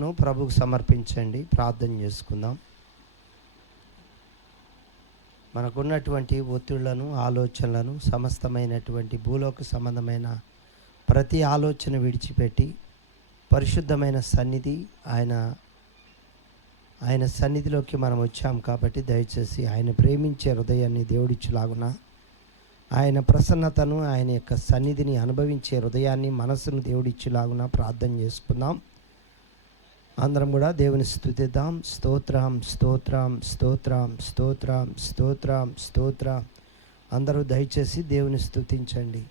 మనసును ప్రభువుకు సమర్పించండి. ప్రార్థన చేసుకుందాం. మనకున్నటువంటి ఒత్తిళ్లను, ఆలోచనలను, సమస్తమైనటువంటి భూలోక సంబంధమైన ప్రతి ఆలోచన విడిచిపెట్టి పరిశుద్ధమైన సన్నిధి ఆయన సన్నిధిలోకి మనం వచ్చాం కాబట్టి దయచేసి ఆయన ప్రేమించే హృదయాన్ని దేవుడిచ్చులాగున, ఆయన ప్రసన్నతను, ఆయన యొక్క సన్నిధిని అనుభవించే హృదయాన్ని, మనసును దేవుడిచ్చులాగున ప్రార్థన చేసుకుందాం. అందరం కూడా దేవుని స్తుతిద్దాం. స్తోత్రం స్తోత్రం స్తోత్రం స్తోత్రం స్తోత్రం స్తోత్రం. అందరూ దయచేసి దేవుని స్తుతించండి.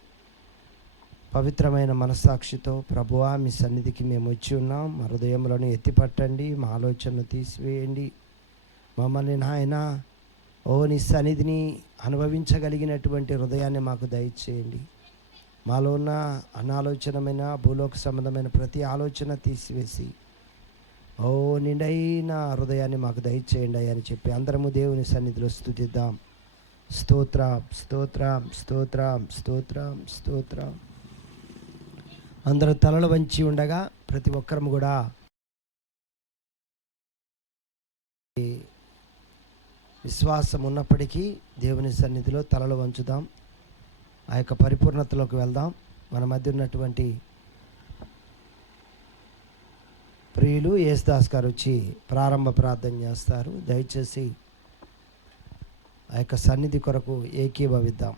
పవిత్రమైన మనస్సాక్షితో, ప్రభువా మీ సన్నిధికి మేము వచ్చి ఉన్నాం, మా హృదయములను ఎత్తిపట్టండి, మా ఆలోచనను తీసివేయండి. మమ్మల్ని నాయన నీ సన్నిధిని అనుభవించగలిగినటువంటి హృదయాన్ని మాకు దయచేయండి. మాలో ఉన్న అనాలోచనమైన భూలోక సంబంధమైన ప్రతి ఆలోచన తీసివేసి నిండైన హృదయాన్ని మాకు దయచేయండి అని చెప్పి అందరము దేవుని సన్నిధిలో స్తుతిద్దాం. స్తోత్రం స్తోత్రం స్తోత్రం స్తోత్రం స్తోత్రం. అందరూ తలలు వంచి ఉండగా ప్రతి ఒక్కరము కూడా విశ్వాసం ఉన్నప్పటికీ దేవుని సన్నిధిలో తలలు వంచుదాం. ఆ యొక్క పరిపూర్ణతలోకి వెళ్దాం. మన మధ్య ఉన్నటువంటి ప్రియులు యేసుదాస్ గారు వచ్చి ప్రారంభ ప్రార్థన చేస్తారు. దయచేసి ఆ యొక్క సన్నిధి కొరకు ఏకీభవిద్దాం.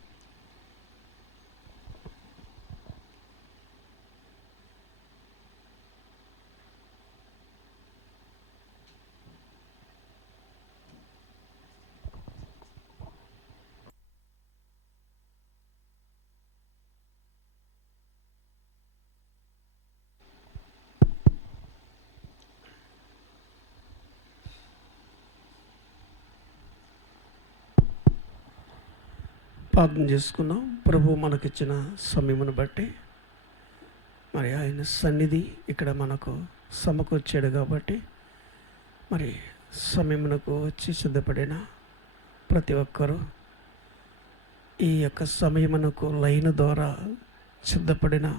ప్రార్థన చేసుకున్నాం. ప్రభు మనకిచ్చిన సమయమును బట్టి మరి ఆయన సన్నిధి ఇక్కడ మనకు సమకూర్చాడు కాబట్టి మరి సమయమునకు వచ్చి సిద్ధపడిన ప్రతి ఒక్కరూ ఈ యొక్క సమయమునకు లైన్ ద్వారా సిద్ధపడిన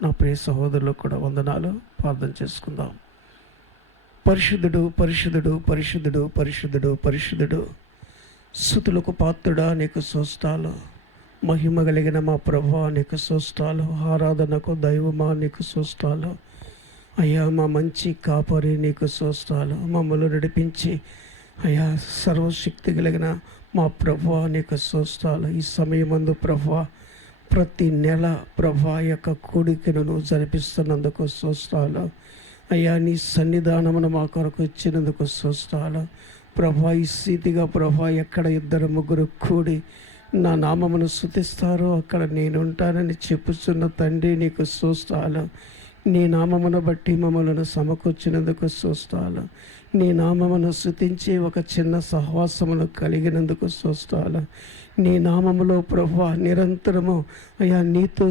నా ప్రియ సహోదరులకు కూడా వందనాలు. ప్రార్థన చేసుకుందాం. పరిశుద్ధుడు పరిశుద్ధుడు పరిశుద్ధుడు పరిశుద్ధుడు పరిశుద్ధుడు, స్తుతులకు పాత్రుడా నీకు స్తోత్రాలు. మహిమ కలిగిన మా ప్రభువా నీకు స్తోత్రాలు. ఆరాధనకు దైవమా నీకు స్తోత్రాలు. అయ్యా మా మంచి కాపరి నీకు స్తోత్రాలు. మమ్మల్ని నడిపించి అయ్యా సర్వశక్తి కలిగిన మా ప్రభువా నీకు స్తోత్రాలు. ఈ సమయమందు ప్రభువా ప్రతి నెల ప్రభువా యొక్క కూడికను జరిపిస్తున్నందుకు స్తోత్రాలు. అయ్యా నీ సన్నిధానమును మా కొరకు ఇచ్చినందుకు స్తోత్రాలు. ప్రభా ఈ స్థితిగా ప్రభా ఎక్కడ 2-3 కూడి నా నామమును స్తుతిస్తారో అక్కడ నేను ఉంటానని చెప్పుచున్న తండ్రి నీకు స్తోత్రాలు. నీ నామమును బట్టి మమ్మలను సమకూర్చినందుకు స్తోత్రాలు. నీ నామమును స్తుతించి ఒక చిన్న సహవాసమును కలిగినందుకు స్తోత్రాలు. నీ నామములో ప్రభువా నిరంతరము అయ్యా నీతో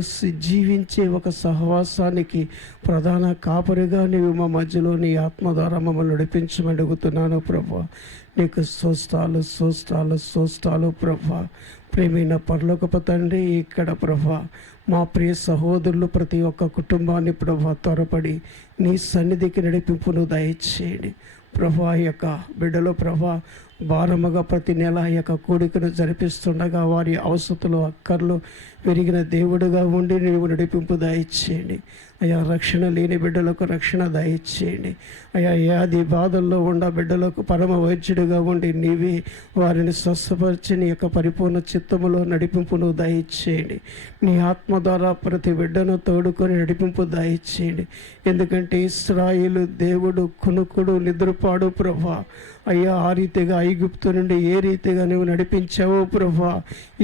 జీవించే ఒక సహవాసానికి ప్రధాన కాపరిగా నీవు మా మధ్యలో నీ ఆత్మ ద్వారా మమ్మల్ని నడిపించమని అడుగుతున్నాను ప్రభువా. నీకు స్తోత్రాలు స్తోత్రాలు స్తోత్రాలు ప్రభువా. ప్రేమైన పరలోకపు తండ్రి, ఇక్కడ ప్రభువా మా ప్రియ సహోదరులు ప్రతి ఒక్క కుటుంబాన్ని ప్రభువా త్వరపడి నీ సన్నిధికి నడిపింపును దయచేయండి ప్రభువా. ఈ యొక్క బిడ్డలో ప్రభువా భారముగా ప్రతి నెల ఈ యొక్క కూడికను జరిపిస్తుండగా వారి అవసరతలు అక్కర్లు పెరిగిన దేవుడుగా ఉండి నీవు నడిపింపు దయచేయండి అయ్యా. రక్షణ లేని బిడ్డలకు రక్షణ దయచేయండి అయ్యా. వ్యాధి బాధల్లో ఉన్న బిడ్డలకు పరమ వైద్యుడిగా ఉండి నీవే వారిని స్వస్థపరిచి నీ యొక్క పరిపూర్ణ చిత్తములో నడిపింపును దయచేయండి. నీ ఆత్మ ద్వారా ప్రతి బిడ్డను తోడుకొని నడిపింపు దయచేయండి. ఎందుకంటే ఇశ్రాయేలు దేవుడు కునుకుడు నిద్రపాడు ప్రభా అయ్యా. ఆ రీతిగా ఐగుప్తు నుండి ఏ రీతిగా నువ్వు నడిపించావో ప్రభా,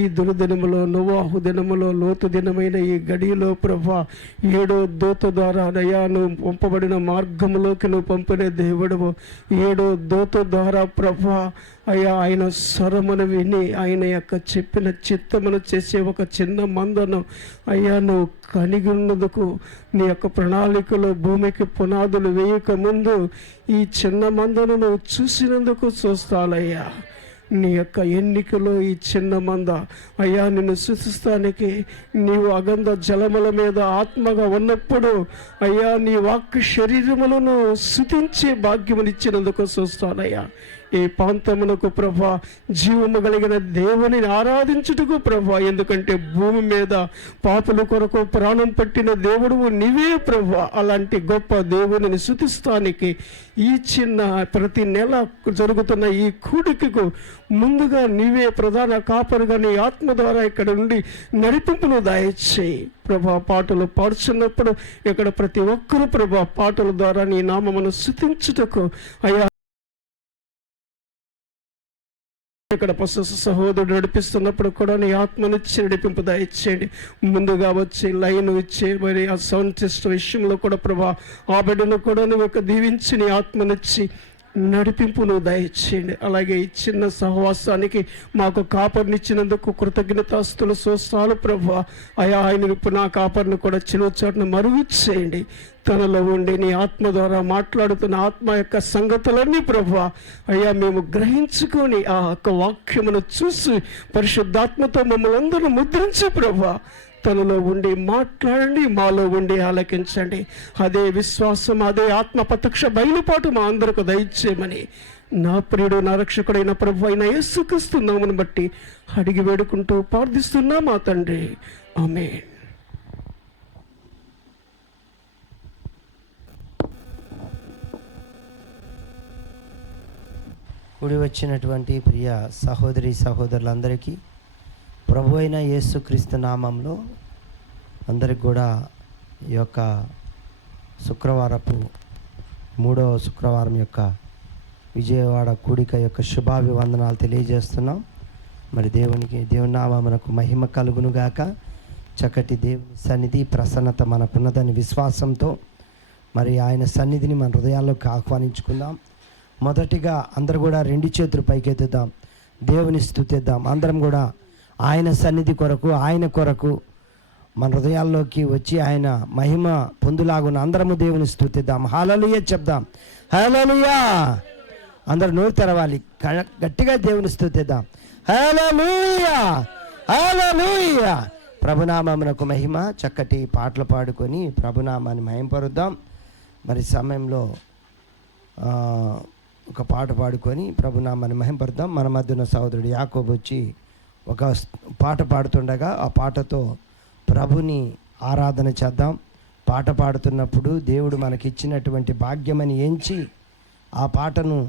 ఈ దుర్దినములో నోవాహు దినములో లోతు దినమైన ఈ గడియలో ప్రభా 7వ దూత ద్వారా అయ్యా నువ్వు పంపబడిన మార్గంలోకి నువ్వు పంపిన దేవుడవు. 7వ దూత ద్వారా ప్రభా అయ్యా ఆయన స్వరమును విని ఆయన యొక్క చెప్పిన చిత్తమును చేసే ఒక చిన్న మందను అయ్యా నువ్వు కనిగి ఉన్నందుకు నీ యొక్క ప్రణాళికలో భూమికి పునాదులు వేయక ముందు ఈ చిన్న మందను నువ్వు చూసినందుకు చూస్తాలయ్యా. నీ యొక్క ఎన్నికలో ఈ చిన్న మంద అయ్యా నిన్ను స్తుతిస్తానికి నీవు అగంధ జలముల మీద ఆత్మగా ఉన్నప్పుడు అయ్యా నీ వాక్కు శరీరములను స్తుతించే భాగ్యమునిచ్చినందుకు చూస్తానయ్యా. ఈ ప్రాంతమునకు ప్రభా జీవము కలిగిన దేవుని ఆరాధించుటకు ప్రభా, ఎందుకంటే భూమి మీద పాపుల కొరకు ప్రాణం పట్టిన దేవుడు నీవే ప్రభా. అలాంటి గొప్ప దేవుని స్తుతిస్తానికి ఈ చిన్న ప్రతి నెల జరుగుతున్న ఈ కూడికకు ముందుగా నీవే ప్రధాన కాపరిగా నీ ఆత్మ ద్వారా ఇక్కడ నుండి నడిపింపును దయచేయి ప్రభా. పాటలు పాడుచున్నప్పుడు ఇక్కడ ప్రతి ఒక్కరూ ప్రభా పాటల ద్వారా నీ నామమును స్తుతించుటకు అయ్యా ఇక్కడ సహోదరుడు నడిపిస్తున్నప్పుడు కూడా నీ ఆత్మనిచ్చి నడిపింపు దయచేయండి. ముందుగా వచ్చి లైన్ ఇచ్చే మరి ఆ సౌండ్ సిస్టమ్ విషయంలో కూడా ప్రభా ఆ బిడ్డను కూడా నువ్వు ఒక దీవించి నీ ఆత్మనిచ్చి నడిపింపును దయచేయండి. అలాగే ఈ చిన్న సహవాసానికి మాకు కాపర్నిచ్చినందుకు కృతజ్ఞతాస్తులు స్తోత్రాలు ప్రభా. అయా ఆయన నా కాపర్ను కూడా చిలుచాటును మరుగు చేయండి. తనలో ఉండి నీ ఆత్మ ద్వారా మాట్లాడుతున్న ఆత్మ యొక్క సంగతులన్నీ ప్రభా అయ్యా మేము గ్రహించుకొని ఆ యొక్క వాక్యమును చూసి పరిశుద్ధాత్మతో మమ్మల్ని అందరూ ముద్రించి ప్రభా తనలో ఉండి మాట్లాడండి, మాలో ఉండి ఆలకించండి. అదే విశ్వాసం, అదే ఆత్మ ప్రత్యక్ష బయలుపాటు మా అందరికి దయచేయమని నా ప్రియుడు నా రక్షకుడైన ప్రభు అయిన యేసుక్రీస్తు నామమును బట్టి అడిగి వేడుకుంటూ ప్రార్థిస్తున్నా మా తండ్రి, ఆమేన్. కూడి వచ్చినటువంటి ప్రియ సహోదరి సహోదరులందరికీ ప్రభు అయిన యేసుక్రీస్తు నామంలో అందరికి కూడా ఈ యొక్క శుక్రవారపు 3వ శుక్రవారం యొక్క విజయవాడ కూడిక యొక్క శుభాభివందనాలు తెలియజేస్తున్నాం. మరి దేవుని నామమునకు మహిమ కలుగునుగాక. చక్కటి దేవుని సన్నిధి ప్రసన్నత మనకున్నదని విశ్వాసంతో మరి ఆయన సన్నిధిని మన హృదయాల్లోకి ఆహ్వానించుకుందాం. మొదటిగా అందరూ కూడా 2 చేతులు పైకెత్తుదాం, దేవుని స్తుతిద్దాం. అందరం కూడా ఆయన సన్నిధి కొరకు, ఆయన కొరకు మన హృదయాల్లోకి వచ్చి ఆయన మహిమ పొందులాగున అందరము దేవుని స్తుతిద్దాం. హల్లెలూయా చెప్దాం. హల్లెలూయా. అందరూ నోరు తెరవాలి, గట్టిగా దేవుని స్తుతిద్దాం. హల్లెలూయా, హల్లెలూయా. ప్రభునామమునకు మహిమ. చక్కటి పాటలు పాడుకొని ప్రభునామాన్ని మహింపరుద్దాం. మరి సమయంలో ఒక పాట పాడుకొని ప్రభునామాన్ని మహింపరుద్దాం. మన మధ్యన సహోదరుడు యాకోబు వచ్చి ఒక పాట పాడుతుండగా ఆ పాటతో ప్రభుని ఆరాధన చేద్దాం. పాట పాడుతున్నప్పుడు దేవుడు మనకిచ్చినటువంటి భాగ్యమని ఎంచి ఆ పాటను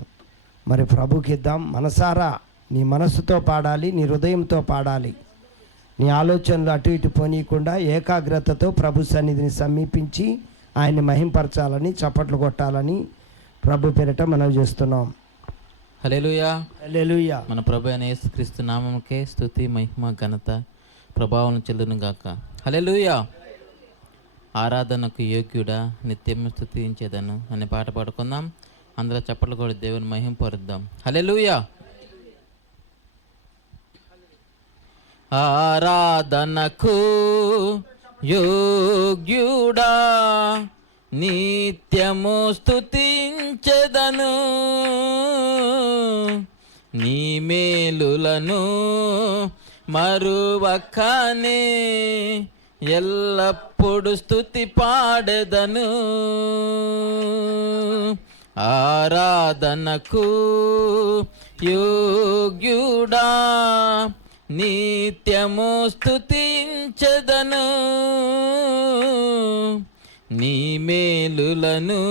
మరి ప్రభుకి ఇద్దాం. మనసారా నీ మనస్సుతో పాడాలి, నీ హృదయంతో పాడాలి. నీ ఆలోచనలు అటు ఇటు పోనీయకుండా ఏకాగ్రతతో ప్రభు సన్నిధిని సమీపించి ఆయన్ని మహింపరచాలని, చప్పట్లు కొట్టాలని ప్రభు పేరిట మనం చేస్తున్నాం. హల్లెలూయా, హల్లెలూయా. మన ప్రభు అయిన యేసుక్రీస్తు నామముకే స్తుతి, మహిమ, ఘనత, ప్రభావం చెల్లును గాక. హల్లెలూయా. ఆరాధనకు యోగ్యుడా, నిత్యం స్తుతించేదను అనే పాట పాడుకుందాం. అందరూ చప్పట్లు కూడా దేవుని మహిమ పరుద్దాం. హల్లెలూయా. ఆరాధనకు యోగ్యుడా, నిత్యము స్తుతించెదను, నీ మేలులను మరువకనే ఎల్లప్పుడు స్తుతి పాడెదను. ఆరాధనకు యోగ్యుడా, నిత్యము స్తుతించెదను, నీ మేలులను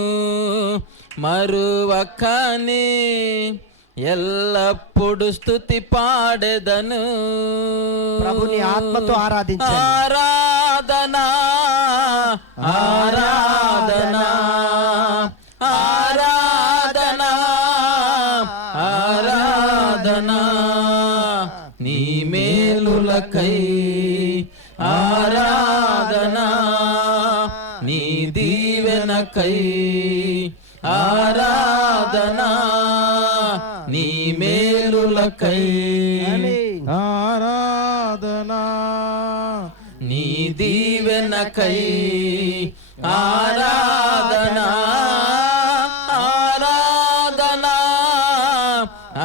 మరువకనే ఎల్లప్పుడు స్తుతి పాడెదను. ప్రభుని ఆత్మతో ఆరాధించండి. ఆరాధనా, ఆరాధనా, ఆరాధనా, ఆరాధనా, నీ మేలులకై ఆరాధనా, నీ దీవెనకై ఆరాధనా, నీ మేలులకై ఆరాధనా, నీ దీవెనకై ఆరాధనా, ఆరాధనా,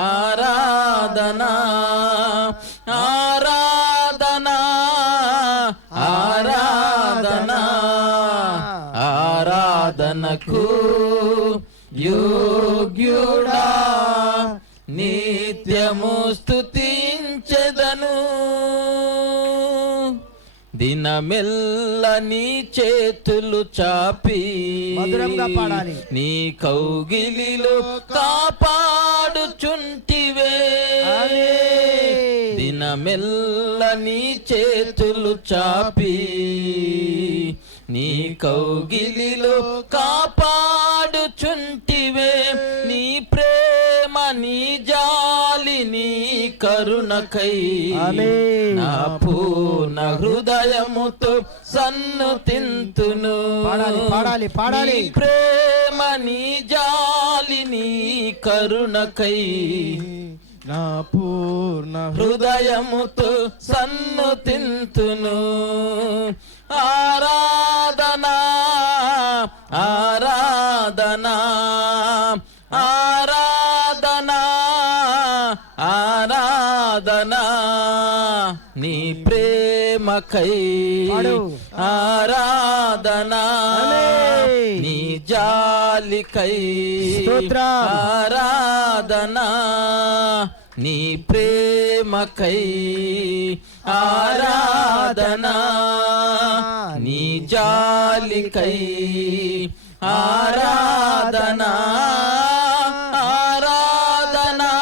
ఆరాధనా, ఆరాధనకు యోగ్యుడా, నిత్యము స్తుతించెదను. దినమెల్ల నీ చేతులు చాపి మధురంగా పాడాలి. నీ కౌగిలిలో కాపాడుచుంటివే. దినమెల్ల నీ చేతులు చాపి నీ కౌగిలిలో కాపాడుచుంటివే. నీ ప్రేమ, నీ జాలి, నీ కరుణకై నా పూర్ణ హృదయముతో సన్నుతింతును. పాడాలి పాడాలి. నీ ప్రేమ, నీ జాలి, నీ కరుణకై నా పూర్ణ హృదయముతో సన్నుతింతును. ఆరాధనా ఆరాధనా ఆరాధనా ఆరాధనా, నీ ప్రేమకై ఆరాధనా, నీ జాలికై ఆరాధనా, నీ ప్రేమకై ఆరాధనా, నీ జాలికై ఆరాధనా. ఆరాధనా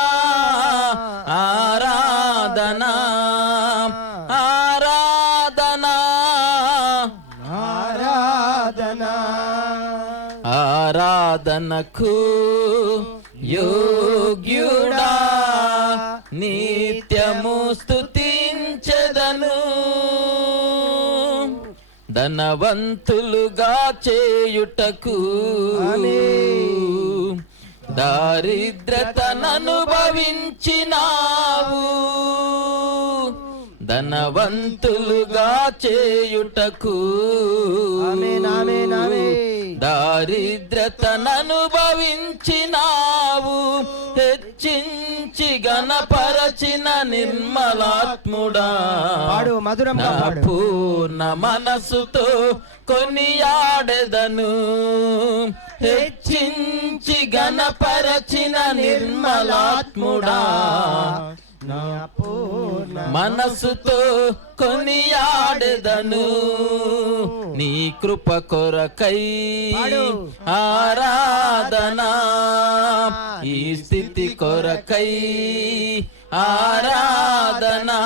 ఆరాధనా ఆరాధనా ఆరాధనా. ఆరాధనకు యోగ్యుడా, నిత్యము స్తుతించెదను. ధనవంతులుగా చేయుటకు దారిద్రతననుభవించినావు. ధనవంతులుగా చేయుటకు దారిద్రతననుభవించినావు. హెచ్చించి గణపరచిన నిర్మలాత్ముడా, నా పూర్ణ మనసుతో కొనియాడెదను. హెచ్చించి గణపరచిన నిర్మలాత్ముడా, నా పూర్ణ మనసుతో కొనియాడెదను. నీ కృప కొరకై ఆరాధనా, ఈ స్థితి కొరకై ఆరాధనా,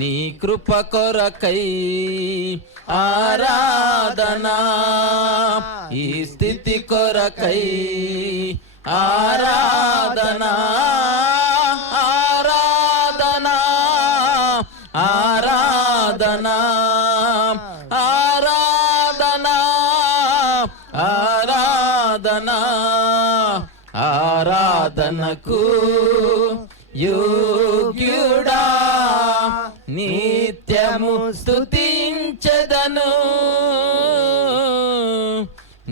నీ కృప కొరకై ఆరాధనా, ఈ స్థితి కొరకై ఆరాధనా. ఆరాధనా ఆరాధనా ఆరాధనా ఆరాధనా. ఆరాధనకు యోగ్యుడా, నిత్యము స్తుతించెదను.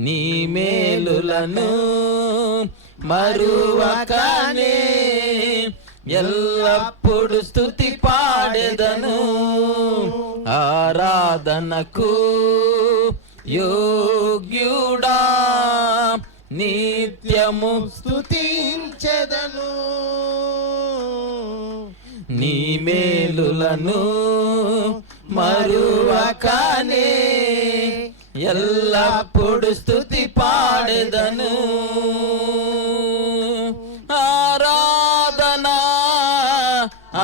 నీ మేలులను మరువకనే ఎల్లప్పుడు స్తుతి పాడెదను. ఆరాధనకు యోగ్యుడా, నిత్యము స్తుతించెదను. నీ మేలులను మరువకనే ఎల్లప్పుడు స్తుతి పాడెదను. ఆరాధనా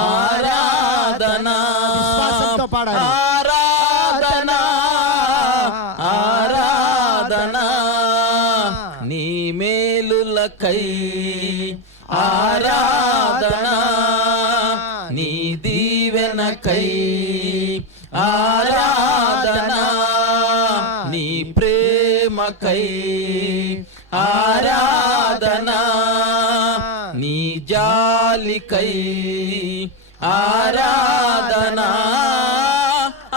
ఆరాధనా ఆరాధనా ఆరాధనా, నీ మేలులకై ఆరాధనా, నీ దీవెనకై ఆరాధనా, నీ ప్రేమకై ఆరాధనా, నీ జాలికై ఆరాధనా.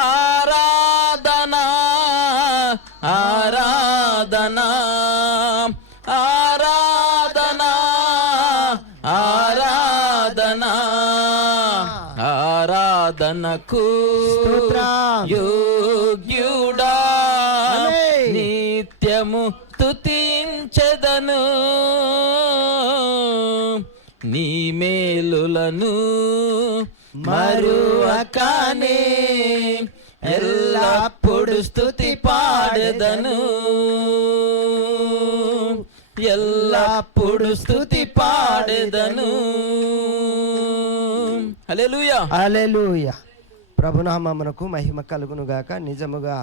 ఆరాధనా ఆరాధనా ఆరాధనా ఆరాధనా. ఆరాధనకు యోగ్యుడా, నిత్య నిత్యము స్తుతించెదను నీ మేలులను మరువకనే ఎల్లప్పుడు స్తుతి పాడెదను ఎల్లప్పుడు స్తుతి పాడెదను. హల్లెలూయా హల్లెలూయా. ప్రభునామమునకు మహిమ కలుగును గాక. నిజముగా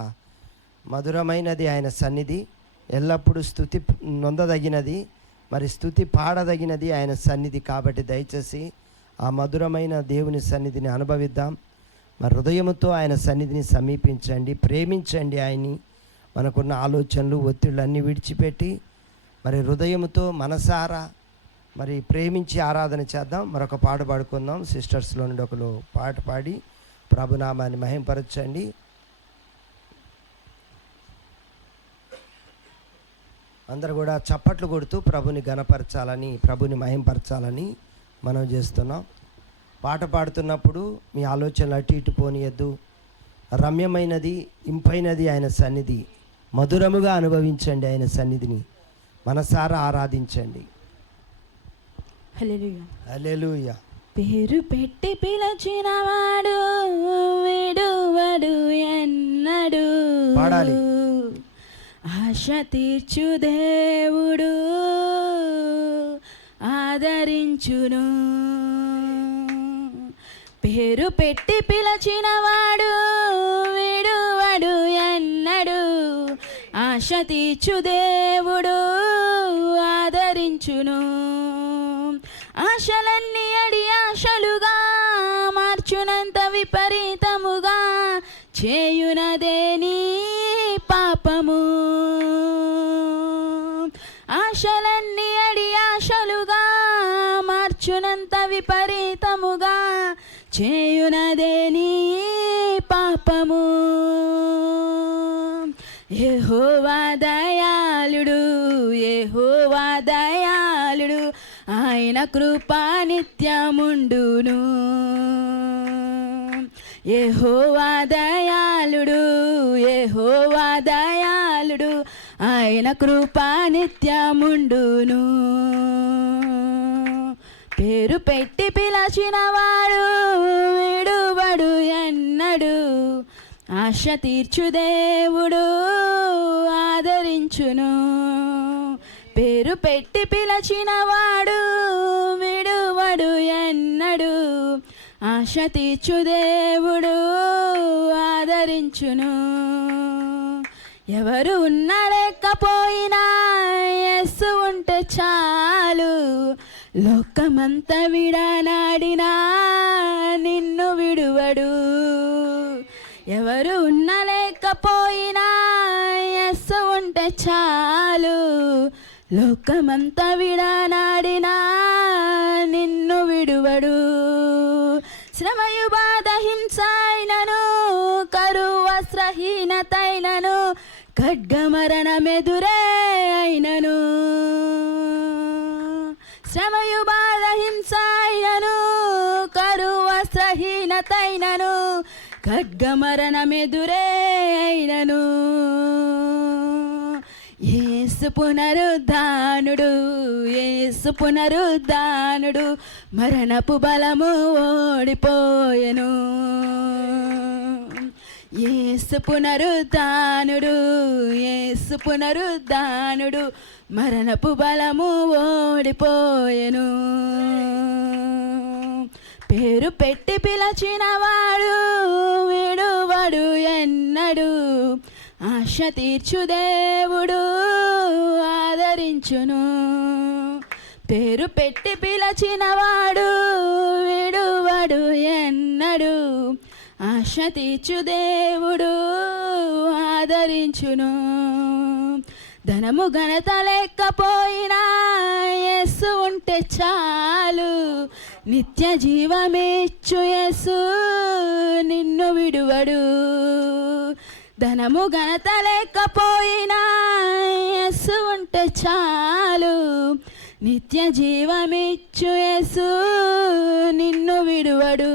మధురమైనది ఆయన సన్నిధి, ఎల్లప్పుడూ స్తుతి నొందదగినది, మరి స్తుతి పాడదగినది ఆయన సన్నిధి. కాబట్టి దయచేసి ఆ మధురమైన దేవుని సన్నిధిని అనుభవిద్దాం. మరి హృదయముతో ఆయన సన్నిధిని సమీపించండి, ప్రేమించండి ఆయన్ని. మనకున్న ఆలోచనలు, ఒత్తిళ్ళు అన్నీ విడిచిపెట్టి మరి హృదయముతో మనసారా మరి ప్రేమించి ఆరాధన చేద్దాం. మరొక పాట పాడుకుందాం. సిస్టర్స్లో నుండి ఒకరు పాట పాడి ప్రభునామాన్ని మహింపరచండి. అందరూ కూడా చప్పట్లు కొడుతూ ప్రభుని ఘనపరచాలని, ప్రభుని మహింపరచాలని మనం చేస్తున్నాం. పాట పాడుతున్నప్పుడు మీ ఆలోచనలు అటు ఇటు పోనీయద్దు. రమ్యమైనది, ఇంపైనది ఆయన సన్నిధి. మధురముగా అనుభవించండి ఆయన సన్నిధిని, మనసారా ఆరాధించండి. హల్లెలూయా. హల్లెలూయా. పేరు పెట్టి పిలచినవాడు విడువడు ఎన్నడు, పాడాలి. ఆశ తీర్చు దేవుడు ఆదరించును. పేరు పెట్టి పిలచినవాడు విడువడు ఎన్నడు, ఆశ తీర్చు దేవుడు ఆదరించును. ఆశలన్నీ అడి ఆశలుగా మార్చునంత విపరీతముగా చేయునదేని పాపము. ఆశలన్నీ అడి ఆశలుగా మార్చునంత విపరీతముగా చేయునదేని పాపము. యెహోవా దయాళుడు, యెహోవా దయాళుడు, ఆయన కృపా నిత్యముండును. యెహోవా దయాళుడు, యెహోవా దయాళుడు, ఆయన కృపా నిత్యముండును. పేరు పెట్టి పిలచినవాడు విడువడు ఎన్నడు, ఆశ తీర్చు దేవుడు ఆదరించును. పేరు పెట్టి పిలచినవాడు విడువడు ఎన్నడు, ఆశ తీర్చు దేవుడు ఆదరించును. ఎవరు ఉన్నా లేకపోయినా యేసు ఉంటే చాలు, లోకమంతా విడనాడినా నిన్ను విడువడు. ఎవరు ఉన్నా లేకపోయినా యేసు ఉంటే చాలు, లోకమంతా విడనాడినా నిన్ను విడువడు. శ్రమయు బాధ హింస అయినను, కరువు వస్త్రహీనతైనను, ఖడ్గమరణమెదురే అయినను. శ్రమయు బాధ హింస అయినను, కరువు వస్త్రహీనతైనను, ఖడ్గమరణమెదురే అయినను. యేసు పునరుద్ధానుడు, యేసు పునరుద్ధానుడు, మరణపు బలము ఓడిపోయెను. యేసు పునరుద్ధానుడు, యేసు పునరుద్ధానుడు, మరణపు బలము ఓడిపోయెను. పేరు పెట్టి పిలచినవాడు విడువడు ఎన్నడు, ఆశ తీర్చు దేవుడు ఆదరించును. పేరు పెట్టి పిలచినవాడు విడువడు ఎన్నడు, ఆశ తీర్చు దేవుడు ఆదరించును. ధనము ఘనత లేకపోయినా యేసు ఉంటే చాలు, నిత్య జీవమిచ్చు యేసు నిన్ను విడువడు. ధనము ఘనత లేకపోయినా యేసు ఉంటే చాలు, నిత్య జీవమిచ్చు యేసు నిన్ను విడువడు.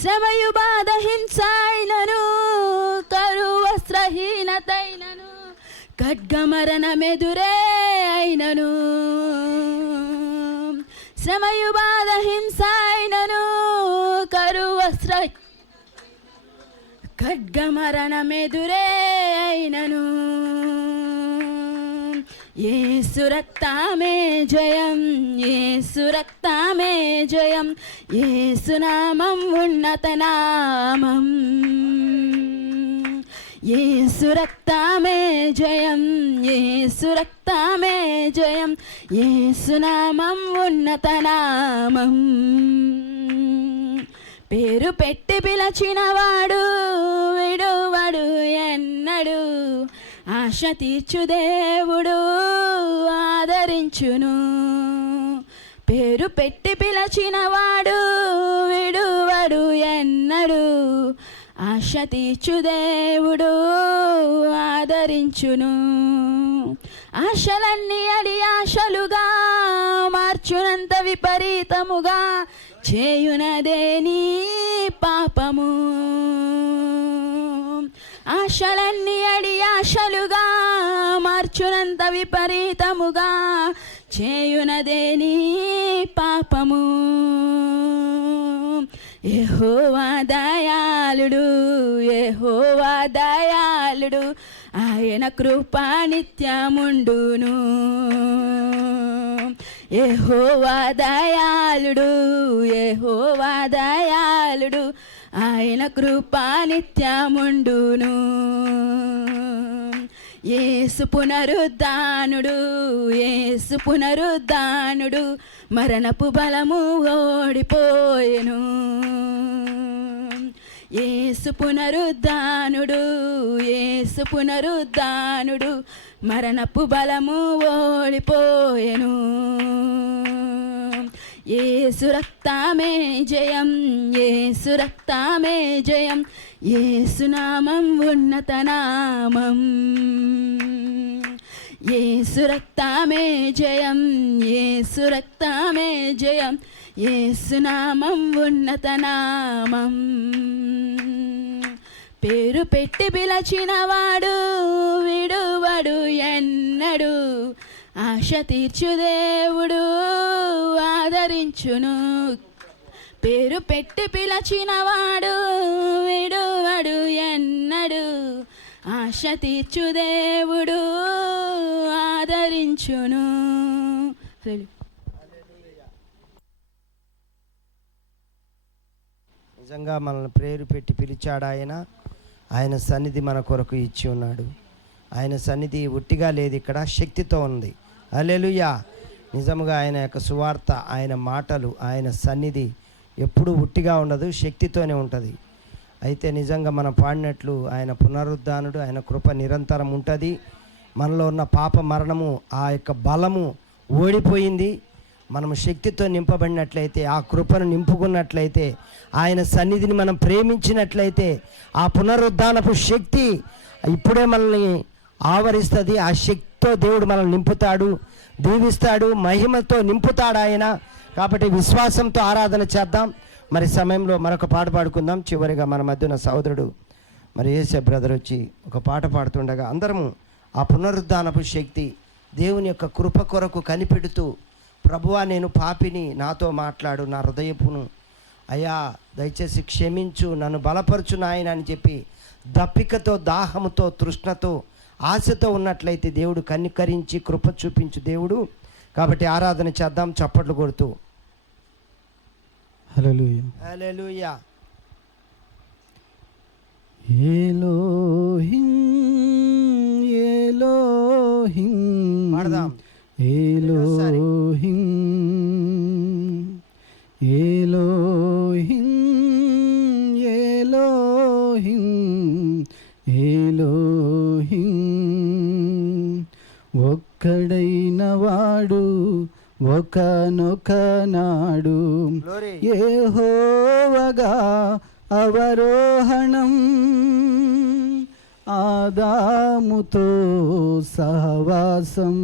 శ్రమయు బాధ హింస అయినను, కరువు వస్త్రహీనతైనను, ఖడ్గమరణమెదురే అయినను, శ్రమయు బాధ హింస అయినను, కరువస్త్ర ఖడ్గమరణమెదురే అయినను, యేసు రక్తమే జయం, యేసు రక్తమే జయం, యేసు నామం ఉన్నత నామం, యేసు రక్తమే జయం, యేసు రక్తమే జయం, యేసు నామం ఉన్నత నామం. పేరు పెట్టి పిలచినవాడు విడువడు ఎన్నడు, ఆశ తీర్చు దేవుడు ఆదరించును. పేరు పెట్టి పిలచినవాడు విడువడు ఎన్నడు, ఆశ తీర్చు దేవుడు ఆదరించును. ఆశలన్నీ అడి ఆశలుగా మార్చునంత విపరీతముగా చేయునదే నీ పాపము. ఆశలన్నీ అడి ఆశలుగా మార్చునంత విపరీతముగా చేయునదే నీ పాపము. యెహోవా దయాళుడు, యెహోవా దయాళుడు, ఆయన కృప నిత్యముండును. యెహోవా దయాళుడు, యెహోవా దయాళుడు, ఆయన కృప నిత్యముండును. యేసు పునరుద్ధానుడు, యేసు పునరుద్ధానుడు, మరణపు బలము ఓడిపోయెను. యేసు పునరుద్ధానుడు, యేసు పునరుద్ధానుడు, మరణపు బలము ఓడిపోయెను. యేసు రక్తమే జయం, యేసు రక్తమే జయం, యేసు నామం ఉన్నత నామం. యేసు రక్తమే జయం, యేసు రక్తమే జయం, యేసు నామం ఉన్నత నామం. పేరు పెట్టి పిలచినవాడు విడువడు ఎన్నడు, ఆశ తీర్చు దేవుడు ఆదరించును. పేరు పెట్టి పిలచినవాడు విడువడు ఎన్నడు, ఆశ తీర్చు దేవుడు ఆదరించును. నిజంగా మనల్ని ప్రేరు పెట్టి పిలిచాడు ఆయన. ఆయన సన్నిధి మన కొరకు ఇచ్చి ఉన్నాడు. ఆయన సన్నిధి ఒట్టిగా లేదు, ఇక్కడ శక్తితో ఉంది. హల్లెలూయా. నిజంగా ఆయన యొక్క సువార్త, ఆయన మాటలు, ఆయన సన్నిధి ఎప్పుడూ ఒట్టిగా ఉండదు, శక్తితోనే ఉంటుంది. అయితే నిజంగా మనం పాడినట్లు ఆయన పునరుద్ధానుడు, ఆయన కృప నిరంతరం ఉంటుంది. మనలో ఉన్న పాప మరణము, ఆ యొక్క బలము ఓడిపోయింది. మనము శక్తితో నింపబడినట్లయితే, ఆ కృపను నింపుకున్నట్లయితే, ఆయన సన్నిధిని మనం ప్రేమించినట్లయితే, ఆ పునరుద్ధానపు శక్తి ఇప్పుడే మనల్ని ఆవరిస్తుంది. ఆ శక్తితో దేవుడు మనల్ని నింపుతాడు, దీవిస్తాడు, మహిమతో నింపుతాడు ఆయన. కాబట్టి విశ్వాసంతో ఆరాధన చేద్దాం. మరి సమయంలో మరొక పాట పాడుకుందాం. చివరిగా మన మధ్యన సహోదరుడు మరి యేసే బ్రదర్ వచ్చి ఒక పాట పాడుతుండగా అందరము ఆ పునరుద్ధానపు శక్తి, దేవుని యొక్క కృప కొరకు కనిపెడుతూ, ప్రభువా నేను పాపిని, నాతో మాట్లాడు, నా హృదయపును అయ్యా దయచేసి క్షమించు, నన్ను బలపరచు నాయన అని చెప్పి దప్పికతో, దాహముతో, తృష్ణతో, ఆశతో ఉన్నట్లయితే దేవుడు కనికరించి కృప చూపించు దేవుడు. కాబట్టి ఆరాధన చేద్దాం చప్పట్లు కొడుతూ. హల్లెలూయా హల్లెలూయా. ఎలోహిం ఎలోహిం పాడదాం. ఎలోహిం ఎలోహిం ఎలోహిం ఎలోహిం ఒక్కడైన వాడు ఒకనొక నాడు యెహోవాగా అవరోహణం, ఆదాముతో సహవాసం,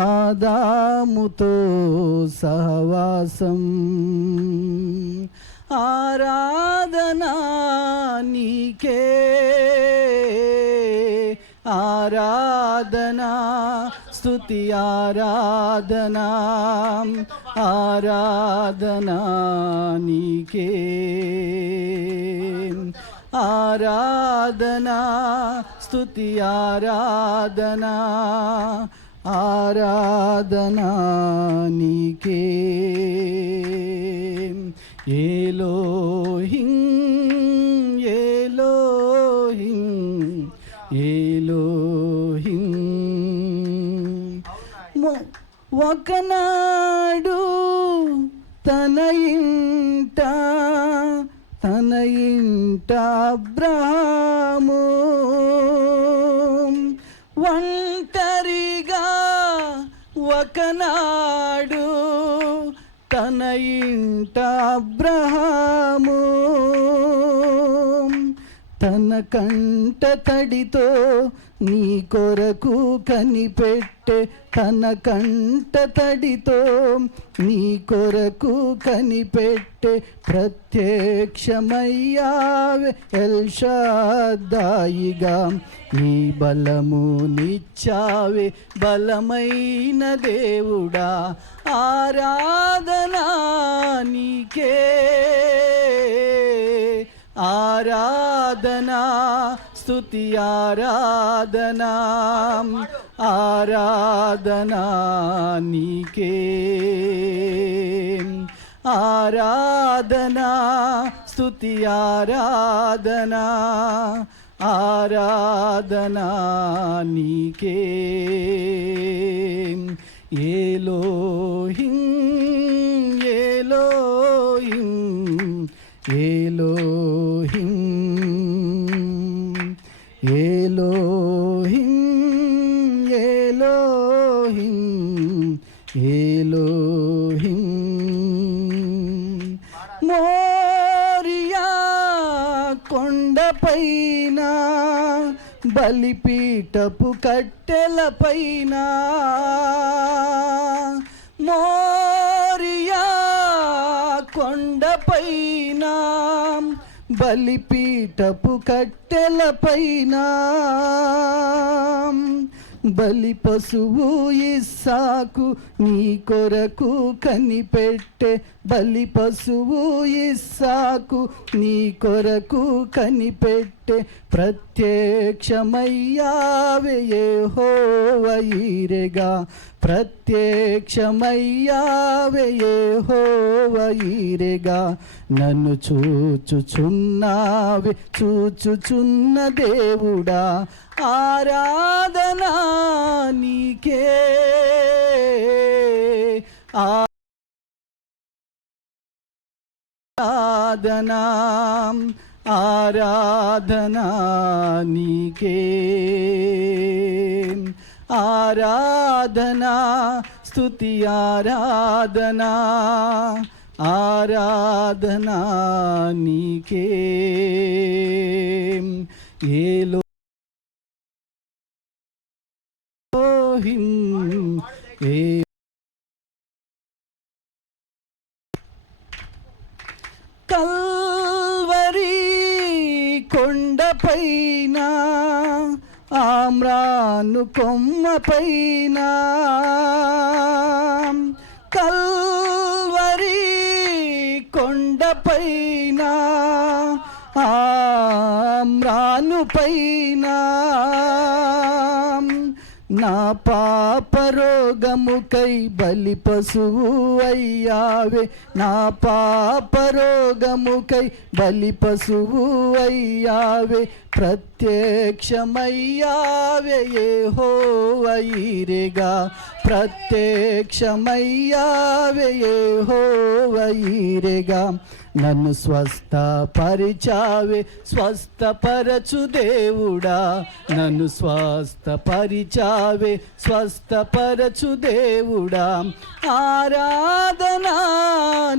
ఆదాముతో సహవాసం. ఆరాధనా నీకే, ఆరాధనా స్తుతి ఆరాధనా ఆరాధనా నీకే ఆరాధనా స్తుతి ఆరాధనా ఆరాధనా నీకే ఎలోహిం ఎలోహిం ఎలోహిం ఒకనాడు తన ఇంట అబ్రహాము ఒంటరిగా ఒకనాడు తన ఇంట అబ్రహాము తన కంట తడితో నీ కొరకు కనిపెట్టే తన కంట తడితో నీ కొరకు కనిపెట్టే ప్రత్యక్షమయ్యావే ఎల్షాదాయిగా నీ బలము నిచ్చావే బలమైన దేవుడా ఆరాధనా నీకే ఆరాధనా స్తుతి ఆరాధనా ఆరాధనా నీకే ఆరాధనా స్తుతి ఆరాధనా ఆరాధనా నీకే ఎలోహిం ఎలోహిం ఎలోహిం ఎలోహిం ఎలోహిం ఎలోహిం మోరియా కొండపైన బలిపీఠపు కట్టెలపైన మోరియా కొండపైన బలిపీఠపు కట్టెలపైన బలి పశువు ఇస్సాకు నీ కొరకు కనిపెట్టే బలి పశువు ఇస్సాకు నీ కొరకు కనిపెట్టే ప్రత్యక్షమయ్యావే యెహోవా ఈరెగా ప్రత్యక్షమయ్యావే యెహోవా ఈరెగా నన్ను చూచుచున్నావే చూచుచున్న దేవుడా ఆరాధనా నీకే ఆరాధనా ఆరాధనా నీకే ఆరాధనా స్తుతి ఆరాధనా ఆరాధనా నీకే ఎలోహిం కల్వరి కొండపైన ఆమ్రాను కొమ్మపైన కల్వరి కొండపైన ఆమ్రాను పైన నా పాపరోగముకై బలి పశువు అయ్యావే నా పాపరోగముకై బలి పశువు అయ్యావే ప్రత్యక్షమయ్యావే యెహోవా ఈరెగా ప్రత్యక్షమయ్యావే యెహోవా ఈరెగా నన్ను స్వస్థపరిచావే స్వస్థపరచు దేవుడా నన్ను స్వస్థపరిచావే స్వస్థపరచు దేవుడా ఆరాధనా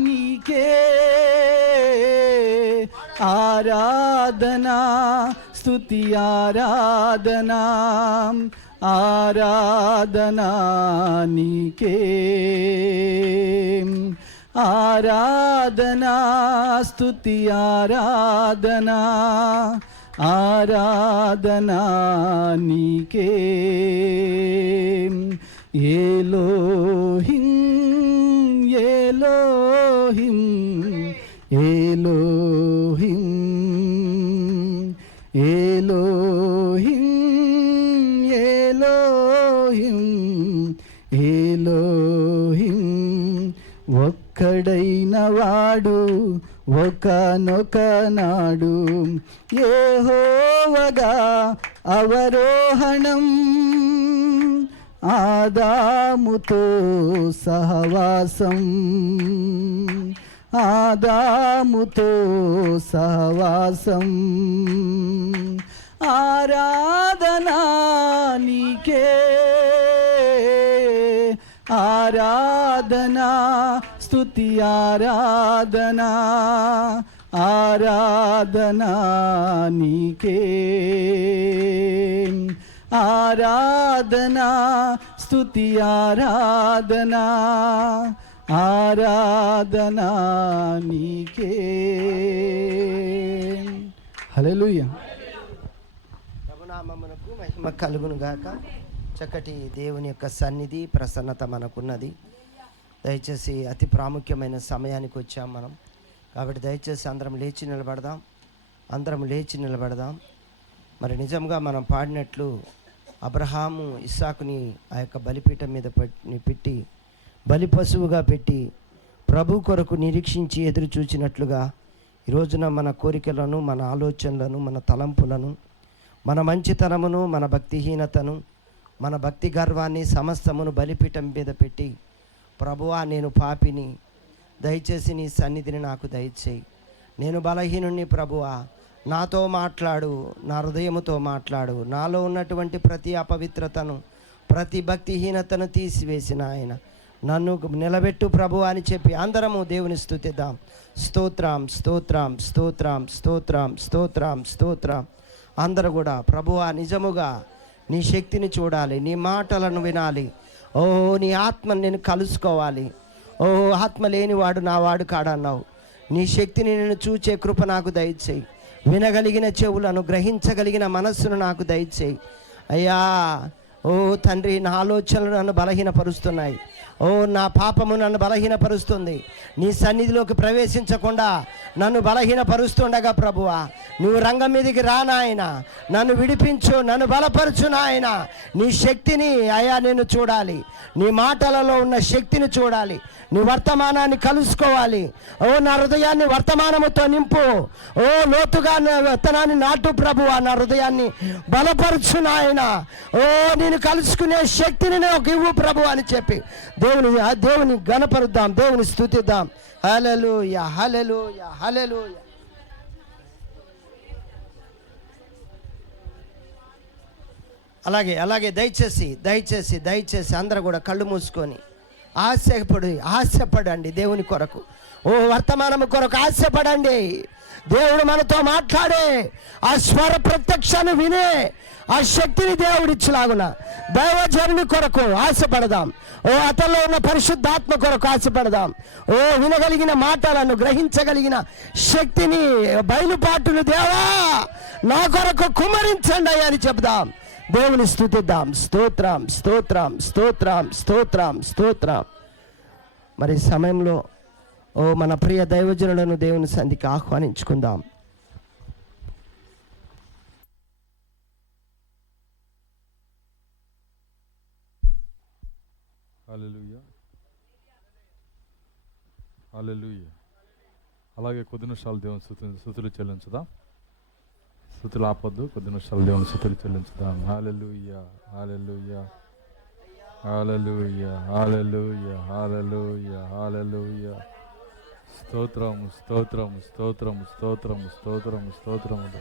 నీకే ఆరాధనా స్తుతి ఆరాధనా ఆరాధనా నీకే ఆరాధనా స్తుతి ఆరాధనా ఆరాధనా నీకే ఎలోహిం ఎలోహిం ఎలోహిం ఎలోహిం ఎలోహిం ఎలోహిం ఒక్కడైన వాడు ఒకనొక నాడు యెహోవాగా అవరోహణం ఆదాముతో సహవాసం ఆదాముతో సహవాసం ఆరాధనా నీకే ఆరాధనా స్తుతి ఆరాధనా ఆరాధనా నీకే ఆరాధనా స్తుతి ఆరాధనా ఆరాధనా నీకే. హల్లెలూయా. ప్రభునామమునకు మహిమ కలుగును గాక. చక్కటి దేవుని యొక్క సన్నిధి ప్రసన్నత మనకున్నది. దయచేసి అతి ప్రాముఖ్యమైన సమయానికి వచ్చాం మనం. కాబట్టి దయచేసి అందరం లేచి నిలబడదాం. మరి నిజంగా మనం పాడినట్లు అబ్రహాము ఇస్సాకుని ఆ యొక్క బలిపీఠం మీద పెట్టి బలి పశువుగా పెట్టి ప్రభు కొరకు నిరీక్షించి ఎదురు చూచినట్లుగా ఈరోజున మన కోరికలను, మన ఆలోచనలను, మన తలంపులను, మన మంచితనమును, మన భక్తిహీనతను, మన భక్తి గర్వాన్ని సమస్తమును బలిపీఠం మీద పెట్టి ప్రభువా నేను పాపిని, దయచేసి నీ సన్నిధిని నాకు దయచేయి, నేను బలహీనుణ్ణి ప్రభువా, నాతో మాట్లాడు, నా హృదయముతో మాట్లాడు, నాలో ఉన్నటువంటి ప్రతి అపవిత్రతను, ప్రతి భక్తిహీనతను తీసివేసిన ఆయన నన్ను నిలబెట్టు ప్రభు అని చెప్పి అందరము దేవుని స్తుతిద్దాం. స్తోత్రం స్తోత్రం స్తోత్రం స్తోత్రం స్తోత్రం స్తోత్రం. అందరూ కూడా ప్రభువా నిజముగా నీ శక్తిని చూడాలి, నీ మాటలను వినాలి. ఓ నీ ఆత్మను నేను కలుసుకోవాలి. ఓ ఆత్మ లేనివాడు నా వాడు కాడన్నావు. నీ శక్తిని నేను చూచే కృప నాకు దయచేయి. వినగలిగిన చెవులను, గ్రహించగలిగిన మనస్సును నాకు దయచేయి అయ్యా. ఓ తండ్రి, నా ఆలోచనలు నన్ను బలహీనపరుస్తున్నాయి. ఓ నా పాపము నన్ను బలహీనపరుస్తుంది. నీ సన్నిధిలోకి ప్రవేశించకుండా నన్ను బలహీనపరుస్తుండగా ప్రభువా నువ్వు రంగం మీదకి రా నాయన, నన్ను విడిపించు, నన్ను బలపరచు నాయన. నీ శక్తిని అయ్యా నేను చూడాలి, నీ మాటలలో ఉన్న శక్తిని చూడాలి, నీ వర్తమానాన్ని కలుసుకోవాలి. ఓ నా హృదయాన్ని వర్తమానముతో నింపు. ఓ లోతుగా నా విత్తనాన్ని నాటు ప్రభువా, నా హృదయాన్ని బలపరచు నాయన. ఓ నేను కలుసుకునే శక్తిని నాకు ఇవ్వు ప్రభు అని చెప్పి దేవుని గణపరుద్దాం, దేవుని స్తుతిద్దాం. హల్లెలూయా హల్లెలూయా హల్లెలూయా. అలాగే దయచేసి అందరూ కూడా కళ్ళు మూసుకొని ఆశపడండి దేవుని కొరకు. ఓ వర్తమానము కొరకు ఆశపడండి. దేవుడు మనతో మాట్లాడే ఆ స్వర ప్రత్యక్షాన్ని వినే ఆ శక్తిని దేవుడిచ్చులాగున దైవజనుని కొరకు ఆశపడదాం. ఓ అతనిలో ఉన్న పరిశుద్ధాత్మ కొరకు ఆశపడదాం. ఓ వినగలిగిన మాటలను, గ్రహించగలిగిన శక్తిని, బయలుపాటును దేవా నా కొరకు కుమ్మరించండి అని చెప్దాం. దేవుని స్తుతిద్దాం. స్తోత్రం స్తోత్రం స్తోత్రం స్తోత్రం స్తోత్రం. మరి సమయంలో ఓ మన ప్రియ దైవజనులను దేవుని సంధికి ఆహ్వానించుకుందాం. హల్లెలూయా హల్లెలూయా. అలాగే కొద్ది నిమిషాలు దేవుని స్తుతులు చెల్లించుదాం. స్తుతులు ఆపొద్దు, కొద్ది నిమిషాలు దేవుని స్తుతులు చెల్లించుదాం. హల్లెలూయా హల్లెలూయా హల్లెలూయా హల్లెలూయా హల్లెలూయా హల్లెలూయా. స్తోత్రము స్తోత్రము స్తోత్రము స్తోత్రము స్తోత్రము స్తోత్రములు.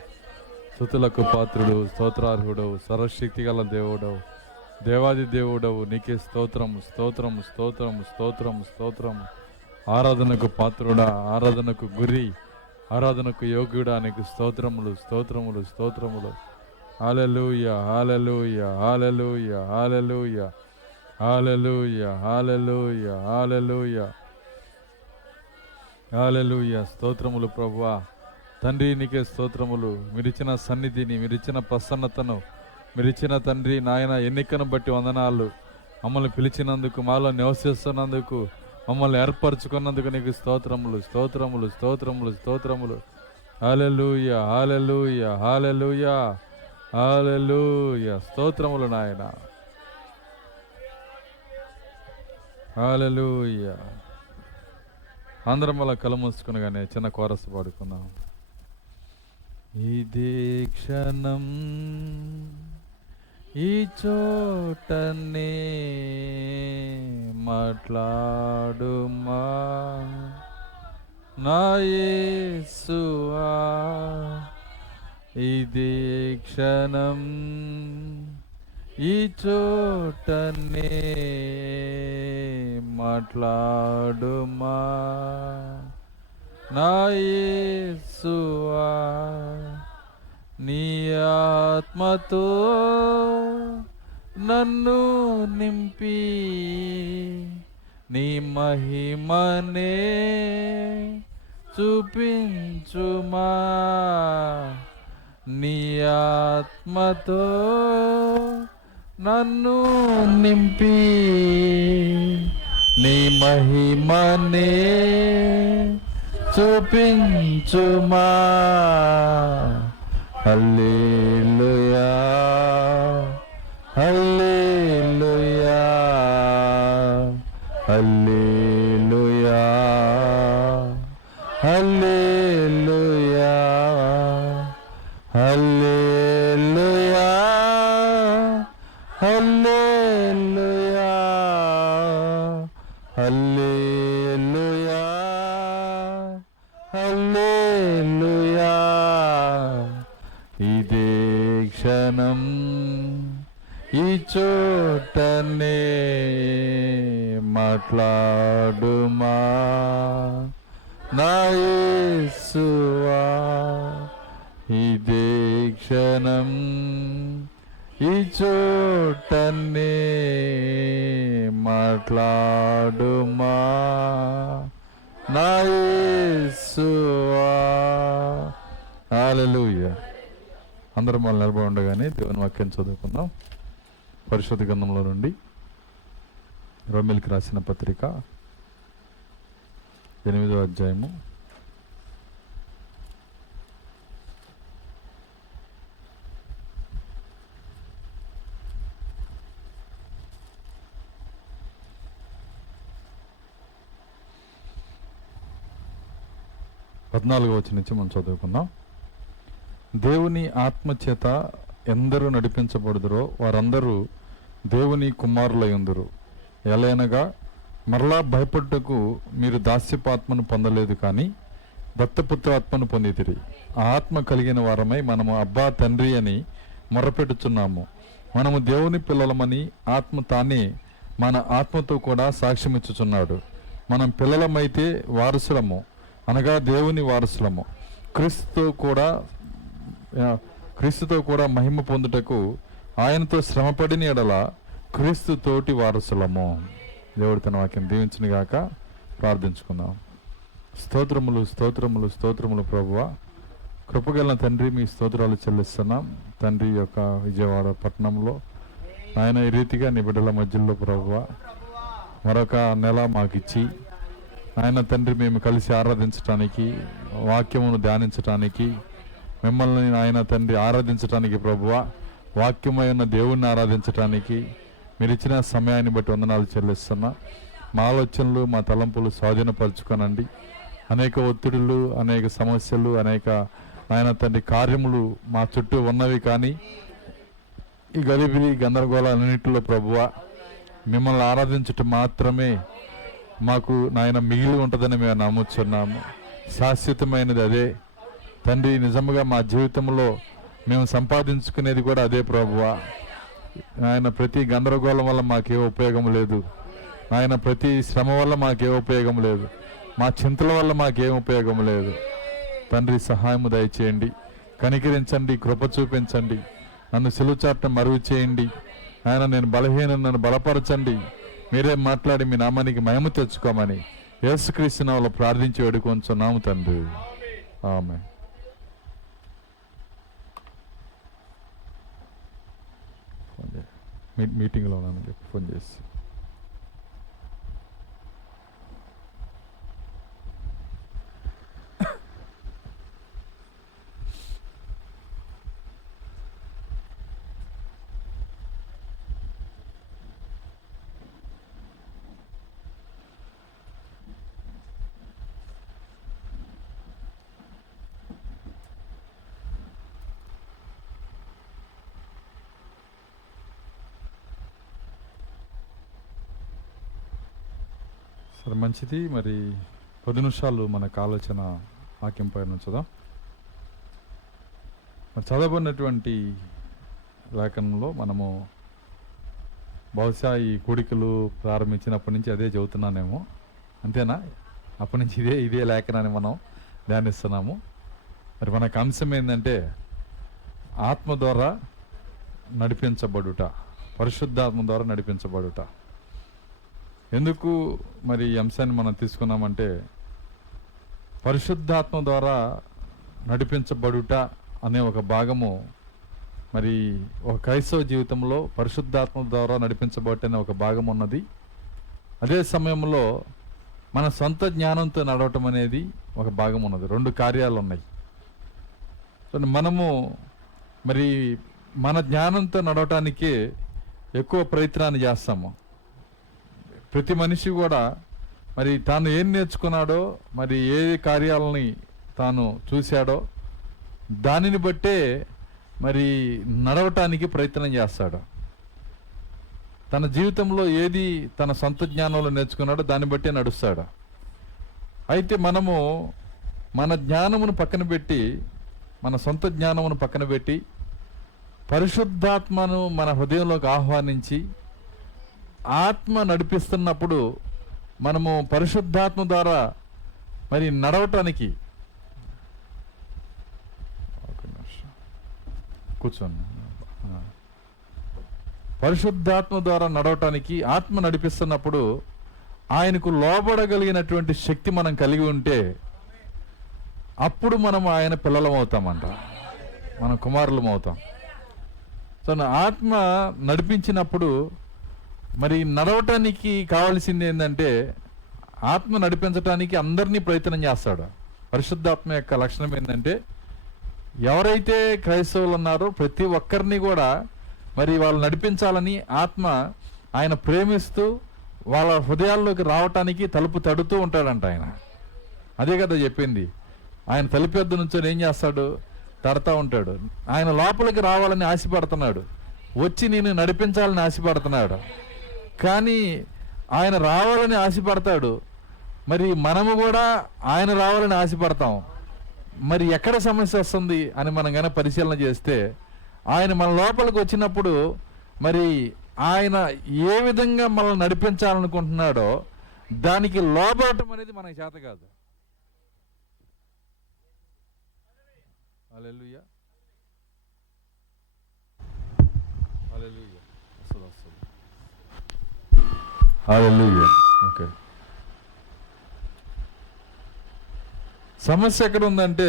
స్తుతులకు పాత్రుడు, స్తోత్రార్హుడవు, సర్వశక్తి గల దేవుడవు, దేవాది దేవుడవు, నీకే స్తోత్రము స్తోత్రము స్తోత్రము స్తోత్రము స్తోత్రము. ఆరాధనకు పాత్రుడా, ఆరాధనకు గురి, ఆరాధనకు యోగ్యుడా, నీకు స్తోత్రములు స్తోత్రములు స్తోత్రములు. హల్లెలూయా హల్లెలూయా హల్లెలూయా హల్లెలూయా హల్లెలూయా హల్లెలూయా హల్లెలూయా హల్లెలూయా. స్తోత్రములు ప్రభువా, తండ్రి నీకే స్తోత్రములు. మీరిచ్చిన సన్నిధిని, మీరిచ్చిన ప్రసన్నతను, మీరిచ్చిన తండ్రి నాయన ఎన్నికను బట్టి వందనాలు. మమ్మల్ని పిలిచినందుకు, మాలో నివసిస్తున్నందుకు, మమ్మల్ని ఏర్పరచుకున్నందుకు నీకు స్తోత్రములు, స్తోత్రములు, స్తోత్రములు, స్తోత్రములు. హల్లెలూయా, హల్లెలూయా, హల్లెలూయా, హల్లెలూయా. స్తోత్రములు నాయన. హల్లెలూయా. అందరం అలా కళ్ళు మూసుకునగానే చిన్న కోరస్ పాడుకుందాం. ఇదే క్షణం ఈ చోటనే మాట్లాడుమా నా యేసువా, ఇదే క్షణం ఈ చోటనే మాట్లాడుమా నా యేసువా, నీ ఆత్మతో నన్ను నింపి నీ మహిమనే చూపించుమా, నీ ఆత్మతో నన్ను నింపి నీ మహిమనే చూపించుమా. హల్లెలూయా, హల్లెలూయా, హల్లెలూయా, హల్లెలూయా, హల్లెలూయా, హల్లెలూయా, హల్లెలూయా, హల్లెలూయా. ఇదే క్షణం ఈ చోటనే మాట్లాడుమా నా యేసువా, ఇదే క్షణం ఈ చోటనే మాట్లాడుమా నా యేసువా. హల్లెలూయా. అందరం వాళ్ళు నిలబడి ఉండగానే దేవుని వాక్యం చదువుకుందాం. పరిశుద్ధ గ్రంథంలో నుండి రోమీయులకు రాసిన పత్రిక 8వ అధ్యాయము 14వ వచనం నుంచి మనం చదువుకుందాం. దేవుని ఆత్మచేత ఎందరూ నడిపించబడుదురో వారందరూ దేవుని కుమారులయ్యుందురు. ఎలయనగా మరలా భయపడ్డకు మీరు దాస్యపాత్మను పొందలేదు, కానీ దత్తపుత్రాత్మను పొందితిరి. ఆ ఆత్మ కలిగిన వారమై మనము అబ్బా తండ్రి అని మొర్రపెట్టుచున్నాము. మనము దేవుని పిల్లలమని ఆత్మ తానే మన ఆత్మతో కూడా సాక్ష్యమిచ్చుచున్నాడు. మనం పిల్లలమైతే వారసులము, అనగా దేవుని వారసులము, క్రీస్తుతో కూడా మహిమ పొందుటకు ఆయనతో శ్రమపడిన ఎడల క్రీస్తు తోటి వారసులము. దేవుడు తన వాక్యం దీవించును గాక. ప్రార్థించుకుందాం. స్తోత్రములు, స్తోత్రములు, స్తోత్రములు ప్రభువా. కృపగల తండ్రి, మీ స్తోత్రాలు చెల్లిస్తున్నాం. తండ్రి యొక్క విజయవాడ పట్టణంలో ఆయన ఈ రీతిగా నీ బిడ్డల మధ్యలో ప్రభువా మరొక నెల మాకిచ్చి ఆయన తండ్రి మేము కలిసి ఆరాధించటానికి, వాక్యమును ధ్యానించటానికి, మిమ్మల్ని ఆయన తండ్రి ఆరాధించటానికి ప్రభువా, వాక్యమై ఉన్న దేవుణ్ణి ఆరాధించటానికి మీరు ఇచ్చిన సమయాన్ని బట్టి వందనాలు చెల్లిస్తున్నా. మా ఆలోచనలు, మా తలంపులు స్వాధీనపరచుకోనండి. అనేక ఒత్తిడులు, అనేక సమస్యలు, అనేక ఆయన తండ్రి కార్యములు మా చుట్టూ ఉన్నవి, కానీ ఈ గలిబిలి గందరగోళాలన్నింటిలో ప్రభువా మిమ్మల్ని ఆరాధించటం మాత్రమే మాకు నాయన మిగిలి ఉంటుందని మేము నమ్ముచున్నాము. శాశ్వతమైనది అదే తండ్రి. నిజంగా మా జీవితంలో మేము సంపాదించుకునేది కూడా అదే ప్రభువా. ఆయన ప్రతి గందరగోళం వల్ల మాకే ఉపయోగం లేదు. ఆయన ప్రతి శ్రమ వల్ల మాకే ఉపయోగం లేదు. మా చింతల వల్ల మాకేం ఉపయోగం లేదు. తండ్రి సహాయము దయచేయండి, కనికరించండి, కృప చూపించండి. నన్ను సిలుచాటం మరుగు చేయండి. ఆయన నేను బలహీనం, నన్ను బలపరచండి. మీరే మాట్లాడి మీ నామానికి మహిమ తెచ్చుకోమని యేసుక్రీస్తు నామములో ప్రార్థించి వేడుకొంచున్నాము తండ్రి. ఆమేన్. మీటింగ్లో ఉన్నానని చెప్పి ఫోన్ చేసి. సరే, మంచిది. మరి 10 నిమిషాలు మనకు ఆలోచన వాక్యం పైన ఉంచుదాం. మరి చదవబడినటువంటి లేఖనంలో మనము బహుశా ఈ కూడికలు ప్రారంభించినప్పటి నుంచి అదే చదువుతున్నానేమో, అంతేనా? అప్పటి నుంచి ఇదే లేఖనాన్ని మనం ధ్యానిస్తున్నాము. మరి మనకు అంశం ఏంటంటే ఆత్మ ద్వారా నడిపించబడుట, పరిశుద్ధాత్మ ద్వారా నడిపించబడుట. ఎందుకు మరి ఈ అంశాన్ని మనం తీసుకున్నామంటే, పరిశుద్ధాత్మ ద్వారా నడిపించబడుట అనే ఒక భాగము మరి ఒక క్రైస్తవ జీవితంలో పరిశుద్ధాత్మ ద్వారా నడిపించబడుట అనే ఒక భాగం ఉన్నది. అదే సమయంలో మన సొంత జ్ఞానంతో నడవటం అనేది ఒక భాగం ఉన్నది. 2 కార్యాలు ఉన్నాయి. సో మనము మరి మన జ్ఞానంతో నడవటానికే ఎక్కువ ప్రయత్నాన్ని చేస్తాము. ప్రతి మనిషి కూడా మరి తాను ఏం నేర్చుకున్నాడో, మరి ఏ కార్యాలని తాను చూశాడో దానిని బట్టే మరి నడవటానికి ప్రయత్నం చేస్తాడు. తన జీవితంలో ఏది తన సొంత జ్ఞానంలో నేర్చుకున్నాడో దాన్ని బట్టే నడుస్తాడు. అయితే మనము మన జ్ఞానమును పక్కన పెట్టి, మన సొంత జ్ఞానమును పక్కన పెట్టి పరిశుద్ధాత్మను మన హృదయంలోకి ఆహ్వానించి ఆత్మ నడిపిస్తున్నప్పుడు మనము పరిశుద్ధాత్మ ద్వారా మరి నడవటానికి కూర్చోండి. పరిశుద్ధాత్మ ద్వారా నడవటానికి ఆత్మ నడిపిస్తున్నప్పుడు ఆయనకు లోబడగలిగినటువంటి శక్తి మనం కలిగి ఉంటే అప్పుడు మనం ఆయన పిల్లలం అవుతామంట, మనం కుమారులం అవుతాం. సో ఆత్మ నడిపించినప్పుడు మరి నడవటానికి కావాల్సింది ఏంటంటే, ఆత్మ నడిపించడానికి అందరినీ ప్రయత్నం చేస్తాడు. పరిశుద్ధాత్మ యొక్క లక్షణం ఏంటంటే, ఎవరైతే క్రైస్తవులు ఉన్నారో ప్రతి ఒక్కరిని కూడా మరి వాళ్ళు నడిపించాలని ఆత్మ ఆయన ప్రేమిస్తూ వాళ్ళ హృదయాల్లోకి రావటానికి తలుపు తడుతూ ఉంటాడంట. ఆయన అదే కదా చెప్పింది. ఆయన తలుపు యొద్ద నుంచో ఏం చేస్తాడు? తడతా ఉంటాడు. ఆయన లోపలికి రావాలని ఆశపడుతున్నాడు, వచ్చి నేను నడిపించాలని ఆశపడుతున్నాడు. కానీ ఆయన రావాలని ఆశపడతాడు, మరి మనము కూడా ఆయన రావాలని ఆశపడతాం. మరి ఎక్కడ సమస్య వస్తుంది అని మనం కనుక పరిశీలన చేస్తే, ఆయన మన లోపలికి వచ్చినప్పుడు మరి ఆయన ఏ విధంగా మనల్ని నడిపించాలనుకుంటున్నాడో దానికి లోబడటం అనేది మనకి చేత కాదు. హల్లెలూయా, హల్లెలూయా, వస్తుంది. హల్లెలూయా. ఓకే, సమస్య ఎక్కడ ఉందంటే,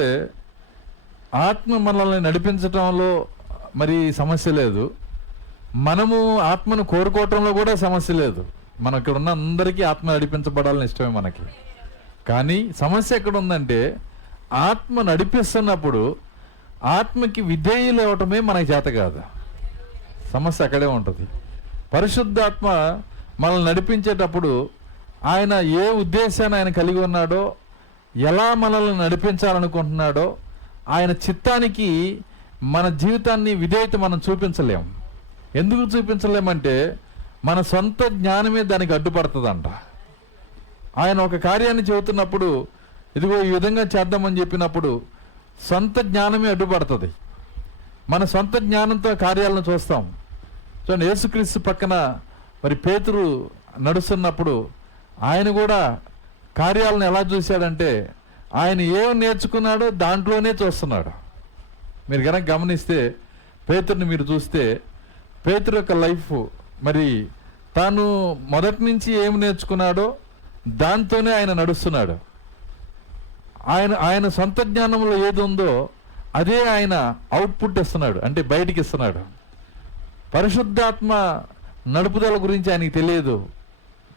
ఆత్మ మనల్ని నడిపించటంలో మరి సమస్య లేదు, మనము ఆత్మను కోరుకోవటంలో కూడా సమస్య లేదు. మనం ఇక్కడ ఉన్న అందరికీ ఆత్మ నడిపించబడాలని ఇష్టమే మనకి. కానీ సమస్య ఎక్కడ ఉందంటే, ఆత్మ నడిపిస్తున్నప్పుడు ఆత్మకి విధేయులు అవ్వటమే మనకి చేత కాదు. సమస్య అక్కడే ఉంటుంది. పరిశుద్ధాత్మ మనల్ని నడిపించేటప్పుడు ఆయన ఏ ఉద్దేశాన్ని ఆయన కలిగి ఉన్నాడో, ఎలా మనల్ని నడిపించాలనుకుంటున్నాడో ఆయన చిత్తానికి మన జీవితాన్ని విధేయత మనం చూపించలేం. ఎందుకు చూపించలేమంటే, మన సొంత జ్ఞానమే దానికి అడ్డుపడుతుందంట. ఆయన ఒక కార్యాన్ని చెబుతున్నప్పుడు, ఇదిగో ఈ విధంగా చేద్దామని చెప్పినప్పుడు సొంత జ్ఞానమే అడ్డుపడుతుంది. మన సొంత జ్ఞానంతో కార్యాలను చూస్తాం. చూడండి, యేసుక్రీస్తు పక్కన మరి పేతురు నడుస్తున్నప్పుడు ఆయన కూడా కార్యాలను ఎలా చూశాడంటే, ఆయన ఏం నేర్చుకున్నాడో దాంట్లోనే చూస్తున్నాడు. మీరు కనుక గమనిస్తే పేతురుని మీరు చూస్తే, పేతురు యొక్క లైఫ్ మరి తాను మొదటి నుంచి ఏం నేర్చుకున్నాడో దాంతోనే ఆయన నడుస్తున్నాడు. ఆయన సొంత జ్ఞానంలో ఏది ఉందో అదే ఆయన అవుట్పుట్ ఇస్తున్నాడు, అంటే బయటికి ఇస్తున్నాడు. పరిశుద్ధాత్మ నడుపుదల గురించి ఆయనకి తెలియదు,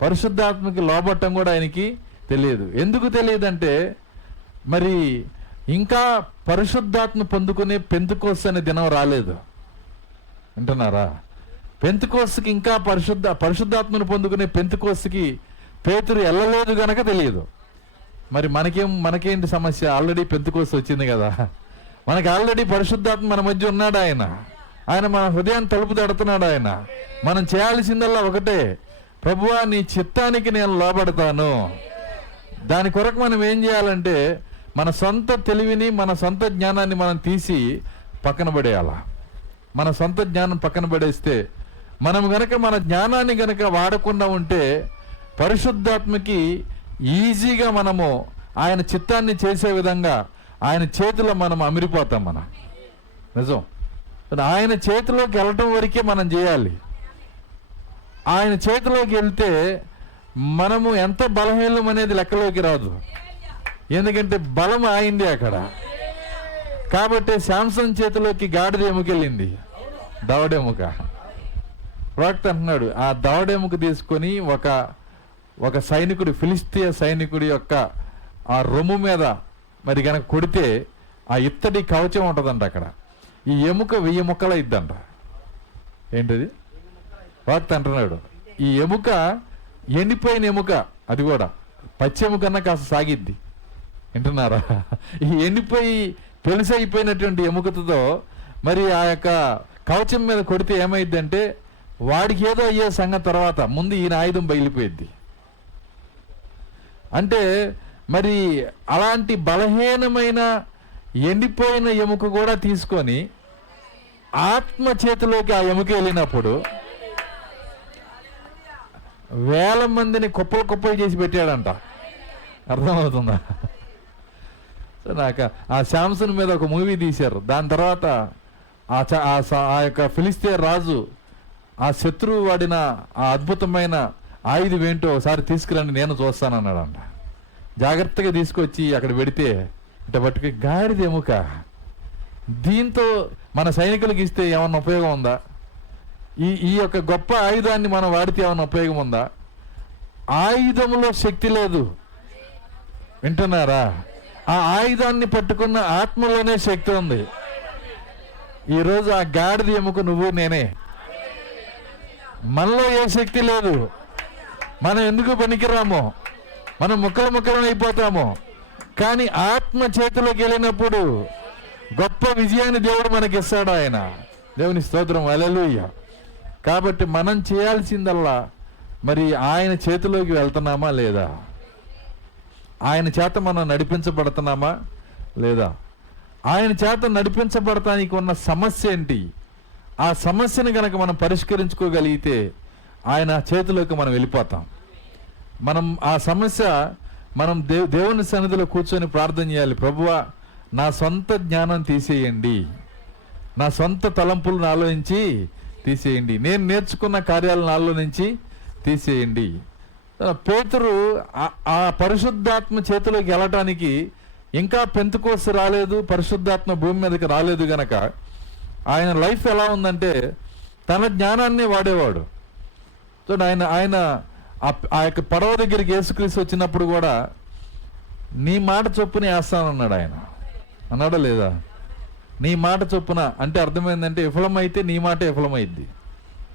పరిశుద్ధాత్మకి లోబట్టం కూడా ఆయనకి తెలియదు. ఎందుకు తెలియదంటే మరి ఇంకా పరిశుద్ధాత్మ పొందుకునే పెంతెకోస్తు అనే దినం రాలేదు. వింటున్నారా? పెంతెకోస్తుకి ఇంకా పరిశుద్ధాత్మను పొందుకునే పెంతెకోస్తుకి పేతురు వెళ్ళలేదు గనక తెలియదు. మరి మనకేంటి సమస్య? ఆల్రెడీ పెంతెకోస్తు వచ్చింది కదా, మనకి ఆల్రెడీ పరిశుద్ధాత్మ మన మధ్య ఉన్నాడు. ఆయన మన హృదయాన్ని తలుపు తడుతున్నాడు. మనం చేయాల్సిందల్లా ఒకటే, ప్రభువా నీ చిత్తానికి నేను లోబడతాను. దాని కొరకు మనం ఏం చేయాలంటే మన సొంత తెలివిని, మన సొంత జ్ఞానాన్ని మనం తీసి పక్కన పడేయాల. మన సొంత జ్ఞానం పక్కన పడేస్తే, మనం గనక మన జ్ఞానాన్ని గనక వాడకుండా ఉంటే పరిశుద్ధాత్మకి ఈజీగా మనము ఆయన చిత్తాన్ని చేసే విధంగా ఆయన చేతిలో మనం అమిరిపోతాం. నిజం, ఆయన చేతిలోకి వెళ్ళటం వరకే మనం చేయాలి. ఆయన చేతిలోకి వెళ్తే మనము ఎంత బలహీనం అనేది లెక్కలోకి రాదు. ఎందుకంటే బలం ఆయింది అక్కడ. కాబట్టి శాంసన్ చేతిలోకి గాడిద ఎముక వెళ్ళింది, దవడెముక. ప్రవక్త అంటున్నాడు, ఆ దవడెముక తీసుకొని ఒక సైనికుడు, ఫిలిస్తీయ సైనికుడి యొక్క ఆ రొమ్ము మీద మరి కనుక కొడితే ఆ ఇత్తడి కవచం ఉంటుందంట. అక్కడ ఈ ఎముక 1000 ముక్కలు అయిద్దంట. ఏంటది? ప్రవక్త అంటున్నాడు, ఈ ఎముక ఎండిపోయిన ఎముక, అది కూడా పచ్చి ఎముకన్నా కాస్త సాగిద్ది. వింటున్నారా? ఈ ఎండిపోయి పెలుసైపోయినటువంటి ఎముకతో మరి ఆ యొక్క కవచం మీద కొడితే ఏమైద్దంటే వాడికి ఏదో అయ్యే సంగతి తర్వాత ముందు ఈయన ఆయుధం బయలిపోయిద్ది. అంటే మరి అలాంటి బలహీనమైన ఎండిపోయిన ఎముక కూడా తీసుకొని ఆత్మ చేతిలోకి ఆ ఎముక వెళ్ళినప్పుడు 1000 మందిని కుప్పలు చేసి పెట్టాడంట. అర్థమవుతుందా? నాకు ఆ శాంసన్ మీద ఒక మూవీ తీశారు. దాని తర్వాత ఆ యొక్క ఫిలిస్తీయ రాజు ఆ శత్రువు వాడిన ఆ అద్భుతమైన ఆయుధం ఏంటో ఒకసారి తీసుకురండి, నేను చూస్తానన్నాడంట. జాగ్రత్తగా తీసుకొచ్చి అక్కడ పెడితే ఇట్ట పట్టుకు గాడిద ఎముక. దీంతో మన సైనికులకు ఇస్తే ఏమన్నా ఉపయోగం ఉందా? ఈ యొక్క గొప్ప ఆయుధాన్ని మనం వాడితే ఏమన్నా ఉపయోగం ఉందా? ఆయుధంలో శక్తి లేదు. వింటున్నారా? ఆ ఆయుధాన్ని పట్టుకున్న ఆత్మలోనే శక్తి ఉంది. ఈరోజు ఆ గాడిద ఎముక నువ్వు నేనే. మనలో ఏ శక్తి లేదు. మనం ఎందుకు పనికిరామో, మనం ముక్కలు అయిపోతాము. కానీ ఆత్మ చేతిలోకి వెళ్ళినప్పుడు గొప్ప విజయాన్ని దేవుడు మనకి ఇస్తాడు. ఆయన దేవుని స్తోత్రం, హల్లెలూయా. కాబట్టి మనం చేయాల్సిందల్లా మరి ఆయన చేతిలోకి వెళ్తున్నామా లేదా, ఆయన చేత మనం నడిపించబడుతున్నామా లేదా, ఆయన చేత నడిపించబడటానికి ఉన్న సమస్య ఏంటి, ఆ సమస్యను కనుక మనం పరిష్కరించుకోగలిగితే ఆయన చేతిలోకి మనం వెళ్ళిపోతాం. మనం ఆ సమస్య మనం దేవుని సన్నిధిలో కూర్చొని ప్రార్థన చేయాలి. ప్రభువా నా సొంత జ్ఞానం తీసేయండి, నా సొంత తలంపులు నాలో నుంచి తీసేయండి, నేను నేర్చుకున్న కార్యాలు నాలో నుంచి తీసేయండి. పేతురు ఆ పరిశుద్ధాత్మ చేతిలోకి వెళ్ళటానికి ఇంకా పెంతెకోస్తు రాలేదు, పరిశుద్ధాత్మ భూమి మీదకి రాలేదు గనక ఆయన లైఫ్ ఎలా ఉందంటే తన జ్ఞానాన్ని వాడేవాడు. సో ఆయన ఆ యొక్క పడవ దగ్గరికి యేసుక్రీస్తు వచ్చినప్పుడు కూడా నీ మాట చొప్పున వేస్తానన్నాడు. ఆయన అన్నాడా లేదా? నీ మాట చొప్పున అంటే అర్థమైందంటే విఫలమైతే నీ మాట విఫలమైద్ది.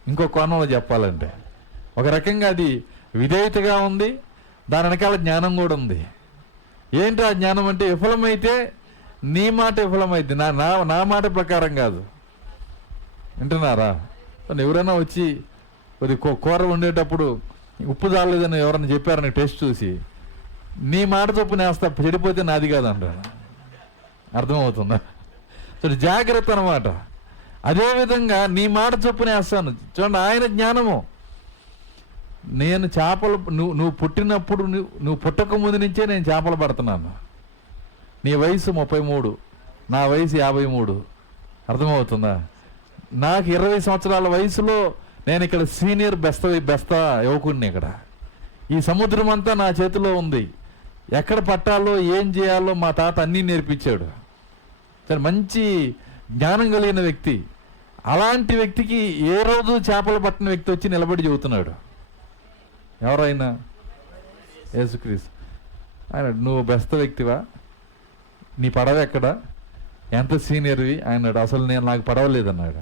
ఇంకో కోణంలో చెప్పాలంటే ఒక రకంగా అది విధేయతగా ఉంది, దాని వెనకాల జ్ఞానం కూడా ఉంది. ఏంటి ఆ జ్ఞానం అంటే విఫలమైతే నీ మాట విఫలమైద్ది, నా మాట ప్రకారం కాదు. వింటున్నారా? ఎవరైనా వచ్చి కొద్ది కూర వండేటప్పుడు ఉప్పు చాలేదని ఎవరైనా చెప్పారని టేస్ట్ చూసి నీ మాట చొప్పున వేస్తా, చెడిపోతే నాది కాదంటాడు. అర్థమవుతుందా? సో జాగ్రత్త అనమాట. అదేవిధంగా నీ మాట చొప్పున వేస్తాను. చూడండి ఆయన జ్ఞానము. నేను చేపలు నువ్వు పుట్టినప్పుడు నువ్వు పుట్టక ముందు నుంచే నేను చేపలు పడుతున్నాను. నీ వయసు 33, నా వయసు 53. అర్థమవుతుందా? నాకు 20 సంవత్సరాల వయసులో నేను ఇక్కడ సీనియర్ బెస్త యువకుడిని. ఇక్కడ ఈ సముద్రం అంతా నా చేతిలో ఉంది. ఎక్కడ పట్టాలో ఏం చేయాలో మా తాత అన్నీ నేర్పించాడు. సరే, మంచి జ్ఞానం కలిగిన వ్యక్తి. అలాంటి వ్యక్తికి ఏ రోజు చేపలు పట్టిన వ్యక్తి వచ్చి నిలబడి చెబుతున్నాడు, ఎవరైనా యేసుక్రీస్తు. ఆయన నువ్వు బెస్త వ్యక్తివా, నీ పడవ ఎక్కడ, ఎంత సీనియర్వి అన్నాడు. అసలు నాకు పడవలేదన్నాడు.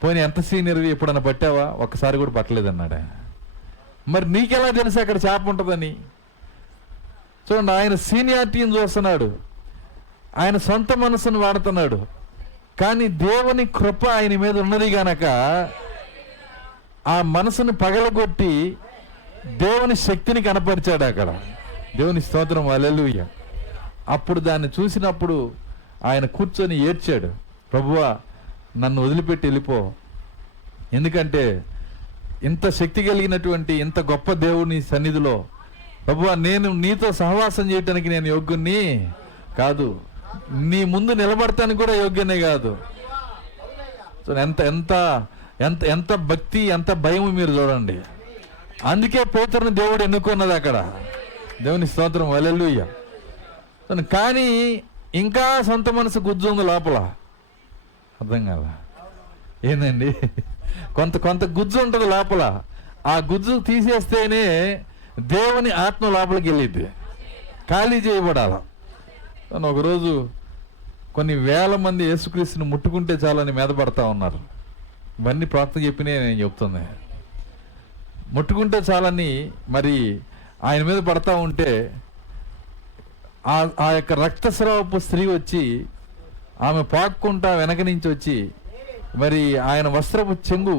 పోనీ ఎంత సీనియర్వి, ఎప్పుడన్నా పట్టావా, ఒక్కసారి కూడా పట్టలేదన్నాడు ఆయన. మరి నీకెలా తెలుసు అక్కడ చేప ఉంటుందని? చూడండి, ఆయన సీనియారిటీని చూస్తున్నాడు, ఆయన సొంత మనసును వాడుతున్నాడు. కానీ దేవుని కృప ఆయన మీద ఉన్నది గనక ఆ మనసును పగలగొట్టి దేవుని శక్తిని కనపరిచాడు అక్కడ. దేవుని స్తోత్రం, హల్లెలూయా. అప్పుడు దాన్ని చూసినప్పుడు ఆయన కూర్చొని ఏడ్చాడు, ప్రభువా నన్ను వదిలిపెట్టి వెళ్ళిపో, ఎందుకంటే ఇంత శక్తి కలిగినటువంటి ఇంత గొప్ప దేవుని సన్నిధిలో ప్రభువా నేను నీతో సహవాసం చేయటానికి నేను యోగ్యుణ్ణి కాదు, నీ ముందు నిలబడటానికి కూడా యోగ్యనే కాదు. సో ఎంత ఎంత ఎంత ఎంత భక్తి, ఎంత భయం మీరు చూడండి. అందుకే పేతురుని దేవుడు ఎన్నుకున్నది అక్కడ. దేవుని స్తోత్రం, హల్లెలూయా. కానీ ఇంకా సొంత మనసు గుజ్జు ఉంది లోపల, అర్థం కాదా ఏందండి? కొంత కొంత గుజ్జు ఉంటుంది లోపల. ఆ గుజ్జు తీసేస్తేనే దేవుని ఆత్మ లోపలికి వెళ్ళిద్ది, ఖాళీ చేయబడాల. ఒకరోజు కొన్ని వేల మంది యేసుక్రీస్తుని ముట్టుకుంటే చాలని మీద పడతా ఉన్నారు. ఇవన్నీ ప్రార్థన చెప్పినే నేను చెప్తుంది. ముట్టుకుంటే చాలని మరి ఆయన మీద పడతా ఉంటే ఆ యొక్క రక్తస్రావపు స్త్రీ వచ్చి ఆమె పాక్కుంటా వెనక నుంచి వచ్చి మరి ఆయన వస్త్రపు చెంగు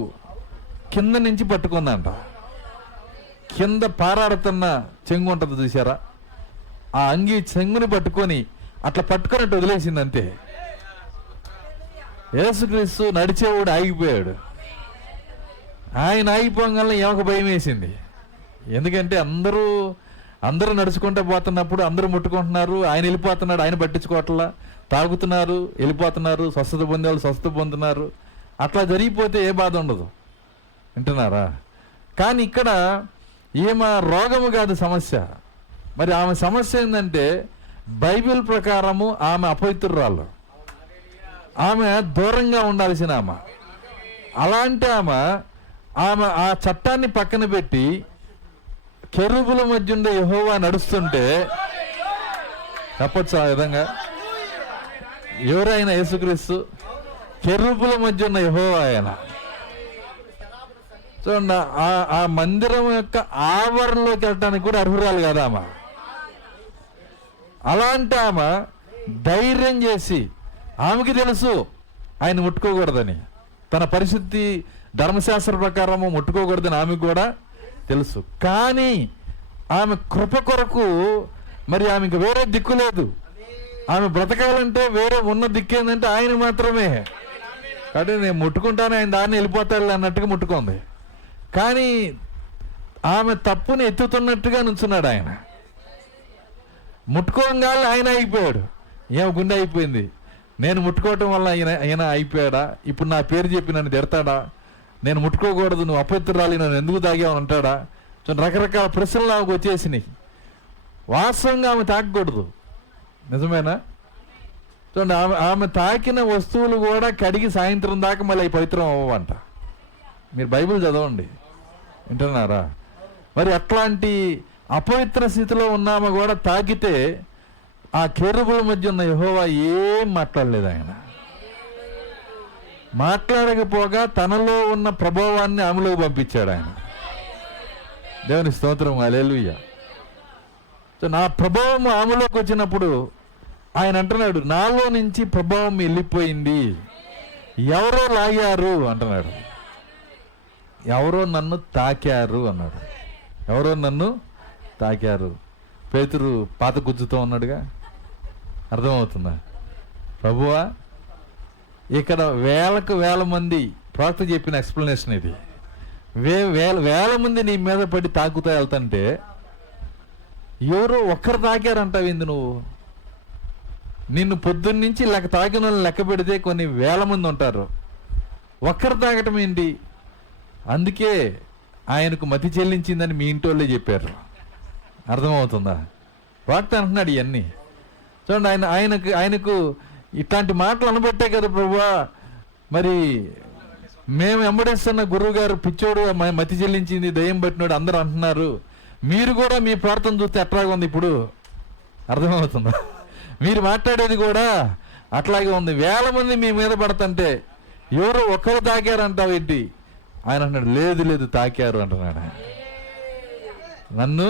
కింద నుంచి పట్టుకుందంట. కింద పారాడుతున్న చెంగు ఉంటుంది చూసారా, ఆ అంగి చెంగుని పట్టుకొని అట్లా పట్టుకున్నట్టు వదిలేసింది అంతే. యేసుక్రీస్తు నడిచేవాడు ఆగిపోయాడు. ఆయన ఆగిపోగానే ఏమొక భయం వేసింది. ఎందుకంటే అందరూ నడుచుకుంటూ పోతున్నప్పుడు అందరూ ముట్టుకుంటున్నారు, ఆయన వెళ్ళిపోతున్నాడు, ఆయన పట్టించుకోవట్లా, తాగుతున్నారు, వెళ్ళిపోతున్నారు, స్వస్థత పొందేవాళ్ళు స్వస్థత పొందుతున్నారు. అట్లా జరిగిపోతే ఏ బాధ ఉండదు, వింటున్నారా? కానీ ఇక్కడ ఈమె రోగము కాదు సమస్య. మరి ఆమె సమస్య ఏంటంటే బైబిల్ ప్రకారము ఆమె అపవిత్రురాలు, ఆమె దూరంగా ఉండాల్సిన ఆమె. అలాంటి ఆమె ఆ చట్టాన్ని పక్కన పెట్టి కెరూబుల మధ్య ఉండే యెహోవా నడుస్తుంటే చెప్పచ్చు ఆ విధంగా. ఎవరైనా యేసుక్రీస్తు కెరూబుల మధ్య ఉన్న యెహోవా ఆయన. చూడండి, ఆ మందిరం యొక్క ఆవరణలోకి వెళ్ళటానికి కూడా అర్హురాలు కదా ఆమె. అలాంటి ఆమె ధైర్యం చేసి, ఆమెకి తెలుసు ఆయన ముట్టుకోకూడదని, తన పరిస్థితి ధర్మశాస్త్ర ప్రకారము ముట్టుకోకూడదని ఆమెకు కూడా తెలుసు. కానీ ఆమె కృప కొరకు మరి ఆమెకు వేరే దిక్కు లేదు. ఆమె బ్రతకాలంటే వేరే ఉన్న దిక్కు ఏంటంటే ఆయన మాత్రమే. కాబట్టి నేను ముట్టుకుంటాను, ఆయన దాన్ని వెళ్ళిపోతాడు అన్నట్టుగా ముట్టుకుంది. కానీ ఆమె తప్పుని ఎత్తుతున్నట్టుగా నుంచున్నాడు ఆయన. ముట్టుకోగానే ఆయన అయిపోయాడు. ఏమో గుండె అయిపోయింది, నేను ముట్టుకోవటం వల్ల ఆయన అయిపోయాడా, ఇప్పుడు నా పేరు చెప్పి నన్ను తిడతాడా, నేను ముట్టుకోకూడదు, నువ్వు అపవిత్రురాలి, నన్ను ఎందుకు తాగావు అంటాడా. రకరకాల ప్రశ్నలు ఆమెకు వచ్చేసినాయి. వాస్తవంగా ఆమె తాకకూడదు, నిజమేనా? చూడండి, ఆమె తాకిన వస్తువులు కూడా కడిగి సాయంత్రం దాకా మళ్ళీ అవి పవిత్రం అవ్వంట. మీరు బైబిల్ చదవండి, వింటున్నారా? మరి అట్లాంటి అపవిత్ర స్థితిలో ఉన్నామ కూడా తాకితే ఆ కెరూబుల మధ్య ఉన్న యెహోవా ఏం మాట్లాడలేదు. ఆయన మాట్లాడకపోగా తనలో ఉన్న ప్రభావాన్ని ఆమెలోకి పంపించాడు ఆయన. దేవుని స్తోత్రం, హల్లెలూయా. నా ప్రభావం ఆమెలోకి వచ్చినప్పుడు ఆయన అంటున్నాడు, నాలో నుంచి ప్రభావం వెళ్ళిపోయింది, ఎవరో లాగారు అంటున్నాడు. ఎవరో నన్ను తాకారు అన్నాడు. ఎవరో నన్ను తాకారు. పేతురు పాత గుజ్జుతో ఉన్నాడుగా, అర్థమవుతుందా? ప్రభువా, ఇక్కడ వేలకు వేల మంది ప్రవక్త చెప్పిన ఎక్స్ప్లెనేషన్ ఇది. వేల మంది నీ మీద పడి తాకుతూ వెళ్తుంటే ఎవరో ఒక్కరు తాకారంటావింది నువ్వు. నిన్ను పొద్దున్నుంచి తాకిన వాళ్ళని లెక్క పెడితే కొన్ని వేల మంది ఉంటారు, ఒక్కరు తాగటం ఏంటి? అందుకే ఆయనకు మతి చెల్లించిందని మీ ఇంటి వాళ్ళే చెప్పారు. అర్థమవుతుందా? వాక్త అంటున్నాడు ఇవన్నీ. చూడండి, ఆయనకు ఇట్లాంటి మాటలు అనబట్టే కదా ప్రభువా మరి మేము వెంబడిస్తున్న గురువు గారు పిచ్చోడు, మతి చెల్లించింది, దయ్యం పట్టినోడు అందరూ అంటున్నారు. మీరు కూడా మీ ప్రార్థన చూస్తే అట్లాగే ఉంది. ఇప్పుడు అర్థమవుతుందా? మీరు మాట్లాడేది కూడా అట్లాగే ఉంది. వేల మంది మీ మీద పడుతుంటే ఎవరో ఒక్కరు తాకారంటావు ఏంటి? ఆయన అంటున్నాడు, లేదు లేదు తాకారు అంటున్నాడు. నన్ను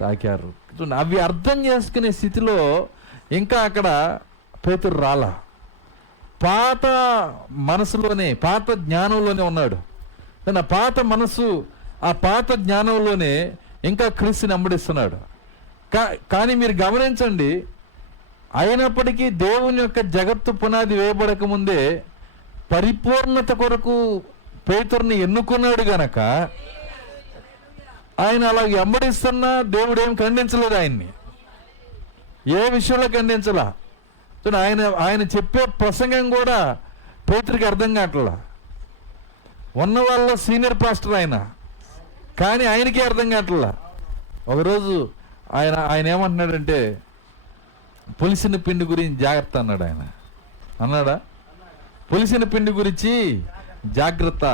తాకారు. అవి అర్థం చేసుకునే స్థితిలో ఇంకా అక్కడ పేతురు రాలా. పాత మనసులోనే, పాత జ్ఞానంలోనే ఉన్నాడు. ఆ పాత మనసు, ఆ పాత జ్ఞానంలోనే ఇంకా క్రీస్తుని వెంబడిస్తున్నాడు. కానీ మీరు గమనించండి, అయినప్పటికీ దేవుని యొక్క జగత్తు పునాది వేయబడక ముందే పరిపూర్ణత కొరకు పేతురుని ఎన్నుకున్నాడు గనక ఆయన అలా వెంబడిస్తున్నా దేవుడు ఏం ఖండించలేదు ఆయన్ని. ఏ విషయంలో ఖండించలా. ఆయన చెప్పే ప్రసంగం కూడా పేతురికి అర్థం కావట్లా. ఉన్న వాళ్ళ సీనియర్ పాస్టర్ ఆయన, కానీ ఆయనకే అర్థం కావట్లా. ఒకరోజు ఆయన ఏమంటున్నాడంటే, పులిసిన పిండి గురించి జాగ్రత్త అన్నాడు. ఆయన అన్నాడా? పులిసిన పిండి గురించి జాగ్రత్త.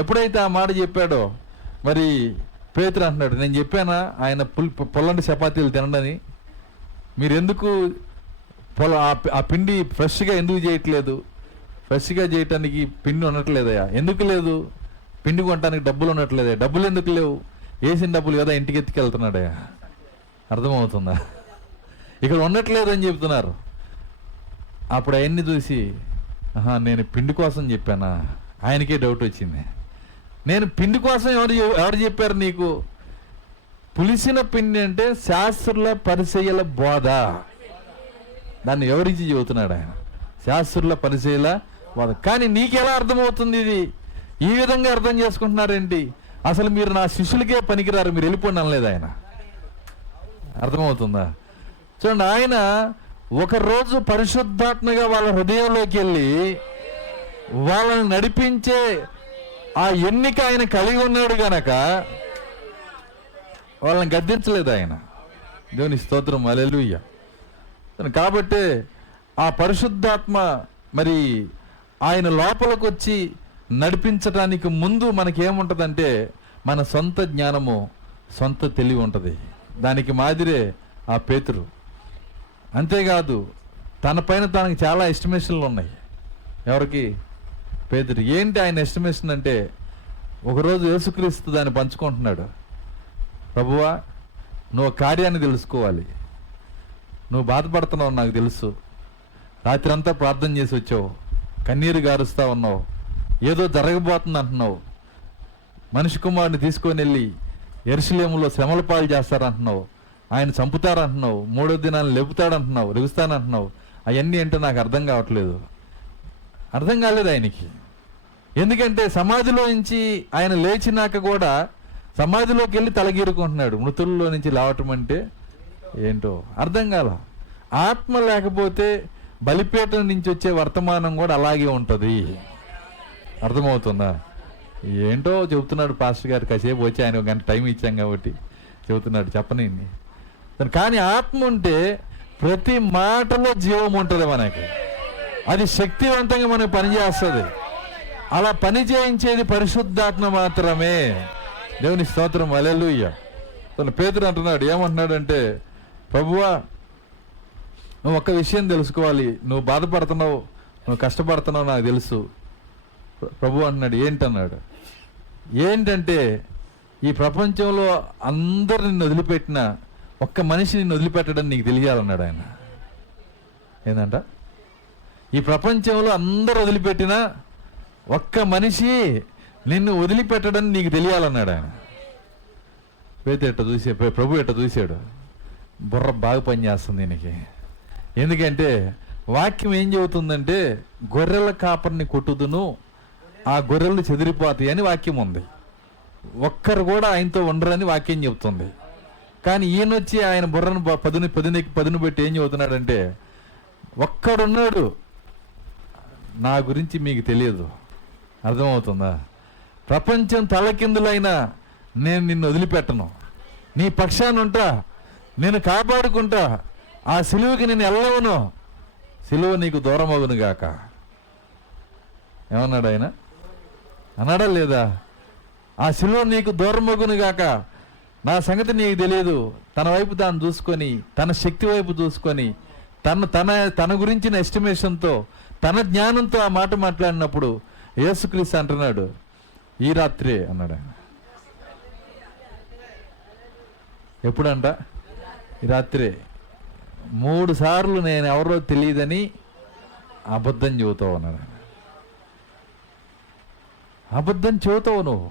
ఎప్పుడైతే ఆ మాట చెప్పాడో మరి పేతురు అంటున్నాడు, నేను చెప్పానా ఆయన పొల్లంటి చపాతీలు తినడని? మీరు ఎందుకు ఆ పిండి ఫ్రెష్గా ఎందుకు చేయట్లేదు? ఫ్రెష్గా చేయటానికి పిండి ఉండట్లేదయా? ఎందుకు లేదు? పిండి కొనడానికి డబ్బులు ఉండట్లేదా? డబ్బులు ఎందుకు లేవు? వేసిన డబ్బులు కదా ఇంటికి ఎత్తుకెళ్తున్నాడయా. అర్థమవుతుందా? ఇక్కడ ఉండట్లేదు అని చెప్తున్నారు. అప్పుడు అవన్నీ చూసి, నేను పిండి కోసం చెప్పానా? ఆయనకే డౌట్ వచ్చింది. నేను పిండి కోసం ఎవరు చెప్పారు నీకు? పులిసిన పిండి అంటే శాస్త్రుల పరిచయల బోధ. దాన్ని ఎవరించి చెబుతున్నాడు ఆయన? శాస్త్రుల పరిచయల బోధ. కానీ నీకెలా అర్థమవుతుంది ఇది? ఈ విధంగా అర్థం చేసుకుంటున్నారేంటి? అసలు మీరు నా శిష్యులకే పనికిరారు, మీరు వెళ్ళిపోండి అనలేదు ఆయన. అర్థమవుతుందా? చూడండి, ఆయన ఒకరోజు పరిశుద్ధాత్మగా వాళ్ళ హృదయంలోకి వెళ్ళి వాళ్ళని నడిపించే ఆ ఎన్నిక ఆయన కలిగి ఉన్నాడు గనక వాళ్ళని గద్దించలేదు ఆయన. దేవుని స్తోత్రం, హల్లెలూయా. కాబట్టి ఆ పరిశుద్ధాత్మ మరి ఆయన లోపలికి వచ్చి నడిపించటానికి ముందు మనకేముంటుందంటే మన సొంత జ్ఞానము, సొంత తెలివి ఉంటుంది. దానికి మాదిరే ఆ పేతురు. అంతేకాదు తన పైన తనకి చాలా ఎస్టిమేషన్లు ఉన్నాయి. ఎవరికి? పేతురు. ఏంటి ఆయన ఎస్టిమేషన్ అంటే, ఒకరోజు యేసుక్రీస్తు దాన్ని పంచుకుంటున్నాడు. ప్రభువా, నువ్వు కార్యాన్ని తెలుసుకోవాలి. నువ్వు బాధపడుతున్నావు నాకు తెలుసు. రాత్రి అంతా ప్రార్థన చేసి వచ్చావు, కన్నీరు గారుస్తా ఉన్నావు, ఏదో జరగబోతుంది అంటున్నావు. మనిషి కుమారుని తీసుకొని వెళ్ళి యెరూషలేములో శ్రమల పాలు చేస్తారంటున్నావు, ఆయన చంపుతారంటున్నావు, 3వ దినాన్ని లేపుతాడంటున్నావు, లెగుస్తానంటున్నావు. అవన్నీ అంటే నాకు అర్థం కావట్లేదు. అర్థం కాలేదు ఆయనకి. ఎందుకంటే సమాధిలో నుంచి ఆయన లేచినాక కూడా సమాధిలోకి వెళ్ళి తలగీరుకుంటున్నాడు. మృతుల్లో నుంచి లేవటం అంటే ఏంటో అర్థం కాల. ఆత్మ లేకపోతే బలిపీఠం నుంచి వచ్చే వర్తమానం కూడా అలాగే ఉంటుంది. అర్థమవుతుందా? ఏంటో చెబుతున్నాడు పాస్టర్ గారు. కాసేపు వచ్చి ఆయన 1 గంట టైం ఇచ్చాం కాబట్టి చెబుతున్నాడు, చెప్పని. కానీ ఆత్మ ఉంటే ప్రతి మాటలో జీవం ఉంటుంది మనకి. అది శక్తివంతంగా మనకు పనిచేస్తుంది. అలా పని చేయించేది పరిశుద్ధాత్మ మాత్రమే. దేవుని స్తోత్రం, హల్లెలూయా. పేతురు అంటున్నాడు, ఏమంటున్నాడంటే, ప్రభువా, నువ్వు ఒక్క విషయం తెలుసుకోవాలి. నువ్వు బాధపడుతున్నావు, నువ్వు కష్టపడుతున్నావు నాకు తెలుసు. ప్రభు అంటున్నాడు, ఏంటన్నాడు? ఏంటంటే, ఈ ప్రపంచంలో అందరు నిన్ను వదిలిపెట్టిన ఒక్క మనిషి నిన్ను వదిలిపెట్టడం నీకు తెలియాలన్నాడు ఆయన. ఏంటంట? ఈ ప్రపంచంలో అందరు వదిలిపెట్టిన ఒక్క మనిషి నిన్ను వదిలిపెట్టడం నీకు తెలియాలన్నాడు ఆయన. ప్రభు ఎట్ట చూశాడు, బుర్ర బాగా పనిచేస్తుంది దీనికి. ఎందుకంటే వాక్యం ఏం చెబుతుందంటే, గొర్రెల కాపరిని కొట్టుదును, ఆ గొర్రెలు చెదిరిపోతాయి అని వాక్యం ఉంది. ఒక్కరు కూడా ఆయనతో ఉండరని వాక్యం చెబుతుంది. కానీ ఈయనొచ్చి ఆయన బుర్రను పదును పెట్టి ఏం చెబుతున్నాడంటే, ఒక్కడున్నాడు నా గురించి మీకు తెలియదు. అర్థమవుతుందా? ప్రపంచం తలకిందులైనా నేను నిన్ను వదిలిపెట్టను, నీ పక్షాన ఉంటా, నేను కాపాడుకుంటా, ఆ సిలువకి నేను వెళ్ళవను, సిలువ నీకు దూరం అగును గాక. ఏమన్నాడు ఆయన? అన్నాడా లేదా? ఆ సిలువ నీకు దూరమగును గాక, నా సంగతి నీకు తెలియదు. తన వైపు తాను చూసుకొని, తన శక్తి వైపు చూసుకొని, తన గురించిన ఎస్టిమేషన్తో, తన జ్ఞానంతో ఆ మాట మాట్లాడినప్పుడు యేసుక్రీస్తు అంటున్నాడు, ఈ రాత్రే అన్నాడు ఆయన. ఎప్పుడంట? ఈ రాత్రే 3 సార్లు నేను ఎవరో తెలియదని అబద్ధం చెబుతావు అన్నాడు ఆయన. అబద్ధం చెబుతావు నువ్వు.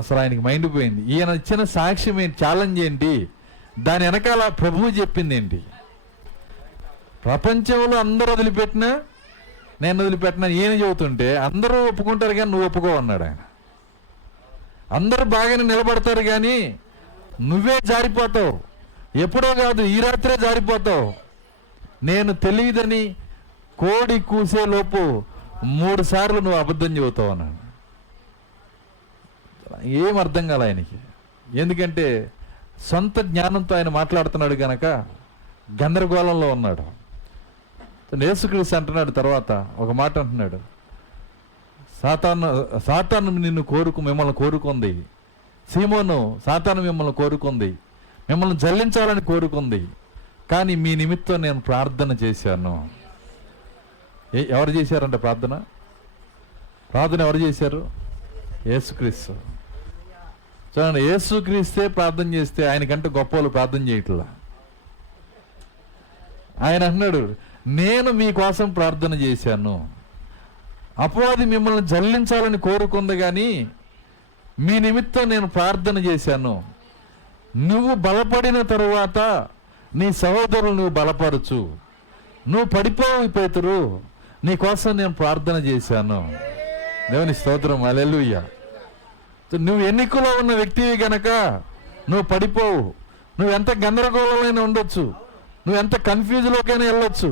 అసలు ఆయనకి మైండ్ పోయింది. ఈయన ఇచ్చిన సాక్ష్యం ఏంటి, ఛాలెంజ్ ఏంటి, దాని వెనకాల ప్రభువు చెప్పింది ఏంటి? ప్రపంచంలో అందరూ వదిలిపెట్టినా నేను వదిలిపెట్టినా ఈయన చెబుతుంటే అందరూ ఒప్పుకుంటారు కానీ నువ్వు ఒప్పుకో అన్నాడు ఆయన. అందరూ బాగానే నిలబడతారు కానీ నువ్వే జారిపోతావు. ఎప్పుడో కాదు, ఈ రాత్రే జారిపోతావు. నేను తెలియదని కోడి కూసేలోపు 3 సార్లు నువ్వు అబద్ధం చెబుతావు అన్నాడు. ఏం అర్థం కాలే ఆయనకి. ఎందుకంటే సొంత జ్ఞానంతో ఆయన మాట్లాడుతున్నాడు కనుక గందరగోళంలో ఉన్నాడు. యేసుక్రీస్తు అంటున్నాడు, తర్వాత ఒక మాట అంటున్నాడు, సాతాను మిమ్మల్ని కోరుకుంది. సీమోను, సాతాను మిమ్మల్ని కోరుకుంది, మిమ్మల్ని జల్లించాలని కోరుకుంది, కానీ మీ నిమిత్తం నేను ప్రార్థన చేశాను. ఎవరు చేశారంట ప్రార్థన? ఎవరు చేశారు? యేసుక్రీస్తు. చూడండి, యేసుక్రీస్తే ప్రార్థన చేస్తే ఆయనకంటే గొప్ప వాళ్ళు ప్రార్థన చేయట్లా. ఆయన అన్నాడు, నేను మీకోసం ప్రార్థన చేశాను. అపవాది మిమ్మల్ని జల్లించాలని కోరుకుంది కానీ మీ నిమిత్తం నేను ప్రార్థన చేశాను. నువ్వు బలపడిన తరువాత నీ సహోదరులు నువ్వు బలపరచు. నువ్వు పడిపోవు పేతురు, నీ కోసం నేను ప్రార్థన చేశాను. దేవుని స్తోత్రం, హల్లెలూయా. నువ్వు ఎన్నికలో ఉన్న వ్యక్తివి గనక నువ్వు పడిపోవు. నువ్వు ఎంత గందరగోళమైనా ఉండొచ్చు, నువ్వు ఎంత కన్ఫ్యూజ్లోకైనా వెళ్ళొచ్చు,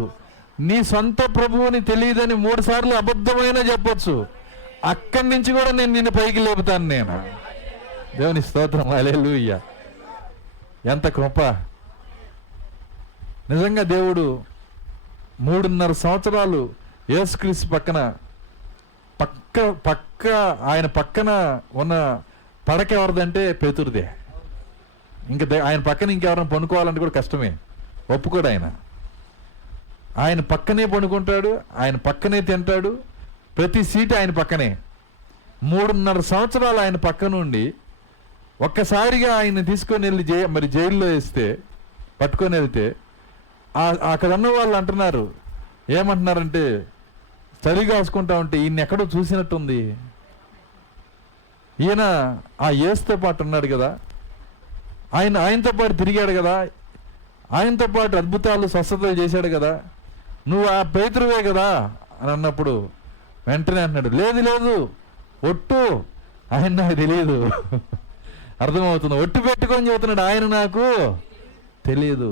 నీ సొంత ప్రభువుని తెలియదని 3 సార్లు అబద్ధమైనా చెప్పొచ్చు, అక్కడి నుంచి కూడా నేను నిన్ను పైకి లేపుతాను నేను. దేవుని స్తోత్రం, హల్లెలూయా. ఎంత కృప! నిజంగా దేవుడు 3.5 సంవత్సరాలు యేసుక్రీస్తు ఆయన పక్కన ఉన్న పడక ఎవరిదంటే పేతురుదే. ఇంకా ఆయన పక్కన ఇంకెవరైనా పనుకోవాలంటే కూడా కష్టమే, ఒప్పుకోడు ఆయన. ఆయన పక్కనే పడుకుంటాడు, ఆయన పక్కనే తింటాడు, ప్రతి సీటు ఆయన పక్కనే. 3.5 సంవత్సరాలు ఆయన పక్క నుండి ఒక్కసారిగా ఆయన తీసుకొని వెళ్ళి జైల్లో వేస్తే, పట్టుకొని వెళ్తే అక్కడ ఉన్న వాళ్ళు అంటున్నారు, ఏమంటున్నారంటే, చలి కాసుకుంటా ఉంటే ఈయన ఎక్కడో చూసినట్టుంది. ఈయన ఆ యేసుతో పాటు ఉన్నాడు కదా, ఆయనతో పాటు తిరిగాడు కదా, ఆయనతో పాటు అద్భుతాలు స్వస్థతలు చేశాడు కదా, నువ్వు ఆ పేతురువే కదా అని అన్నప్పుడు వెంటనే అంటున్నాడు, లేదు ఒట్టు, ఆయన నాకు తెలియదు. అర్థమవుతుంది, ఒట్టు పెట్టుకొని చెబుతున్నాడు, ఆయన నాకు తెలియదు.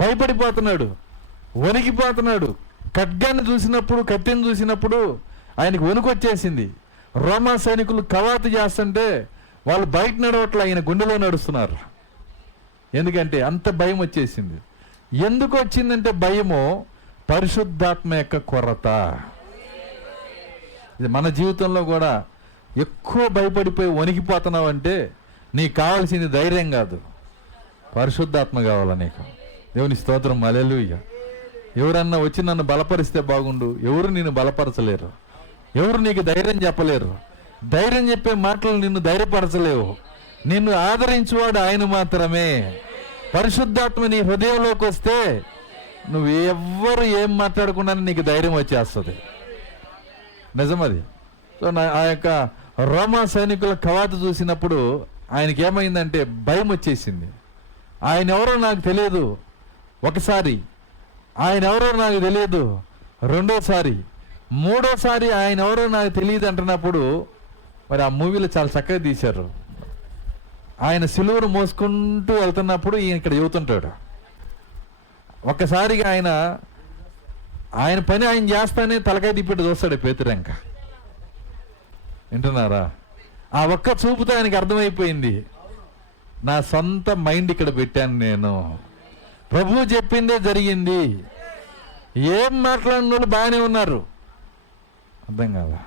భయపడిపోతున్నాడు, వణికిపోతున్నాడు. ఖడ్గాన్ని చూసినప్పుడు, కత్తిని చూసినప్పుడు ఆయనకు వణుకు వచ్చేసింది. రోమా సైనికులు కవాతు చేస్తుంటే వాళ్ళు బయట నడవట్ల, ఆయన గుండెలో నడుస్తున్నారు. ఎందుకంటే అంత భయం వచ్చేసింది. ఎందుకు వచ్చిందంటే భయము పరిశుద్ధాత్మ యొక్క కొరత. ఇది మన జీవితంలో కూడా ఎక్కువ భయపడిపోయి వణికిపోతున్నావు అంటే నీకు కావాల్సింది ధైర్యం కాదు, పరిశుద్ధాత్మ కావాలా నీకు. దేవుని స్తోత్రం, హల్లెలూయా. ఎవరన్నా వచ్చి నన్ను బలపరిస్తే బాగుండు, ఎవరు నిన్ను బలపరచలేరు, ఎవరు నీకు ధైర్యం చెప్పలేరు. ధైర్యం చెప్పే మాటలు నిన్ను ధైర్యపరచలేవు. నిన్ను ఆదరించువాడు ఆయన మాత్రమే. పరిశుద్ధాత్మ నీ హృదయంలోకి వస్తే నువ్వు ఎవ్వరు ఏం మాట్లాడకుండా నీకు ధైర్యం వచ్చేస్తుంది. నిజమది. సో ఆ యొక్క రోమా సైనికుల కవాతు చూసినప్పుడు ఆయనకి ఏమైందంటే భయం వచ్చేసింది. ఆయన ఎవరో నాకు తెలియదు ఒకసారి, ఆయన ఎవరో నాకు తెలియదు రెండోసారి, మూడోసారి ఆయన ఎవరో నాకు తెలియదు అంటున్నప్పుడు, మరి ఆ మూవీలో చాలా చక్కగా తీశారు. ఆయన సిలువను మోసుకుంటూ వెళ్తున్నప్పుడు ఈయన ఇక్కడ చెబుతుంటాడు. ఒక్కసారిగా ఆయన పని ఆయన చేస్తానే తలకాయ తిప్పిట్టు చూస్తాడు పేతురంక. వింటున్నారా? ఆ ఒక్క చూపుతో ఆయనకి అర్థమైపోయింది, నా సొంత మైండ్ ఇక్కడ పెట్టాను నేను, ప్రభువు చెప్పిందే జరిగింది. ఏం మాట్లాడిన వాళ్ళు బాగానే ఉన్నారు, అర్థం కాదా?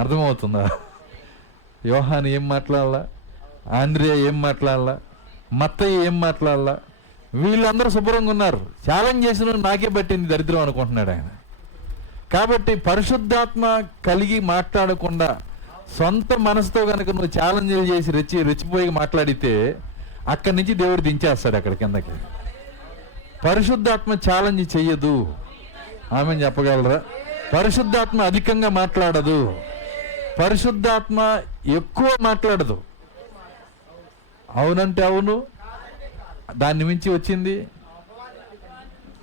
అర్థమవుతుందా? యోహాను ఏం మాట్లాడాలా, ఆంద్రియా ఏం మాట్లాడాలా, మత్తయ్య ఏం మాట్లాడాలా, వీళ్ళందరూ శుభ్రంగా ఉన్నారు. ఛాలెంజ్ చేసిన నాకే పట్టింది దరిద్రం అనుకుంటున్నాడు ఆయన. కాబట్టి పరిశుద్ధాత్మ కలిగి మాట్లాడకుండా సొంత మనసుతో కనుక నువ్వు ఛాలెంజ్లు చేసి రెచ్చిపోయి మాట్లాడితే అక్కడి నుంచి దేవుడు దించేస్తాడు అక్కడ కిందకి. పరిశుద్ధాత్మ ఛాలెంజ్ చెయ్యదు. ఆమె చెప్పగలరా? పరిశుద్ధాత్మ అధికంగా మాట్లాడదు. పరిశుద్ధాత్మ ఎక్కువ మాట్లాడదు. అవునంటే అవును, దాన్ని మించి వచ్చింది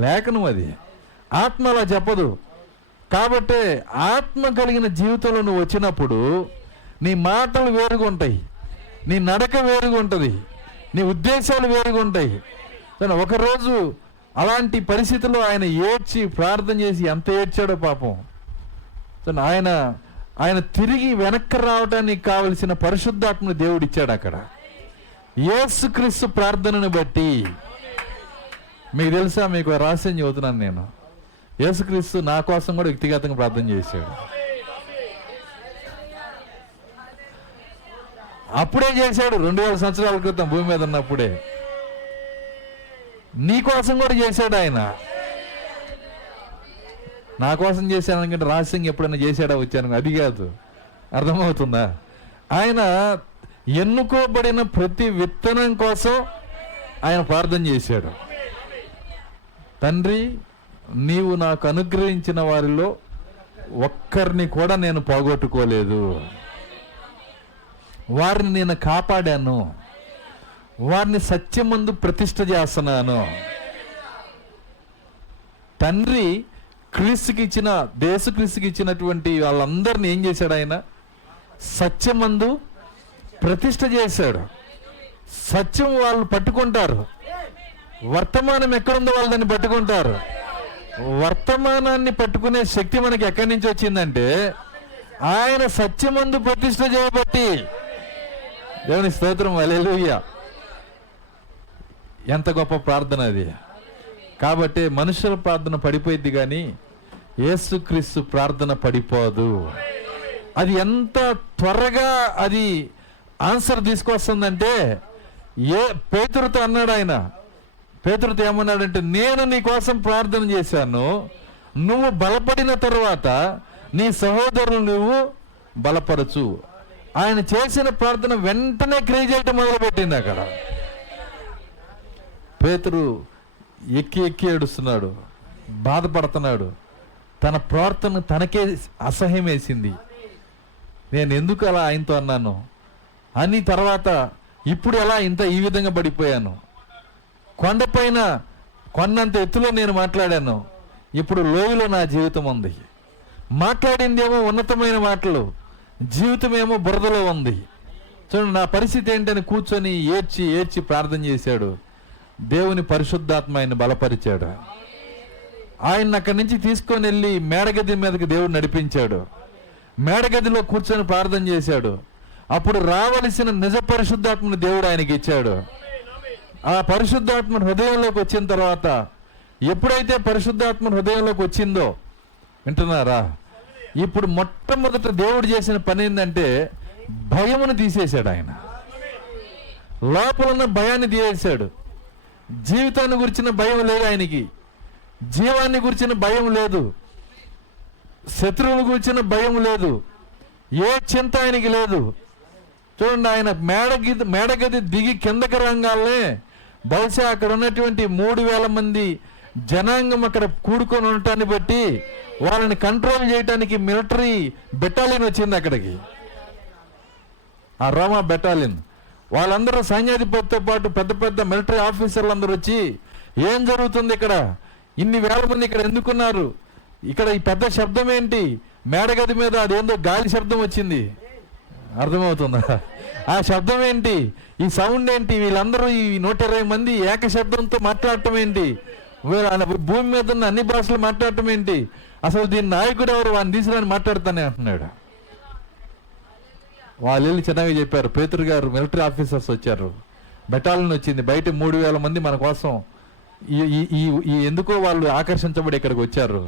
లేఖనం. అది ఆత్మ అలా చెప్పదు. కాబట్టి ఆత్మ కలిగిన జీవితంలో నువ్వు వచ్చినప్పుడు నీ మాటలు వేరుగా ఉంటాయి, నీ నడక వేరుగా ఉంటుంది, నీ ఉద్దేశాలు వేరుగా ఉంటాయి. ఒకరోజు అలాంటి పరిస్థితుల్లో ఆయన ఏడ్చి ప్రార్థన చేసి ఎంత ఏడ్చాడో పాపం. ఆయన తిరిగి వెనక్కి రావడానికి కావలసిన పరిశుద్ధాత్మను దేవుడు ఇచ్చాడు అక్కడ. యేసుక్రీస్తు ప్రార్థనను బట్టి. మీకు తెలుసా, మీకు రహస్యం చెబుతున్నాను నేను. యేసుక్రీస్తు నా కోసం కూడా వ్యక్తిగతంగా ప్రార్థన చేశాడు. అప్పుడే చేశాడు, 2000 సంవత్సరాల క్రితం భూమి మీద ఉన్నప్పుడే. నీ కోసం కూడా చేశాడు ఆయన. నా కోసం చేశాను అనుకుంటే రహస్యంగా ఎప్పుడైనా చేశాడా వచ్చాను, అది కాదు. అర్థమవుతుందా? ఆయన ఎన్నుకోబడిన ప్రతి విత్తనం కోసం ఆయన ప్రార్థన చేశాడు. తండ్రి, నీవు నాకు అనుగ్రహించిన వారిలో ఒక్కరిని కూడా నేను పోగొట్టుకోలేదు. వారిని నేను కాపాడాను, వారిని సత్యమందు ప్రతిష్ఠ చేస్తున్నాను. తండ్రి యేసుక్రీస్తుకి ఇచ్చినటువంటి వాళ్ళందరినీ ఏం చేశాడు ఆయన? సత్యమందు ప్రతిష్ఠ చేశాడు. సత్యం వాళ్ళు పట్టుకుంటారు. వర్తమానం ఎక్కడుందో వాళ్ళు దాన్ని పట్టుకుంటారు. వర్తమానాన్ని పట్టుకునే శక్తి మనకి ఎక్కడి నుంచి వచ్చిందంటే ఆయన సత్యమందు ప్రతిష్ఠ చేయబట్టి. దేవుని స్తోత్రం, హల్లెలూయా. ఎంత గొప్ప ప్రార్థన అది. కాబట్టి మనుషుల ప్రార్థన పడిపోయింది కానీ యేసుక్రీస్తు ప్రార్థన పడిపోదు. అది ఎంత త్వరగా అది ఆన్సర్ తీసుకొస్తుందంటే, పేతురుతో అన్నాడు ఆయన. పేతురుతో ఏమన్నాడంటే, నేను నీ కోసం ప్రార్థన చేశాను, నువ్వు బలపడిన తర్వాత నీ సహోదరులు నువ్వు బలపరచు. ఆయన చేసిన ప్రార్థన వెంటనే క్రియ చేయటం మొదలుపెట్టింది అక్కడ. పేతురు ఎక్కి ఏడుస్తున్నాడు, బాధపడుతున్నాడు. తన ప్రార్థన తనకే అసహ్యం వేసింది. నేను ఎందుకు అలా ఆయనతో అన్నాను అని, తర్వాత ఇప్పుడు ఎలా ఈ విధంగా పడిపోయాను. కొండపైన కొన్నంత ఎత్తులో నేను మాట్లాడాను, ఇప్పుడు లోయలో నా జీవితం ఉంది. మాట్లాడిందేమో ఉన్నతమైన మాటలు, జీవితమేమో బురదలో ఉంది. చూడండి నా పరిస్థితి ఏంటని కూర్చొని ఏడ్చి ప్రార్థన చేశాడు. దేవుని పరిశుద్ధాత్మ ఆయన బలపరిచాడు. ఆయన అక్కడి నుంచి తీసుకొని వెళ్ళి మేడగది మీదకి దేవుడు నడిపించాడు. మేడగదిలో కూర్చొని ప్రార్థన చేశాడు. అప్పుడు రావలసిన నిజ పరిశుద్ధాత్మను దేవుడు ఆయనకి ఇచ్చాడు. ఆ పరిశుద్ధాత్మ హృదయంలోకి వచ్చిన తర్వాత, ఎప్పుడైతే పరిశుద్ధాత్మ హృదయంలోకి వచ్చిందో, వింటున్నారా, ఇప్పుడు మొట్టమొదట దేవుడు చేసిన పని ఏంటంటే భయమును తీసేశాడు. ఆయన లోపల ఉన్న భయాన్ని తీసేశాడు. జీవితాన్ని గురించిన భయం లేదు ఆయనకి, జీవాన్ని గురించిన భయం లేదు, శత్రువుని గురించిన భయం లేదు, ఏ చింత ఆయనకి లేదు. చూడండి, ఆయన మేడగది దిగి కిందకి రంగాలనే బహుశా అక్కడ ఉన్నటువంటి 3000 మంది జనాంగం అక్కడ కూడుకొని ఉండటాన్ని బట్టి వాళ్ళని కంట్రోల్ చేయడానికి మిలిటరీ బెటాలియన్ వచ్చింది అక్కడికి. ఆ రోమా బెటాలియన్ వాళ్ళందరూ సైన్యాధిపతితో పాటు పెద్ద పెద్ద మిలిటరీ ఆఫీసర్లు అందరూ వచ్చి, ఏం జరుగుతుంది ఇక్కడ, ఇన్ని వేల మంది ఇక్కడ ఎందుకున్నారు, ఇక్కడ ఈ పెద్ద శబ్దం ఏంటి, మేడగది మీద అదేందో గాలి శబ్దం వచ్చింది, అర్థమవుతుందా, ఆ శబ్దం ఏంటి, ఈ సౌండ్ ఏంటి, వీళ్ళందరూ ఈ 120 మంది ఏక శబ్దంతో మాట్లాడటం ఏంటి, భూమి మీద ఉన్న అన్ని భాషలు మాట్లాడటం ఏంటి, అసలు దీని నాయకుడు ఎవరు, వాడిని తీసుకుని మాట్లాడతానే అంటున్నాడు. వాళ్ళు వెళ్ళి చిన్నగా చెప్పారు, పేతురు గారు మిలిటరీ ఆఫీసర్స్ వచ్చారు, బెటాలియన్ వచ్చింది, బయట 3000 మంది మన కోసం ఈ ఎందుకో వాళ్ళు ఆకర్షించబడి ఇక్కడికి వచ్చారు,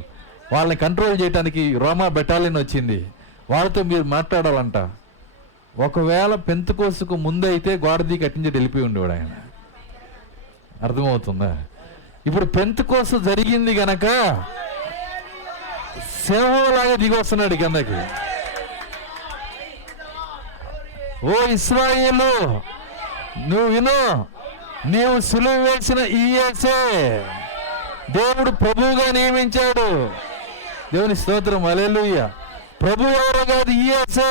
వాళ్ళని కంట్రోల్ చేయడానికి రోమా బెటాలియన్ వచ్చింది. వాళ్ళతో మీరు మాట్లాడాలంట. ఒకవేళ పెంతెకోస్తుకు ముందైతే గోడది కట్టించి వెళ్ళిపోయి ఉండేవాడు ఆయన. అర్థమవుతుందా? ఇప్పుడు పెంతెకోస్తు జరిగింది గనక సింహంలాగా దిగి వస్తున్నాడు కిందకి. ఓ ఇశ్రాయేలు, నువ్వు విను, నీవు సిలువ వేసిన ఈ యేసే దేవుడు ప్రభువుగా నియమించాడు. దేవుని స్తోత్రం, హల్లెలూయా. ప్రభు ఎవరో కాదు, ఈ యేసే.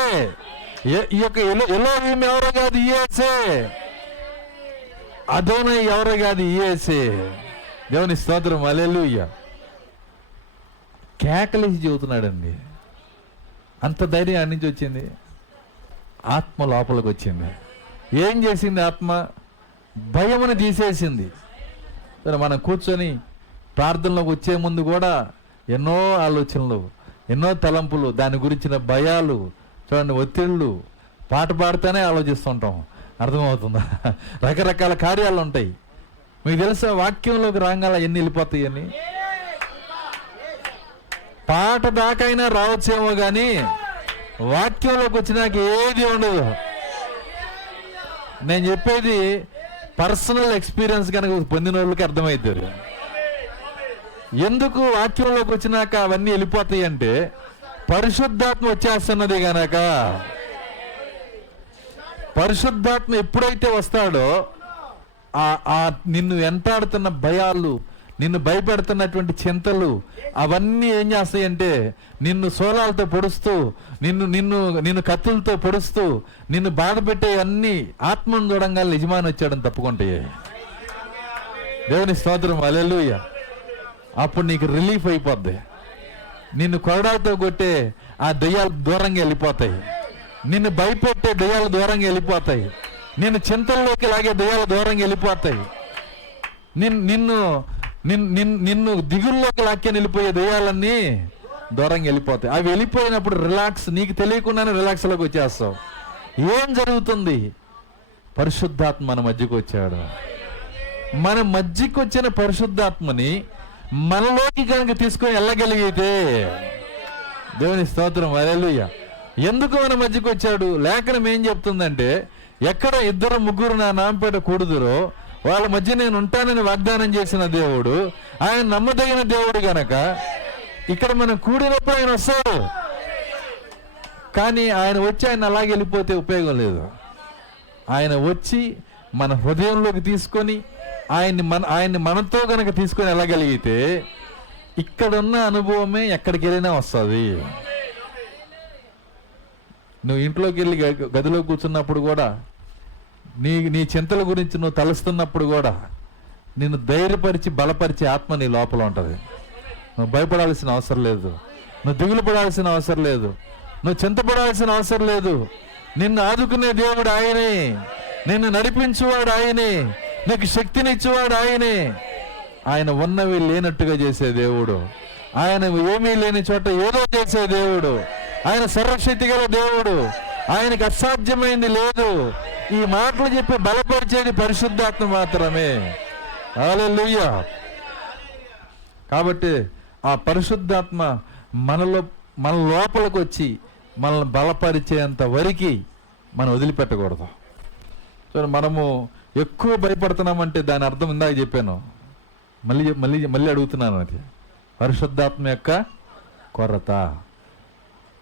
ఈ యొక్క ఎలోహిం ఎవరో కాదు, ఈ యేసే. అదోనై ఎవరో కాదు, ఈ యేసే. దేవుని స్తోత్రం, హల్లెలూయా. కేకలేసి చెబుతున్నాడండి. అంత ధైర్యం ఆడి నుంచి వచ్చింది. ఆత్మ లోపలికి వచ్చింది. ఏం చేసింది ఆత్మ? భయముని తీసేసింది. సరే, మనం కూర్చొని ప్రార్థనలోకి వచ్చే ముందు కూడా ఎన్నో ఆలోచనలు, ఎన్నో తలంపులు, దాని గురించిన భయాలు, చూడండి, ఒత్తిళ్ళు, పాట పాడుతూనే ఆలోచిస్తుంటాం. అర్థమవుతుందా? రకరకాల కార్యాలు ఉంటాయి. మీకు తెలుసా వాక్యంలోకి రాగాల ఎన్ని వెళ్ళిపోతాయని? పాట దాకైనా రావచ్చేమో కానీ వాక్యంలోకి వచ్చినాక ఏది ఉండదు. నేను చెప్పేది పర్సనల్ ఎక్స్పీరియన్స్ కనుక పొందిన వాళ్ళకి అర్థమవుతారు. ఎందుకు వాక్యంలోకి వచ్చినాక అవన్నీ వెళ్ళిపోతాయి అంటే పరిశుద్ధాత్మ వచ్చేస్తున్నది గనక. పరిశుద్ధాత్మ ఎప్పుడైతే వస్తాడో ఆ నిన్ను వెంటాడుతున్న భయాలు, నిన్ను భయపెడుతున్నటువంటి చింతలు అవన్నీ ఏం చేస్తాయంటే నిన్ను సోలాలతో పొడుస్తూ, నిన్ను కత్తులతో పొడుస్తూ, నిన్ను బాధ పెట్టే అన్ని ఆత్మను చూడంగా యజమాని వచ్చాడని తప్పుకుంటాయి. దేవుని స్తోత్రం, హల్లెలూయా. అప్పుడు నీకు రిలీఫ్ అయిపోద్ది. నిన్ను కొరడాలతో కొట్టే ఆ దయ్యాలు దూరంగా వెళ్ళిపోతాయి. నిన్ను భయపెట్టే దయ్యాలు దూరంగా వెళ్ళిపోతాయి. నిన్ను చింతల్లోకి లాగే దయ్యాలు దూరంగా వెళ్ళిపోతాయి. నిన్ను దిగుల్లోకి లాక్కి వెళ్ళిపోయే దయ్యాలన్నీ దూరంగా వెళ్ళిపోతాయి. అవి వెళ్ళిపోయినప్పుడు రిలాక్స్, నీకు తెలియకుండానే రిలాక్స్లోకి వచ్చేస్తావు. ఏం జరుగుతుంది? పరిశుద్ధాత్మ మన మధ్యకు వచ్చాడు. మన మధ్యకు వచ్చిన పరిశుద్ధాత్మని మనలోకి కనుక తీసుకొని వెళ్ళగలిగితే, దేవుని స్తోత్రం, హల్లెలూయా. ఎందుకు మన మధ్యకు వచ్చాడు? లేఖనం ఏం చెప్తుందంటే, ఎక్కడ 2-3 నా నామపేట కూడుదురో వాళ్ళ మధ్య నేను ఉంటానని వాగ్దానం చేసిన దేవుడు, ఆయన నమ్మదగిన దేవుడు గనక ఇక్కడ మనం కూడినప్పుడు ఆయన వస్తాడు. కానీ ఆయన వచ్చి ఆయన అలాగే వెళ్ళిపోతే ఉపయోగం లేదు. ఆయన వచ్చి మన హృదయంలోకి తీసుకొని ఆయన్ని మనతో కనుక తీసుకొని వెళ్ళగలిగితే ఇక్కడున్న అనుభవమే ఎక్కడికి వెళ్ళినా వస్తుంది. నువ్వు ఇంట్లోకి వెళ్ళి గదిలో కూర్చున్నప్పుడు కూడా నీ చింతల గురించి నువ్వు తలుస్తున్నప్పుడు కూడా నిన్ను ధైర్యపరిచి బలపరిచే ఆత్మ నీ లోపల ఉంటుంది. నువ్వు భయపడాల్సిన అవసరం లేదు. నువ్వు దిగులు పడాల్సిన అవసరం లేదు. నువ్వు చింతపడాల్సిన అవసరం లేదు. నిన్ను ఆదుకునే దేవుడు ఆయనే. నిన్ను నడిపించేవాడు ఆయనే. నీకు శక్తినిచ్చేవాడు ఆయనే. ఆయన ఉన్నవి లేనట్టుగా చేసే దేవుడు. ఆయన ఏమీ లేని చోట ఏదో చేసే దేవుడు. ఆయన సర్వశక్తి గల దేవుడు. ఆయనకు అసాధ్యమైంది లేదు. ఈ మాటలు చెప్పి బలపరిచేది పరిశుద్ధాత్మ మాత్రమే. హల్లెలూయా. కాబట్టి ఆ పరిశుద్ధాత్మ మన లోపలికి వచ్చి మనల్ని బలపరిచేంత వరకు మనం వదిలిపెట్టకూడదు. సో మనము ఎక్కువ భయపడుతున్నామంటే దాని అర్థం ఇందాక చెప్పాను, మళ్ళీ అడుగుతున్నాను. అది పరిశుద్ధాత్మ యొక్క కొరత.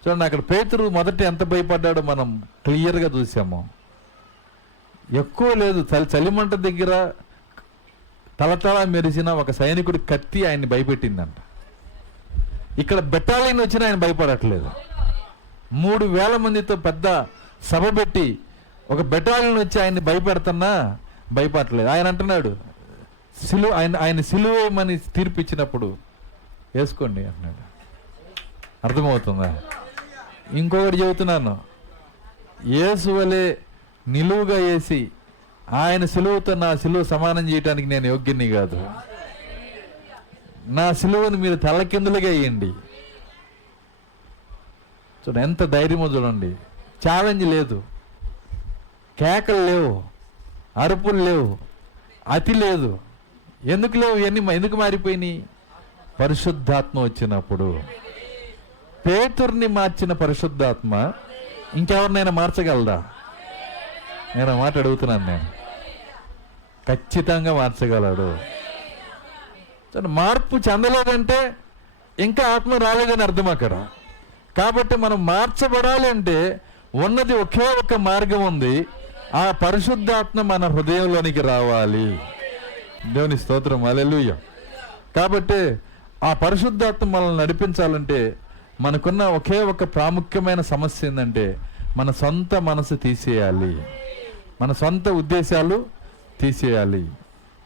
చూడండి, అక్కడ పేతురు మొదట ఎంత భయపడ్డాడో మనం క్లియర్గా చూసాము. ఎక్కువ లేదు, చలిమంట దగ్గర తలతల మెరిసిన ఒక సైనికుడి కత్తి ఆయన్ని భయపెట్టిందంట. ఇక్కడ బెటాలియన్ వచ్చినా ఆయన భయపడట్లేదు. 3,000 మందితో పెద్ద సభ పెట్టి ఒక బెటాలియన్ వచ్చి ఆయన్ని భయపెడుతున్నా భయపడట్లేదు. ఆయన అంటున్నాడు, ఆయన సిలువేయమని తీర్పు ఇచ్చినప్పుడు వేసుకోండి అన్నాడు. అర్థమవుతుందా? ఇంకొకటి చెబుతున్నాను, యేసు వలె నిలువుగా వేసి ఆయన సిలువతో నా సిలువ సమానం చేయడానికి నేను యోగ్యుని కాదు. నా సిలువను మీరు తలకిందులుగా వేయండి. చూడండి ఎంత ధైర్యమో చూడండి. ఛాలెంజ్ లేదు, కేకలు లేవు, అరుపులు లేవు, అతి లేదు. ఎందుకు లేవు? ఇవన్నీ ఎందుకు మారిపోయినాయి? పరిశుద్ధాత్మ వచ్చినప్పుడు. పేతుర్ని మార్చిన పరిశుద్ధాత్మ ఇంకెవరినైనా మార్చగలదా? నేను ఆ మాట అడుగుతున్నాను. నేను ఖచ్చితంగా మార్చగలడు. మార్పు చెందలేదంటే ఇంకా ఆత్మ రాలేదని అర్థం అక్కడ. కాబట్టి మనం మార్చబడాలి అంటే ఉన్నది ఒకే ఒక మార్గం ఉంది. ఆ పరిశుద్ధాత్మ మన హృదయంలోనికి రావాలి. దేవుని స్తోత్రం, హల్లెలూయా. కాబట్టి ఆ పరిశుద్ధాత్మ మనల్ని నడిపించాలంటే మనకున్న ఒకే ఒక ప్రాముఖ్యమైన సమస్య ఏంటంటే మన సొంత మనసు తీసేయాలి, మన సొంత ఉద్దేశాలు తీసేయాలి.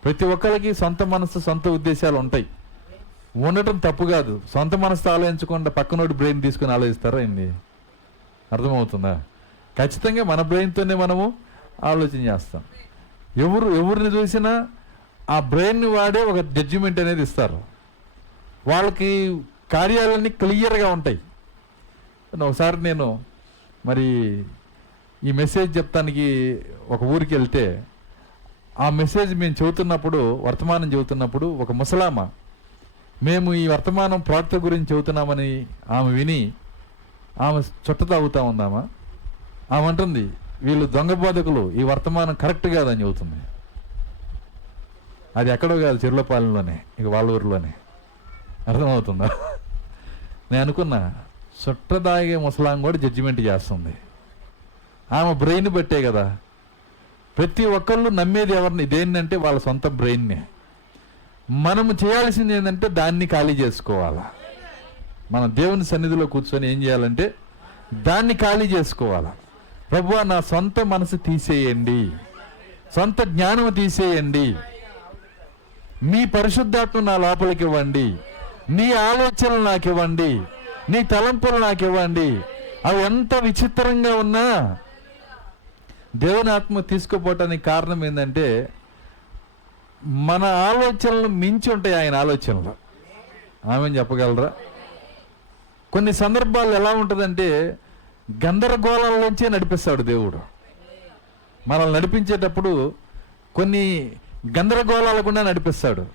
ప్రతి ఒక్కరికి సొంత మనసు, సొంత ఉద్దేశాలు ఉంటాయి. ఉండటం తప్పు కాదు. సొంత మనసుతో ఆలోచించకుండా పక్కనోడి బ్రెయిన్ తీసుకుని ఆలోచిస్తారా ఏంది? అర్థమవుతుందా? ఖచ్చితంగా మన బ్రెయిన్తోనే మనము ఆలోచన చేస్తాం. ఎవరిని చూసినా ఆ బ్రెయిన్ని వాడే ఒక జడ్జిమెంట్ అనేది ఇస్తారు. వాళ్ళకి కార్యాలన్నీ క్లియర్గా ఉంటాయి. ఒకసారి నేను మరి ఈ మెసేజ్ చెప్తానికి ఒక ఊరికి వెళ్తే ఆ మెసేజ్ మేము చెబుతున్నప్పుడు, వర్తమానం చెబుతున్నప్పుడు ఒక ముసలామ, మేము ఈ వర్తమానం ప్రార్థన గురించి చెబుతున్నామని ఆమె విని ఆమె చుట్ట తాగుతూ ఉందామా. ఆమె అంటుంది, వీళ్ళు దొంగ బోధకులు, ఈ వర్తమానం కరెక్ట్ కాదని చెబుతుంది. అది ఎక్కడో కాదు, చెర్లపాలెంలోనే, ఇక వాళ్ళ ఊరిలోనే. అర్థమవుతుందా? నేను అనుకున్నా, చుట్ట తాగే ముసలాం కూడా జడ్జిమెంట్ చేస్తుంది. ఆమె బ్రెయిన్ బట్టే కదా. ప్రతి ఒక్కళ్ళు నమ్మేది ఎవరిని? దేన్నంటే వాళ్ళ సొంత బ్రెయిన్నే. మనము చేయాల్సింది ఏంటంటే దాన్ని ఖాళీ చేసుకోవాలా. మనం దేవుని సన్నిధిలో కూర్చొని ఏం చేయాలంటే దాన్ని ఖాళీ చేసుకోవాలా. ప్రభువా, నా సొంత మనసు తీసేయండి, సొంత జ్ఞానం తీసేయండి, మీ పరిశుద్ధాత్మ నా లోపలికి ఇవ్వండి, నీ ఆలోచనలు నాకు ఇవ్వండి, నీ తలంపులు నాకు ఇవ్వండి. అవి ఎంత విచిత్రంగా ఉన్నా దేవుని ఆత్మ తీసుకుపోవటానికి కారణం ఏంటంటే మన ఆలోచనలు మించి ఉంటాయి ఆయన ఆలోచనలు. ఆమె చెప్పగలరా? కొన్ని సందర్భాలు ఎలా ఉంటుందంటే గందరగోళంలోంచే నడిపిస్తాడు దేవుడు. మనల్ని నడిపించేటప్పుడు కొన్ని గందరగోళాలు కూడా నడిపిస్తాడు,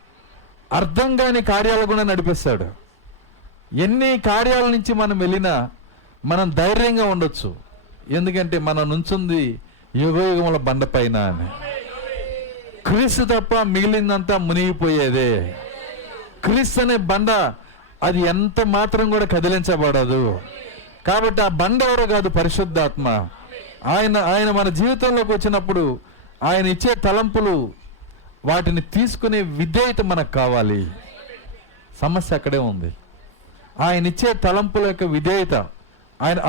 అర్థం కాని కార్యాలు కూడా నడిపిస్తాడు. ఎన్ని కార్యాల నుంచి మనం వెళ్ళినా మనం ధైర్యంగా ఉండొచ్చు. ఎందుకంటే మనం నుంచుంది యుగయుగముల బండపైన అని. క్రీస్తు తప్ప మిగిలిందంతా మునిగిపోయేదే. క్రీస్తు అనే బండ అది ఎంత మాత్రం కూడా కదిలించబడదు. కాబట్టి ఆ బండ ఎవరో కాదు, పరిశుద్ధాత్మ. ఆయన మన జీవితంలోకి వచ్చినప్పుడు ఆయన ఇచ్చే తలంపులు, వాటిని తీసుకునే విధేయత మనకు కావాలి. సమస్య అక్కడే ఉంది. ఆయన ఇచ్చే తలంపుల యొక్క విధేయత,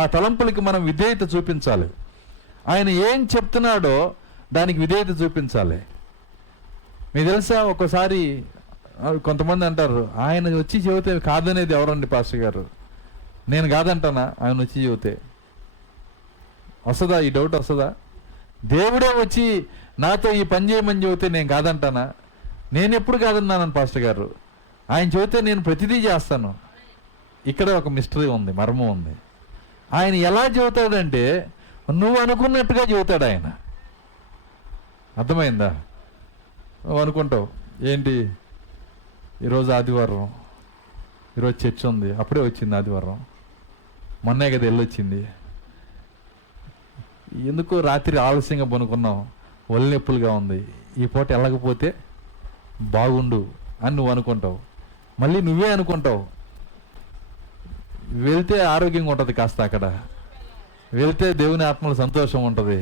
ఆ తలంపులకి మనం విధేయత చూపించాలి. ఆయన ఏం చెప్తున్నాడో దానికి విధేయత చూపించాలి. మీకు తెలుసా, ఒక్కోసారి కొంతమంది అంటారు, ఆయన వచ్చి చెబితే కాదనేది ఎవరండి పాస్టర్ గారు? నేను కాదంటానా ఆయన వచ్చి చెబితే? వస్తుందా ఈ డౌట్? వస్తుందా? దేవుడే వచ్చి నాతో ఈ పని చేయమని చెబితే నేను కాదంటానా? నేను ఎప్పుడు కాదన్నాను పాస్టర్ గారు. ఆయన చెబితే నేను ప్రతిదీ చేస్తాను. ఇక్కడ ఒక మిస్టరీ ఉంది, మర్మం ఉంది. ఆయన ఎలా చెబుతాడంటే నువ్వు అనుకున్నట్టుగా చెబుతాడు ఆయన. అర్థమైందా? నువ్వు అనుకుంటావు ఏంటి, ఈరోజు ఆదివారం, ఈరోజు చర్చ ఉంది, అప్పుడే వచ్చింది ఆదివారం, మొన్నే కదా వెళ్ళొచ్చింది, ఎందుకు రాత్రి ఆలస్యంగా పనుకున్నావు, ఒళ్ళు నొప్పులుగా ఉంది, ఈ పూట వెళ్ళకపోతే బాగుండు అని నువ్వు అనుకుంటావు. మళ్ళీ నువ్వే అనుకుంటావు, వెళ్తే ఆరోగ్యంగా ఉంటుంది, కాస్త అక్కడ వెళ్తే దేవుని ఆత్మలో సంతోషం ఉంటుంది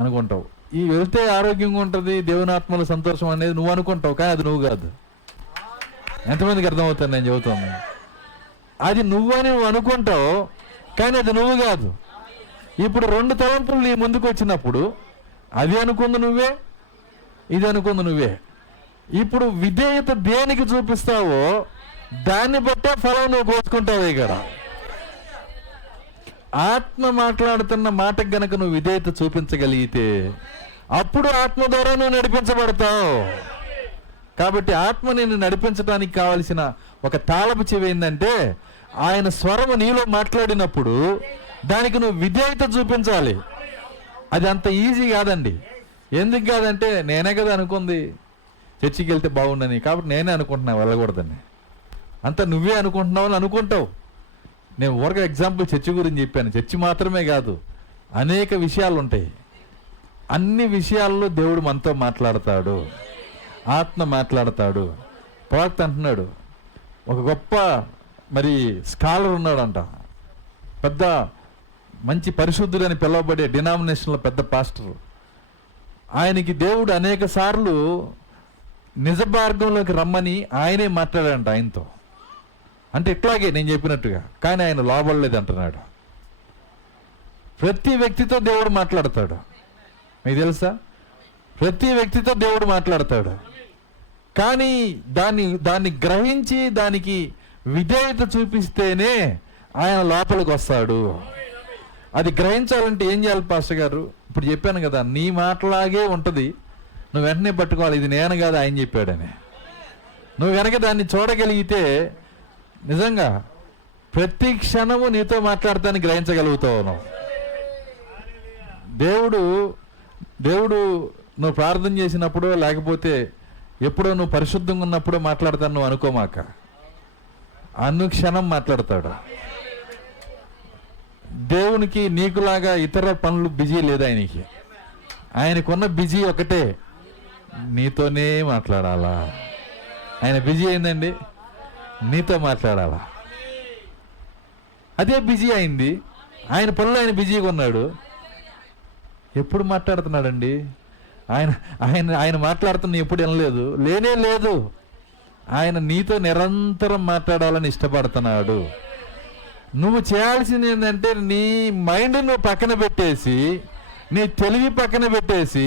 అనుకుంటావు. ఈ వెళ్తే ఆరోగ్యంగా ఉంటుంది, దేవుని ఆత్మలో సంతోషం అనేది నువ్వు అనుకుంటావు, కానీ అది నువ్వు కాదు. ఎంతమందికి అర్థమవుతుంది నేను చెబుతాను? అది నువ్వని నువ్వు అనుకుంటావు, కానీ అది నువ్వు కాదు. ఇప్పుడు రెండు తలంపులు నీ ముందుకు వచ్చినప్పుడు అది అనుకుంది నువ్వే, ఇది అనుకుంది నువ్వే. ఇప్పుడు విధేయత దేనికి చూపిస్తావో దాన్ని బట్టే ఫలం నువ్వు కోసుకుంటావు. ఇక్కడ ఆత్మ మాట్లాడుతున్న మాటకు గనక నువ్వు విధేయత చూపించగలిగితే అప్పుడు ఆత్మ ద్వారా నువ్వు నడిపించబడతావు. కాబట్టి ఆత్మ నిన్ను నడిపించడానికి కావలసిన ఒక తాళపు చెవి ఏంటంటే ఆయన స్వరము నీలో మాట్లాడినప్పుడు దానికి నువ్వు విధేయత చూపించాలి. అది అంత ఈజీ కాదండి. ఎందుకు కాదంటే నేనే కదా అనుకుంది చర్చికి వెళ్తే బాగుండని, కాబట్టి నేనే అనుకుంటున్నా వెళ్ళకూడదని. అంతా నువ్వే అనుకుంటున్నావు అని అనుకుంటావు. నేను ఊరగా ఎగ్జాంపుల్ చర్చి గురించి చెప్పాను. చర్చి మాత్రమే కాదు, అనేక విషయాలు ఉంటాయి. అన్ని విషయాల్లో దేవుడు మనతో మాట్లాడతాడు, ఆత్మ మాట్లాడతాడు. ప్రవక్త అంటున్నాడు, ఒక గొప్ప మరి స్కాలర్ ఉన్నాడంట, పెద్ద మంచి పరిశుద్ధుడని పిలువబడే డినామినేషన్లో పెద్ద పాస్టర్. ఆయనకి దేవుడు అనేక సార్లు నిజ మార్గంలోకి రమ్మని ఆయనే మాట్లాడాడంట ఆయనతో. అంటే ఇట్లాగే నేను చెప్పినట్టుగా, కానీ ఆయన లోబడలేదు అంటున్నాడు. ప్రతి వ్యక్తితో దేవుడు మాట్లాడతాడు, మీకు తెలుసా? ప్రతి వ్యక్తితో దేవుడు మాట్లాడతాడు. కానీ దాన్ని గ్రహించి దానికి విధేయత చూపిస్తేనే ఆయన లోపలికి వస్తాడు. అది గ్రహించాలంటే ఏం చేయాలి పాస్టర్ గారు? ఇప్పుడు చెప్పాను కదా, నీ మాటలాగే ఉంటుంది, నువ్వు వెంటనే పట్టుకోవాలి, ఇది నేను కాదు ఆయన చెప్పాడని. నువ్వు వెనక దాన్ని చూడగలిగితే నిజంగా ప్రతి క్షణము నీతో మాట్లాడతానికి గ్రహించగలుగుతావు నువ్వు. దేవుడు నువ్వు ప్రార్థన చేసినప్పుడు, లేకపోతే ఎప్పుడో నువ్వు పరిశుద్ధంగా ఉన్నప్పుడో మాట్లాడతాను నువ్వు అనుకోమాక. అనుక్షణం మాట్లాడతాడు. దేవునికి నీకులాగా ఇతర పనులు బిజీ లేదు ఆయనకి. ఆయనకున్న బిజీ ఒకటే, నీతోనే మాట్లాడాలా. ఆయన బిజీ అయిందండి, నీతో మాట్లాడాలా. అదే బిజీ అయింది. ఆయన పనులు ఆయన బిజీగా ఉన్నాడు. ఎప్పుడు మాట్లాడుతున్నాడండి ఆయన? ఆయన మాట్లాడుతున్న ఎప్పుడు వినలేదు, లేనే లేదు. ఆయన నీతో నిరంతరం మాట్లాడాలని ఇష్టపడుతున్నాడు. నువ్వు చేయాల్సింది ఏంటంటే, నీ మైండ్ నువ్వు పక్కన పెట్టేసి, నీ తెలివి పక్కన పెట్టేసి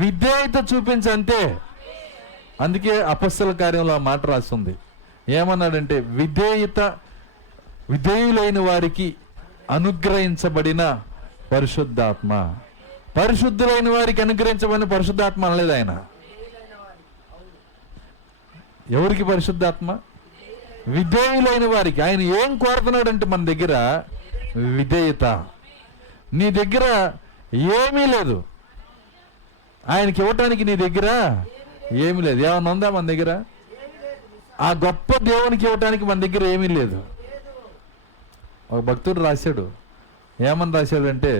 విధేయత చూపించంతే. అందుకే అపొస్తల కార్యంలో ఆ మాట రాస్తుంది. ఏమన్నాడంటే, విధేయులైన వారికి అనుగ్రహించబడిన పరిశుద్ధాత్మ. పరిశుద్ధులైన వారికి అనుగ్రహించబడిన పరిశుద్ధాత్మ అనలేదు ఆయన. ఎవరికి పరిశుద్ధాత్మ? విధేయులైన వారికి. ఆయన ఏం కోరుతున్నాడంటే మన దగ్గర విధేయత. నీ దగ్గర ఏమీ లేదు, ఆయనకి ఇవ్వటానికి నీ దగ్గర ఏమీ లేదు. ఏమన్నా ఉందా మన దగ్గర? ఆ గొప్ప దేవునికి ఇవ్వటానికి మన దగ్గర ఏమీ లేదు. ఒక భక్తుడు రాశాడు, ఏమని రాశాడంటే,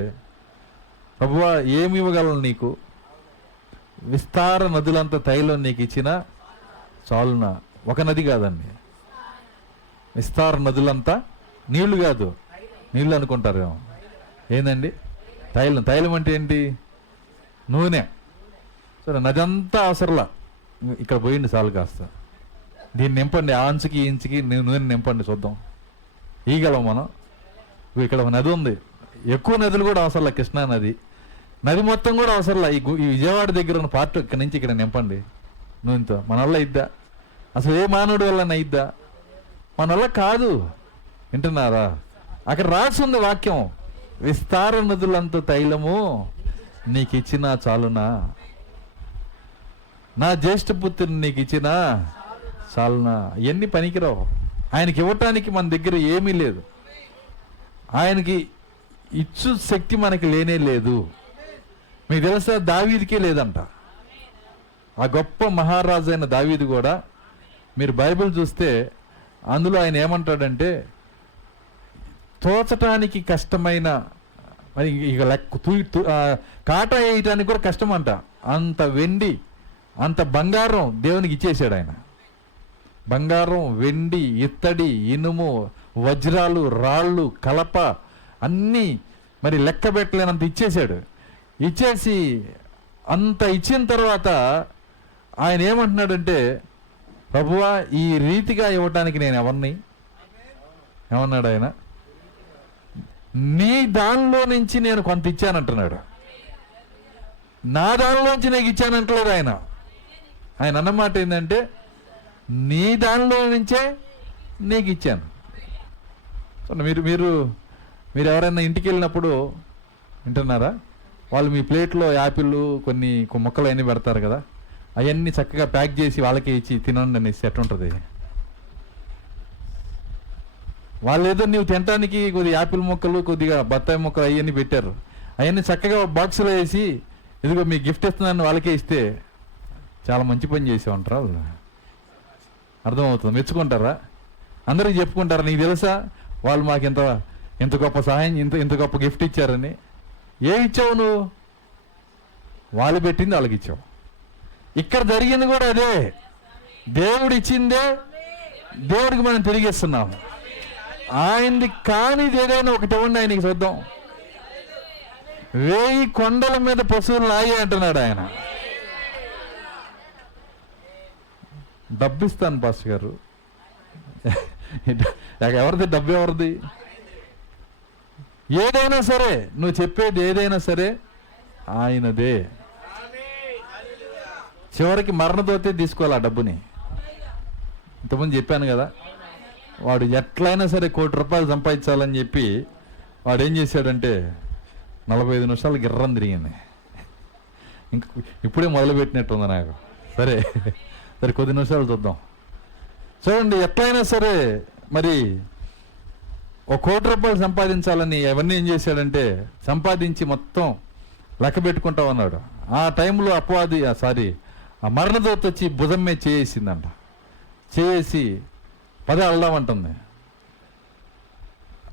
ప్రభువా ఏమి ఇవ్వగలను నీకు? విస్తార నదులంత తైలం నీకు ఇచ్చినా చాలునా? ఒక నది కాదండి, విస్తార నదులంతా. నీళ్లు కాదు, నీళ్ళు అనుకుంటారు ఏందండి? తైలం అంటే ఏంటి? నూనె. సరే, నది అంతా అవసరంలా, ఇక్కడ పోయింది చాలు, కాస్త దీన్ని నింపండి, ఆ అంచుకి ఈ ఇంచుకి నూనె నింపండి చూద్దాం. ఈగలం మనం. ఇక్కడ ఒక నది ఉంది, ఎక్కువ నదులు కూడా అవసరంలా, కృష్ణా నది మొత్తం కూడా అవసరంలా. ఈ విజయవాడ దగ్గర ఉన్న పార్ట్ ఇక్కడ నుంచి ఇక్కడ నింపండి నూనెతో. మన వల్ల ఇద్దా? అసలు ఏ మానవుడి వల్ల అయిద్దా? మన వల్ల కాదు. వింటున్నారా? అక్కడ రాసింది వాక్యం, విస్తార నదులంత తైలము నీకు ఇచ్చినా చాలునా? నా జ్యేష్ఠపుత్రుని నీకు ఇచ్చినా చాలునా? ఇవన్నీ పనికిరావు. ఆయనకి ఇవ్వటానికి మన దగ్గర ఏమీ లేదు. ఆయనకి ఇచ్చు శక్తి మనకి లేనే లేదు. మీకు తెలుసా, దావీదుకే లేదంట. ఆ గొప్ప మహారాజు అయిన దావీదు కూడా, మీరు బైబిల్ చూస్తే అందులో ఆయన ఏమంటాడంటే, తోచటానికి కష్టమైన, మరి ఇక కాటా వేయటానికి కూడా కష్టం అంట. అంత వెండి, అంత బంగారం దేవునికి ఇచ్చేసాడు ఆయన. బంగారం, వెండి, ఇత్తడి, ఇనుము, వజ్రాలు, రాళ్ళు, కలప అన్నీ మరి లెక్క పెట్టలేనంత ఇచ్చేసాడు. ఇచ్చేసి అంత ఇచ్చిన తర్వాత ఆయన ఏమంటున్నాడంటే, ప్రభువా ఈ రీతిగా ఇవ్వటానికి నేను ఎవరిని? ఏమన్నాడు ఆయన? నీ దానిలో నుంచి నేను కొంత ఇచ్చానంటున్నాడు. నా దానిలోంచి నీకు ఇచ్చానంటలేదు ఆయన. ఆయన అన్నమాట ఏంటంటే, నీ దానిలో నుంచే నీకు ఇచ్చాను. మీరు ఎవరైనా ఇంటికి వెళ్ళినప్పుడు, వింటున్నారా, వాళ్ళు మీ ప్లేట్లో యాపిల్ కొన్ని మొక్కలు అన్నీ పెడతారు కదా, అవన్నీ చక్కగా ప్యాక్ చేసి వాళ్ళకే ఇచ్చి తినండి అనేసి ఎట్లుంటుంది? వాళ్ళు ఏదో నువ్వు తినడానికి కొద్దిగా యాపిల్ మొక్కలు, కొద్దిగా బత్తాయి మొక్కలు అవన్నీ పెట్టారు. అవన్నీ చక్కగా బాక్సులో వేసి, ఇదిగో మీ గిఫ్ట్ ఇస్తున్నాను వాళ్ళకే ఇస్తే చాలా మంచి పని చేసేవంటారా? వాళ్ళు అర్థమవుతుంది, మెచ్చుకుంటారా? అందరికి చెప్పుకుంటారు. నీకు తెలుసా వాళ్ళు మాకు ఇంత గొప్ప సహాయం, ఇంత గొప్ప గిఫ్ట్ ఇచ్చారని. ఏమి ఇచ్చావు నువ్వు? వాళ్ళు పెట్టింది వాళ్ళకి ఇచ్చావు. ఇక్కడ జరిగింది కూడా అదే. దేవుడు ఇచ్చిందే దేవుడికి మనం తిరిగిస్తున్నాం. ఆయనది కానిది ఏదైనా ఒకటి ఇవ్వండి ఆయనకి చూద్దాం. 1000 కొండల మీద పశువులు లాగి అంటున్నాడు ఆయన. డబ్బిస్తాను పాస్టర్ గారు. ఎవరిది డబ్బు? ఎవరిది? ఏదైనా సరే, నువ్వు చెప్పేది ఏదైనా సరే ఆయనదే. చివరికి మరణతోతే తీసుకోవాలి ఆ డబ్బుని. ఇంతకుముందు చెప్పాను కదా, వాడు ఎట్లయినా సరే 1 కోటి రూపాయలు సంపాదించాలని చెప్పి వాడు ఏం చేశాడంటే 45 నిమిషాలు గిర్రం తిరిగింది. ఇంక ఇప్పుడే మొదలుపెట్టినట్టుంది నాకు. సరే కొద్ది నిమిషాలు చూద్దాం. చూడండి, ఎట్లయినా సరే మరి 1 కోటి రూపాయలు సంపాదించాలని అవన్నీ ఏం చేశాడంటే సంపాదించి మొత్తం లెక్క పెట్టుకుంటా ఉన్నాడు. ఆ టైంలో ఆ మరణదూత వచ్చి భుజం మీద చేసిందంట. చేసి పదే వెళ్దామంటుంది.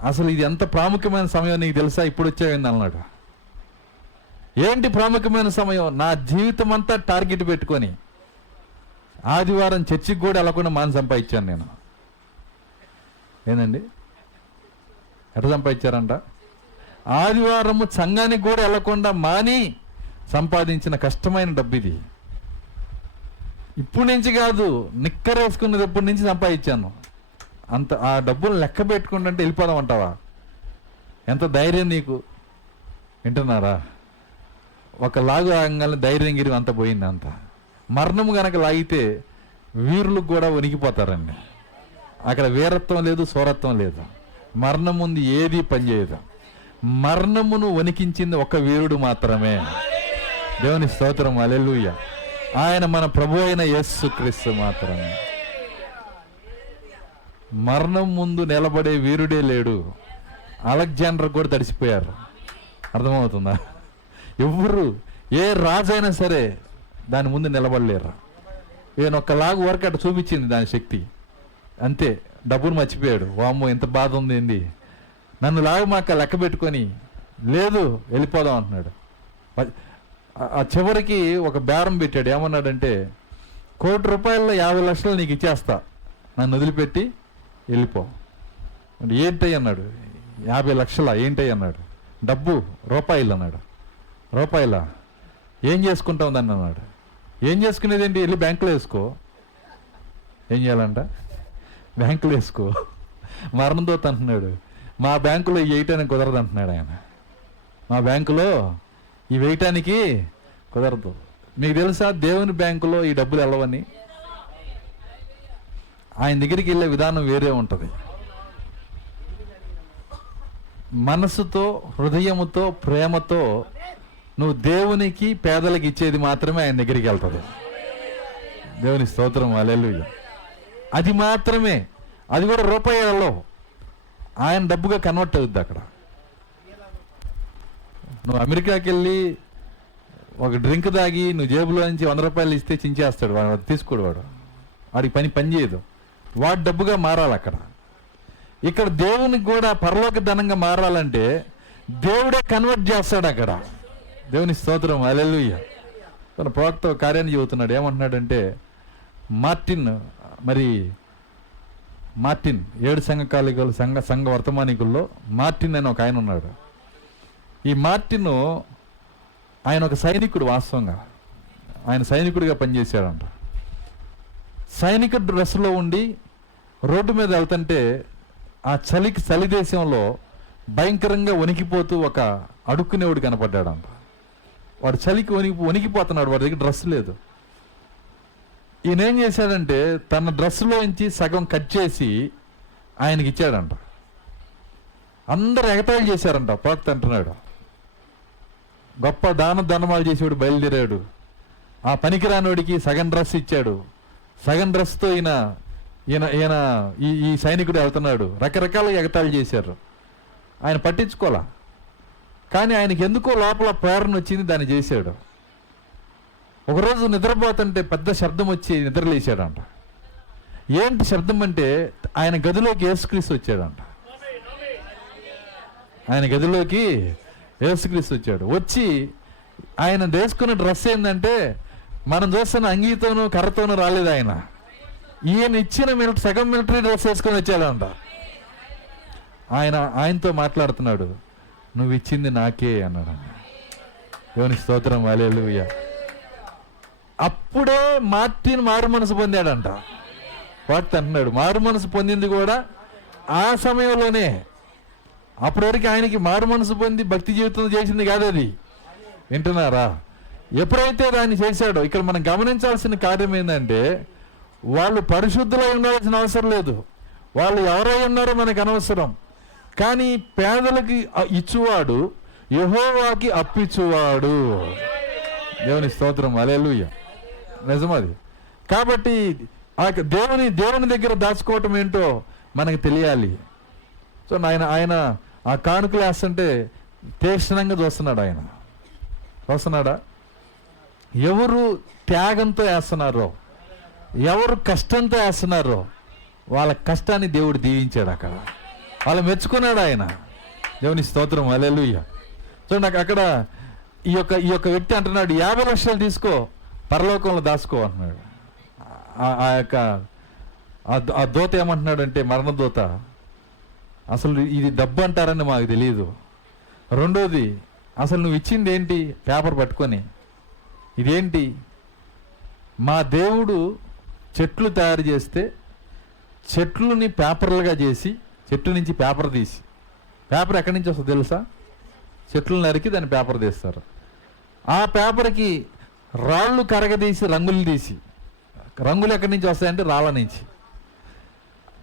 అసలు ఇది ఎంత ప్రాముఖ్యమైన సమయం నీకు తెలుసా? ఇప్పుడు వచ్చేయింది అన్నాడు. ఏంటి ప్రాముఖ్యమైన సమయం? నా జీవితం అంతా టార్గెట్ పెట్టుకొని ఆదివారం చర్చికి కూడా వెళ్ళకుండా మాని సంపాదించాను నేను. ఏందండి, ఎట్లా సంపాదించారంట? ఆదివారము సంఘానికి కూడా వెళ్ళకుండా మాని సంపాదించిన కష్టమైన డబ్బు ఇది. ఇప్పుడు నుంచి కాదు, నిక్కరేసుకున్నది నుంచి సంపాదించాను. ఆ డబ్బులు లెక్క పెట్టుకుంటుంటే వెళ్ళిపోదాం అంటావా? ఎంత ధైర్యం నీకు! వింటున్నారా? ఒక లాగు ఆగంగానే ధైర్యం గిరి అంత పోయింది. అంత మరణము గనక లాగితే వీరులకు కూడా వణికిపోతారండి. అక్కడ వీరత్వం లేదు, సోరత్వం లేదు. మరణం ముందు ఏది పనిచేయదు. మరణమును వణికించింది ఒక వీరుడు మాత్రమే. దేవుని స్తోత్రం, హల్లెలూయా. ఆయన మన ప్రభు అయిన యేసుక్రీస్తు మాత్రమే. మరణం ముందు నిలబడే వీరుడే లేడు. అలెగ్జాండర్ కూడా తడిసిపోయారు. అర్థమవుతుందా? ఎవరు ఏ రాజైనా సరే దాని ముందు నిలబడలేరు. ఈయన ఒక్కలాగు వరకు అటు చూపించింది దాని శక్తి. అంతే, డబ్బును మర్చిపోయాడు. వామ్మో ఎంత బాధ ఉంది ఏంది, నన్ను లాగమాక లెక్క పెట్టుకొని లేదు వెళ్ళిపోదాం అంటున్నాడు. ఆ చివరికి ఒక బేరం పెట్టాడు. ఏమన్నాడంటే 1 కోటి రూపాయల్లో 50 లక్షలు నీకు ఇచ్చేస్తా, నన్ను వదిలిపెట్టి వెళ్ళిపో. అంటే ఏంటయ్యి అన్నాడు. 50 లక్షలా ఏంటయ్యి అన్నాడు. డబ్బు రూపాయలు అన్నాడు. రూపాయలా? ఏం చేసుకుంటావు దాన్ని అన్నాడు. ఏం చేసుకునేది ఏంటి? వెళ్ళి బ్యాంకులో వేసుకో. ఏం చేయాలంట? బ్యాంకులో వేసుకో. మరణంతో అంటున్నాడు, మా బ్యాంకులో ఈ వేయటానికి కుదరదు అంటున్నాడు ఆయన. మా బ్యాంకులో ఈ వేయటానికి కుదరదు. మీకు తెలుసా దేవుని బ్యాంకులో ఈ డబ్బులు వెళ్ళవని? ఆయన దగ్గరికి వెళ్ళే విధానం వేరే ఉంటుంది. మనసుతో, హృదయముతో, ప్రేమతో నువ్వు దేవునికి, పేదలకు ఇచ్చేది మాత్రమే ఆయన దగ్గరికి వెళ్తుంది. దేవుని స్తోత్రం, హల్లెలూయా. అది మాత్రమే. అది కూడా రూపాయలలో ఆయన డబ్బుగా కన్వర్ట్ అవుద్ది. అక్కడ నువ్వు అమెరికాకి వెళ్ళి ఒక డ్రింక్ తాగి నువ్వు జేబులో నుంచి 100 రూపాయలు ఇస్తే చించేస్తాడు వాడు, తీసుకోడు వాడు. వాడికి పని చేయదు. వాడి డబ్బుగా మారాలి అక్కడ. ఇక్కడ దేవునికి కూడా పరలోక ధనంగా మారాలంటే దేవుడే కన్వర్ట్ చేస్తాడు అక్కడ. దేవుని స్తోత్రం, హల్లెలూయా. తన ప్రవక్త కార్యాన్ని చెబుతున్నాడు. ఏమంటున్నాడంటే మార్టిన్ 7 సంఘకాలికలు సంఘ వర్తమానికుల్లో మార్టిన్ అని ఒక ఆయన ఉన్నాడు. ఈ మార్టిన్ ఆయన ఒక సైనికుడు. వాస్తవంగా ఆయన సైనికుడిగా పనిచేశాడంట. సైనిక డ్రెస్లో ఉండి రోడ్డు మీద వెళ్తుంటే ఆ చలి దేశంలో భయంకరంగా వణికిపోతూ ఒక అడుక్కునేవాడు కనపడ్డాడంట. వాడు చలికి వణికిపోతున్నాడు. వాడి దగ్గర డ్రెస్ లేదు. ఈయన ఏం చేశాడంటే తన డ్రెస్సులోంచి సగం కట్ చేసి ఆయనకి ఇచ్చాడంట. అందరు ఎగతాళి చేశారంట. ప్రవక్త అంటున్నాడు, గొప్ప దానమాలు చేసేవాడు బయలుదేరాడు, ఆ పనికిరానోడికి సగం డ్రెస్ ఇచ్చాడు. సగం డ్రెస్తో ఈయన ఈ సైనికుడు వెళ్తున్నాడు. రకరకాలుగా ఎగతాళి చేశారు. ఆయన పట్టించుకోలే. కానీ ఆయనకి ఎందుకో లోపల ప్రేరణ వచ్చింది, దాన్ని చేశాడు. ఒకరోజు నిద్రపోతుంటే పెద్ద శబ్దం వచ్చి నిద్రలేశాడంట. ఏంటి శబ్దం అంటే ఆయన గదిలోకి యేసుక్రీస్తు వచ్చాడంట. ఆయన గదిలోకి యేసుక్రీస్తు వచ్చాడు. వచ్చి ఆయన వేసుకున్న డ్రెస్ ఏంటంటే మనం చూస్తున్న అంగీతోనూ కర్రతోనూ రాలేదు ఆయన. ఈయన ఇచ్చిన సగం మిలిటరీ డ్రెస్ వేసుకొని వచ్చాడంట. ఆయనతో మాట్లాడుతున్నాడు, నువ్వు ఇచ్చింది నాకే అన్నాడు. దేవుని స్తోత్రం, హల్లెలూయా. అప్పుడే మార్టిన్ మారు మనసు పొందాడంట. వాటి అంటున్నాడు, మారు మనసు పొందింది కూడా ఆ సమయంలోనే. అప్పటి వరకు ఆయనకి మారు మనసు పొంది భక్తి జీవితం చేసింది కాదు అది. వింటున్నారా? ఎప్పుడైతే దాన్ని చేశాడో, ఇక్కడ మనం గమనించాల్సిన కార్యం ఏంటంటే, వాళ్ళు పరిశుద్ధులై ఉండాల్సిన అవసరం లేదు, వాళ్ళు ఎవరై ఉన్నారో మనకు అనవసరం. కానీ పేదలకి ఇచ్చువాడు యెహోవాకి అప్పిచ్చువాడు. దేవుని స్తోత్రం, హల్లెలూయా. నిజమది. కాబట్టి దేవుని దగ్గర దాచుకోవటం ఏంటో మనకు తెలియాలి. సో ఆయన ఆ కానుకలు వేస్తుంటే తీక్షణంగా చూస్తున్నాడు. ఆయన చూస్తున్నాడా? ఎవరు త్యాగంతో వేస్తున్నారో, ఎవరు కష్టంతో వేస్తున్నారో వాళ్ళ కష్టాన్ని దేవుడు దీవించాడు. అక్కడ వాళ్ళు మెచ్చుకున్నాడు ఆయన. దేవుని స్తోత్రం, హల్లెలూయా. చూడండి, అక్కడ ఈ యొక్క వ్యక్తి అంటున్నాడు, 50 లక్షలు తీసుకో, పరలోకంలో దాచుకో అంటున్నాడు. ఆ దూత ఏమంటున్నాడు అంటే, మరణదూత, అసలు ఇది డబ్బు అంటారని మాకు తెలియదు. రెండోది, అసలు నువ్వు ఇచ్చింది ఏంటి? పేపర్ పట్టుకొని, ఇదేంటి? మా దేవుడు చెట్లు తయారు చేస్తే చెట్లుని పేపర్లుగా చేసి, చెట్టు నుంచి పేపర్ తీసి, పేపర్ ఎక్కడి నుంచి వస్తుందో తెలుసా? చెట్లు నరికి దాన్ని పేపర్ తీస్తారు. ఆ పేపర్కి రాళ్ళు కరగదీసి రంగులు తీసి, రంగులు ఎక్కడి నుంచి వస్తాయంటే రాళ్ళ నుంచి,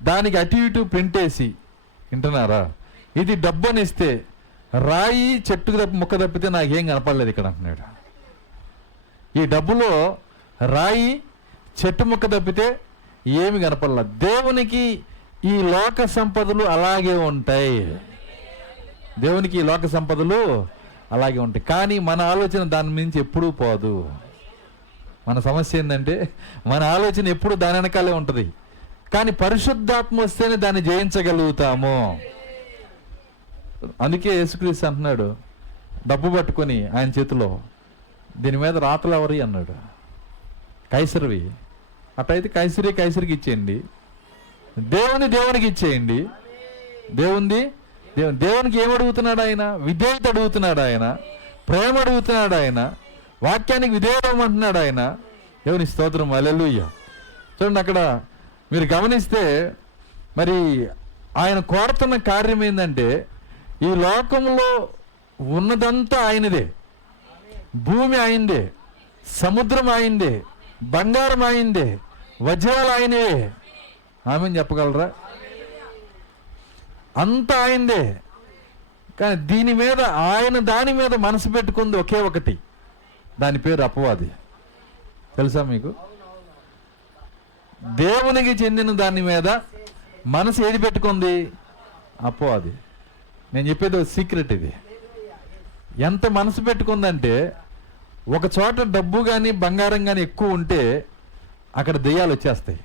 దానికి అటు ఇటు ప్రింట్ వేసి, వింటున్నారా, ఇది డబ్బు అని ఇస్తే రాయి చెట్టుకు ముక్క తప్పితే నాకేం కనపడలేదు ఇక్కడ అంటున్నాడు. ఈ డబ్బులో రాయి చెట్టు ముక్క తప్పితే ఏమి కనపడలేదు. దేవునికి ఈ లోక సంపదలు అలాగే ఉంటాయి. దేవునికి ఈ లోక సంపదలు అలాగే ఉంటాయి. కానీ మన ఆలోచన దాని మించి ఎప్పుడూ పోదు. మన సమస్య ఏంటంటే, మన ఆలోచన ఎప్పుడు దాని వెనకాలే ఉంటుంది. కానీ పరిశుద్ధాత్మ వస్తేనే దాన్ని జయించగలుగుతాము. అందుకే యేసుక్రీస్తు అంటున్నాడు, డబ్బు పట్టుకొని ఆయన చేతిలో, దీని మీద రాతలు ఎవరి అన్నాడు? కైసరివి. అట్లయితే కైసరికి ఇచ్చేయండి, దేవునికి ఇచ్చేయండి. దేవునికి ఏం అడుగుతున్నాడు ఆయన? విధేయత అడుగుతున్నాడు ఆయన, ప్రేమ అడుగుతున్నాడు ఆయన, వాక్యానికి విధేయతం అంటున్నాడు ఆయన. దేవుని స్తోత్రం, హల్లెలూయా. చూడండి, అక్కడ మీరు గమనిస్తే మరి ఆయన కోరుతున్న కార్యం ఏంటంటే, ఈ లోకంలో ఉన్నదంతా ఆయనదే, భూమి ఆయనదే, సముద్రం ఆయనదే, బంగారం ఆయనదే, వజ్రాలు ఆయనే. ఆమెను చెప్పగలరా? అంతా ఆయనదే. కానీ దాని మీద మనసు పెట్టుకుంది ఒకే ఒకటి, దాని పేరు అపవాది. తెలుసా మీకు? దేవునికి చెందిన దాని మీద మనసు ఏది పెట్టుకుంది? అపవాది. నేను చెప్పేది ఒక సీక్రెట్. ఇది ఎంత మనసు పెట్టుకుందంటే, ఒక చోట డబ్బు కానీ బంగారం కానీ ఎక్కువ ఉంటే అక్కడ దెయ్యాలు వచ్చేస్తాయి.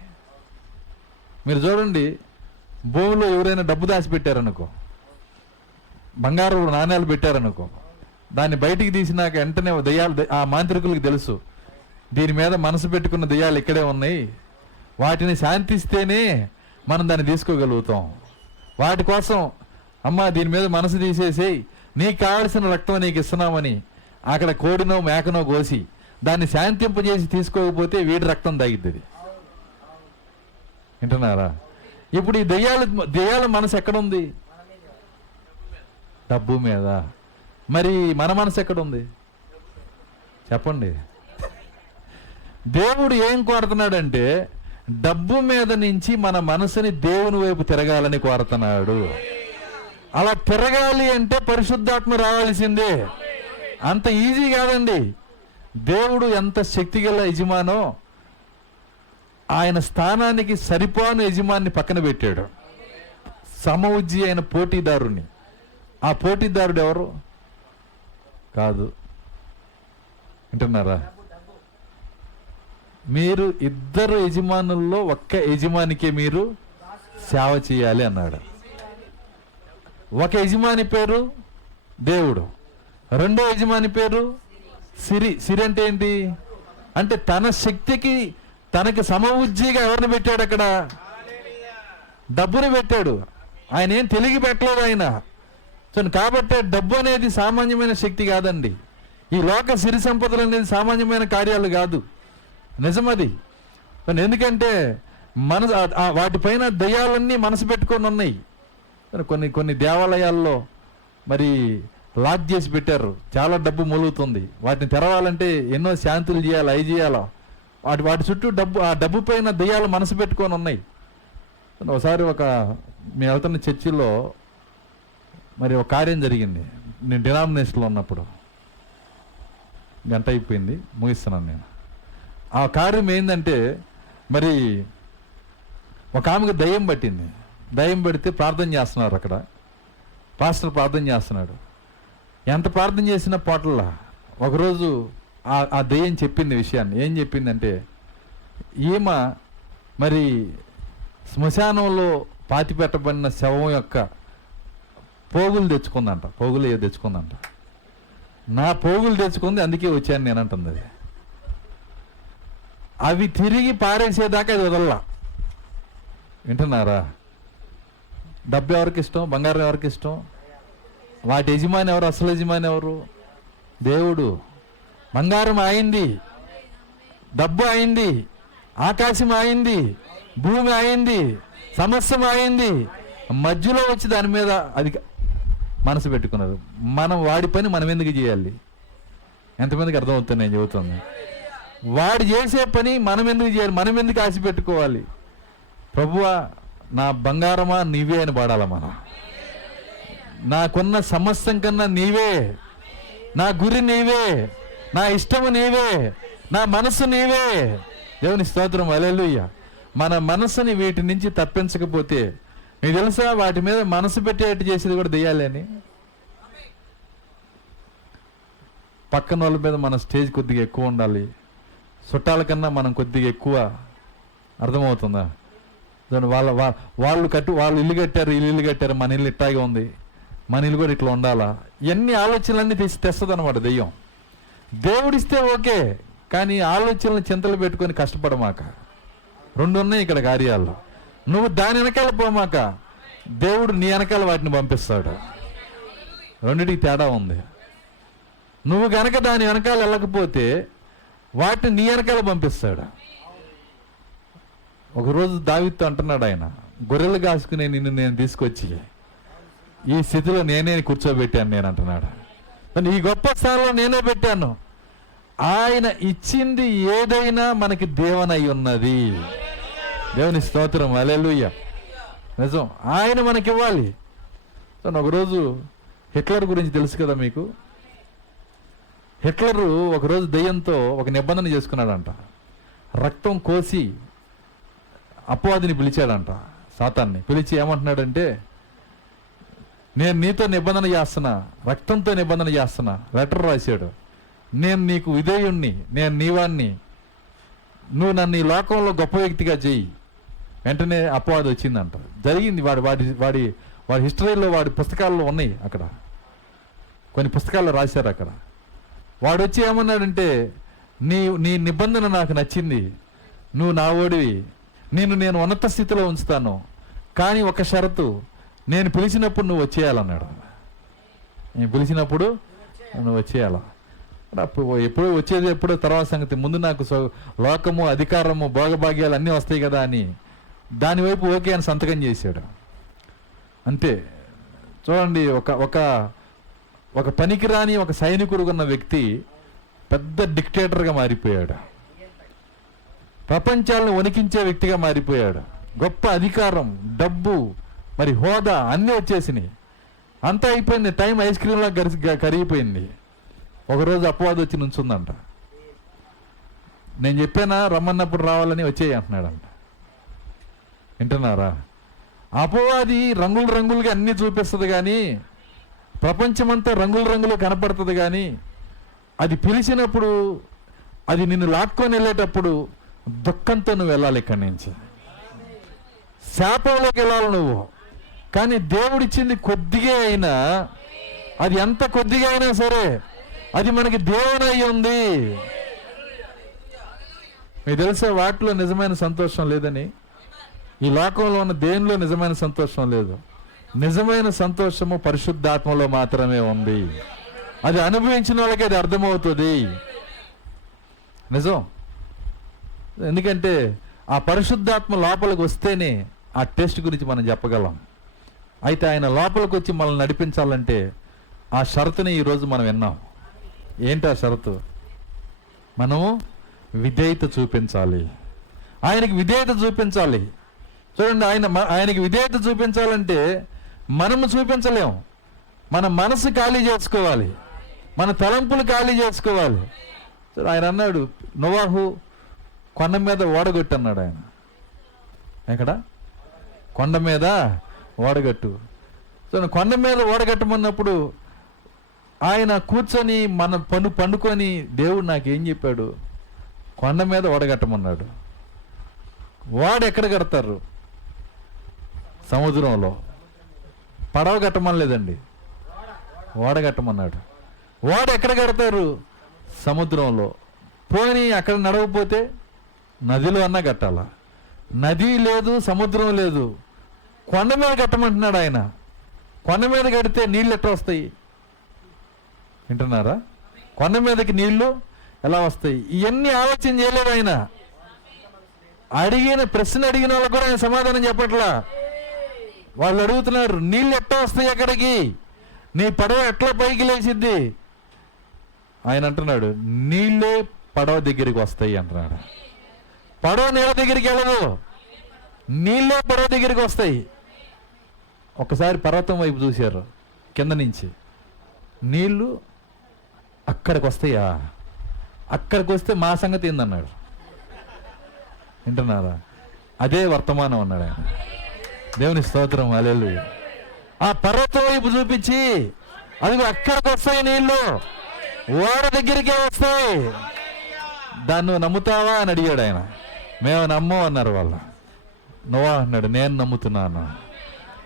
మీరు చూడండి, భూమిలో ఎవరైనా డబ్బు దాచిపెట్టారనుకో, బంగారు నాణ్యాలు పెట్టారనుకో, దాన్ని బయటికి తీసినాక వెంటనే దెయ్యాలు, ఆ మాంత్రికులకు తెలుసు దీని మీద మనసు పెట్టుకున్న దెయ్యాలు ఇక్కడే ఉన్నాయి, వాటిని శాంతిస్తేనే మనం దాన్ని తీసుకోగలుగుతాం. వాటి కోసం, అమ్మ దీని మీద మనసు తీసేసేయి, నీకు కావలసిన రక్తం నీకు ఇస్తున్నామని అక్కడ కోడినో మేకనో కోసి దాన్ని శాంతింపజేసి తీసుకోకపోతే వీడి రక్తం తాగిద్ది. వింటున్నారా? ఇప్పుడు ఈ దెయ్యాల మనసు ఎక్కడుంది? డబ్బు మీద. మరి మన మనసు ఎక్కడుంది చెప్పండి? దేవుడు ఏం కోరుతున్నాడంటే, డబ్బు మీద నుంచి మన మనసుని దేవుని వైపు తిరగాలని కోరుతున్నాడు. అలా తిరగాలి అంటే పరిశుద్ధాత్మ రావాల్సిందే. అంత ఈజీ కాదండి. దేవుడు ఎంత శక్తిగల యజమానో, ఆయన స్థానానికి సరిపోని యజమాన్ని పక్కన పెట్టాడు, సమఉజ్జి అయిన పోటీదారుని. ఆ పోటీదారుడు ఎవరు కాదు, వింటున్నారా? మీరు ఇద్దరు యజమానుల్లో ఒక్క యజమానికే మీరు సేవ చేయాలి అన్నాడు. ఒక యజమాని పేరు దేవుడు, రెండో యజమాని పేరు సిరి. సిరి అంటే ఏంటి అంటే తన శక్తికి తనకి సమవుజ్జిగా ఎవరిని పెట్టాడు అక్కడ? డబ్బుని పెట్టాడు. ఆయన ఏం తెలిగి పెట్టలేదు ఆయన. సో కాబట్టి డబ్బు అనేది సామాన్యమైన శక్తి కాదండి. ఈ లోక సిరి సంపదలు అనేది సామాన్యమైన కార్యాలు కాదు, నిజమది. ఎందుకంటే వాటిపైన దయ్యాలన్నీ మనసు పెట్టుకొని ఉన్నాయి. కొన్ని దేవాలయాల్లో మరి లాక్ చేసి పెట్టారు, చాలా డబ్బు మొలుగుతుంది. వాటిని తెరవాలంటే ఎన్నో శాంతులు చేయాలి, అవి చేయాలా. వాటి చుట్టూ ఆ డబ్బు పైన దయ్యాలు మనసు పెట్టుకొని ఉన్నాయి. ఒకసారి మేము వెళ్తున్న చర్చిలో మరి ఒక కార్యం జరిగింది. నేను డినామినేషన్లో ఉన్నప్పుడు, గంట అయిపోయింది, ముగిస్తున్నాను నేను. ఆ కార్యం ఏంటంటే మరి ఒక ఆమెకు దయ్యం పట్టింది. దయ్యం పడితే ప్రార్థన చేస్తున్నారు అక్కడ. పాస్టర్ ప్రార్థన చేస్తున్నాడు. ఎంత ప్రార్థన చేసినా పోటల్లా. ఒకరోజు ఆ దయ్యం చెప్పింది విషయాన్ని. ఏం చెప్పిందంటే, ఈమె మరి శ్మశానంలో పాతిపెట్టబడిన శవం యొక్క పోగులు తెచ్చుకుందంట. పోగులు ఏదో తెచ్చుకుందంట. నా పోగులు తెచ్చుకుంది, అందుకే వచ్చాను నేను అంటుంది. అది అవి తిరిగి పారేసేదాకా అది వదల్లా. వింటున్నారా? డబ్బు ఎవరికి ఇష్టం? బంగారం ఎవరికి ఇష్టం? వాటి యజమాని ఎవరు? అసలు యజమాని ఎవరు? దేవుడు. బంగారం అయింది, డబ్బు అయింది, ఆకాశం అయింది, భూమి అయింది, సమస్తం అయింది. మధ్యలో వచ్చి దాని మీద అది మనసు పెట్టుకున్నారు. మనం వాడి పని మనం ఎందుకు చేయాలి? ఎంతమందికి అర్థమవుతుంది నేను చెబుతుంది? వాడు చేసే పని మనం ఎందుకు చేయాలి? మనం ఎందుకు ఆశ పెట్టుకోవాలి? ప్రభువా, నా బంగారమా నీవే అని పాడాల మనం. నాకున్న సమస్తం కన్నా నీవే, నా గురి నీవే, నా ఇష్టము నీవే, నా మనసు నీవే. దేవుని స్తోత్రం, హల్లెలూయా. మన మనసుని వీటి నుంచి తప్పించకపోతే, మీకు తెలుసా వాటి మీద మనసు పెట్టేట్టు చేసేది కూడా దెయ్యాలే అని. పక్కన వాళ్ళ మీద మన స్టేజ్ కొద్దిగా ఎక్కువ ఉండాలి, చుట్టాల కన్నా మనం కొద్దిగా ఎక్కువ. అర్థమవుతుందా? వాళ్ళు ఇల్లు కట్టారు, ఇల్లు కట్టారు, మన ఇల్లు ఇట్టాగే ఉంది, మన ఇల్లు కూడా ఇట్లా ఉండాలా. ఇవన్నీ ఆలోచనలన్నీ తెస్తుంది అనమాట దెయ్యం. దేవుడిస్తే ఓకే, కానీ ఆలోచనలు చింతలు పెట్టుకొని కష్టపడమాక. రెండు ఉన్నాయి ఇక్కడ కార్యాలు. నువ్వు దాని వెనకాల పోమాక, దేవుడు నీ వెనకాల వాటిని పంపిస్తాడు. రెండిటికి తేడా ఉంది. నువ్వు గనక దాని వెనకాల వెళ్ళకపోతే వాటిని నీ వెనకాల పంపిస్తాడు. ఒకరోజు దావీదుతో అంటున్నాడు ఆయన, గొర్రెలు కాసుకునే నిన్ను నేను తీసుకొచ్చి ఈ స్థితిలో నేనే కూర్చోబెట్టాను నేను అంటున్నాడు. ఈ గొప్ప స్థానంలో నేనే పెట్టాను. ఆయన ఇచ్చింది ఏదైనా మనకి దేవనై ఉన్నది. దేవుని స్తోత్రం, హల్లెలూయా. నిజం, ఆయన మనకి ఇవ్వాలి. ఒకరోజు హిట్లర్ గురించి తెలుసు కదా మీకు. హిట్లరు ఒకరోజు దెయ్యంతో ఒక నిబంధన చేసుకున్నాడంట. రక్తం కోసి అపవాదిని పిలిచాడంట, సాతాన్ని పిలిచి ఏమంటున్నాడంటే, నేను నీతో నిబంధన చేస్తున్నా, రక్తంతో నిబంధన చేస్తున్నా. లెటర్ రాశాడు, నేను నీకు విధేయుణ్ణి, నేను నీవాణ్ణి, నువ్వు నన్ను ఈ లోకంలో గొప్ప వ్యక్తిగా చెయ్యి. వెంటనే అపవాది వచ్చిందంట. జరిగింది. వాడి హిస్టరీలో, వాడి పుస్తకాల్లో ఉన్నాయి అక్కడ, కొన్ని పుస్తకాల్లో రాశారు అక్కడ. వాడు వచ్చి ఏమన్నాడంటే, నీ నిబంధన నాకు నచ్చింది, నువ్వు నా ఓడివి, నేను ఉన్నత స్థితిలో ఉంచుతాను, కానీ ఒక షరతు, నేను పిలిచినప్పుడు నువ్వు వచ్చేయాలన్నాడు. నేను పిలిచినప్పుడు నువ్వు వచ్చేయాల. ఎప్పుడు వచ్చేది ఎప్పుడో తర్వాత సంగతి, ముందు నాకు లోకము, అధికారము, భోగభాగ్యాలు అన్నీ వస్తాయి కదా అని దానివైపు ఓకే అని సంతకం చేశాడు. అంతే. చూడండి, ఒక పనికిరాని ఒక సైనికుడు ఉన్న వ్యక్తి పెద్ద డిక్టేటర్గా మారిపోయాడు. ప్రపంచాలను వణికించే వ్యక్తిగా మారిపోయాడు. గొప్ప అధికారం, డబ్బు, మరి హోదా అన్నీ వచ్చేసినాయి. అంతా అయిపోయింది. టైం ఐస్ క్రీమ్లా కరిగిపోయింది. ఒకరోజు అపవాది వచ్చి నుంచుందంట. నేను చెప్పానా రమ్మన్నప్పుడు రావాలని వచ్చేయి అంటున్నాడంట. వింటున్నారా? అపవాది రంగులుగా అన్నీ చూపిస్తుంది, కానీ ప్రపంచమంతా రంగులు కనపడుతుంది, కానీ అది పిలిచినప్పుడు, అది నిన్ను లాక్కొని వెళ్ళేటప్పుడు దుఃఖంతో నువ్వు వెళ్ళాలి ఇక్కడి నుంచి, శాపంలోకి వెళ్ళాలి నువ్వు. కానీ దేవుడిచ్చింది కొద్దిగా అయినా, అది ఎంత కొద్దిగా అయినా సరే అది మనకి దేవునై ఉంది. మీకు తెలుసా వాటిలో నిజమైన సంతోషం లేదని? ఈ లోకంలో ఉన్న దేనిలో నిజమైన సంతోషం లేదు. నిజమైన సంతోషము పరిశుద్ధాత్మలో మాత్రమే ఉంది. అది అనుభవించిన వాళ్ళకి అది అర్థమవుతుంది. నిజం. ఎందుకంటే ఆ పరిశుద్ధాత్మ లోపలికి వస్తేనే ఆ టేస్ట్ గురించి మనం చెప్పగలం. అయితే ఆయన లోపలికి వచ్చి మనల్ని నడిపించాలంటే ఆ షరతుని ఈరోజు మనం విన్నాం. ఏంటి ఆ షరతు? మనము విధేయత చూపించాలి. ఆయనకి విధేయత చూపించాలి. చూడండి, ఆయనకి విధేయత చూపించాలంటే మనము చూపించలేం. మన మనసు ఖాళీ చేసుకోవాలి, మన తలంపులు ఖాళీ చేసుకోవాలి. ఆయన అన్నాడు, నోవాహు కొండ మీద ఓడగొట్టు అన్నాడు ఆయన. ఎక్కడ? కొండ మీద ఓడగట్టు. సో కొండ మీద ఓడగట్టమన్నప్పుడు ఆయన కూర్చొని మన పండుకొని దేవుడు నాకేం చెప్పాడు? కొండ మీద ఓడగట్టమన్నాడు. ఓడ ఎక్కడ కడతారు? సముద్రంలో. పడవ కట్టమనలేదండి, ఓడగట్టమన్నాడు. ఓడ ఎక్కడ కడతారు? సముద్రంలో. పోనీ అక్కడ నడవకపోతే నదిలో అన్నా కట్టాలా? నది లేదు, సముద్రం లేదు, కొండ మీద కట్టమంటున్నాడు ఆయన. కొండ మీద కడితే నీళ్ళు ఎట్లా వస్తాయి? వింటున్నారా? కొండ మీదకి నీళ్లు ఎలా వస్తాయి? ఇవన్నీ ఆలోచన చేయలేదు ఆయన. ప్రశ్న అడిగిన వాళ్ళకు కూడా ఆయన సమాధానం చెప్పట్లా. వాళ్ళు అడుగుతున్నారు, నీళ్ళు ఎట్లా వస్తాయి అక్కడికి? నీ పడవ ఎట్లా పైకి లేచిద్ది? ఆయన అంటున్నాడు, నీళ్ళే పడవ దగ్గరికి వస్తాయి అంటున్నాడు. పడవ నీళ్ళ దగ్గరికి వెళ్ళదు, నీళ్ళే పడవ దగ్గరికి వస్తాయి. ఒకసారి పర్వతం వైపు చూశారు కింద నుంచి, నీళ్ళు అక్కడికి వస్తాయా? అక్కడికి వస్తే మా సంగతి ఏందన్నాడు. వింటున్నారా? అదే వర్తమానం అన్నాడు ఆయన. దేవుని స్తోత్రం, హల్లెలూయా. ఆ పర్వతం వైపు చూపించి, అది అక్కడికి వస్తాయి నీళ్ళు, ఓడ దగ్గరికే వస్తాయి, దాన్ని నువ్వు నమ్ముతావా అని అడిగాడు ఆయన. మేము నమ్మం అన్నారు వాళ్ళు. నోవా అన్నాడు, నేను నమ్ముతున్నాను.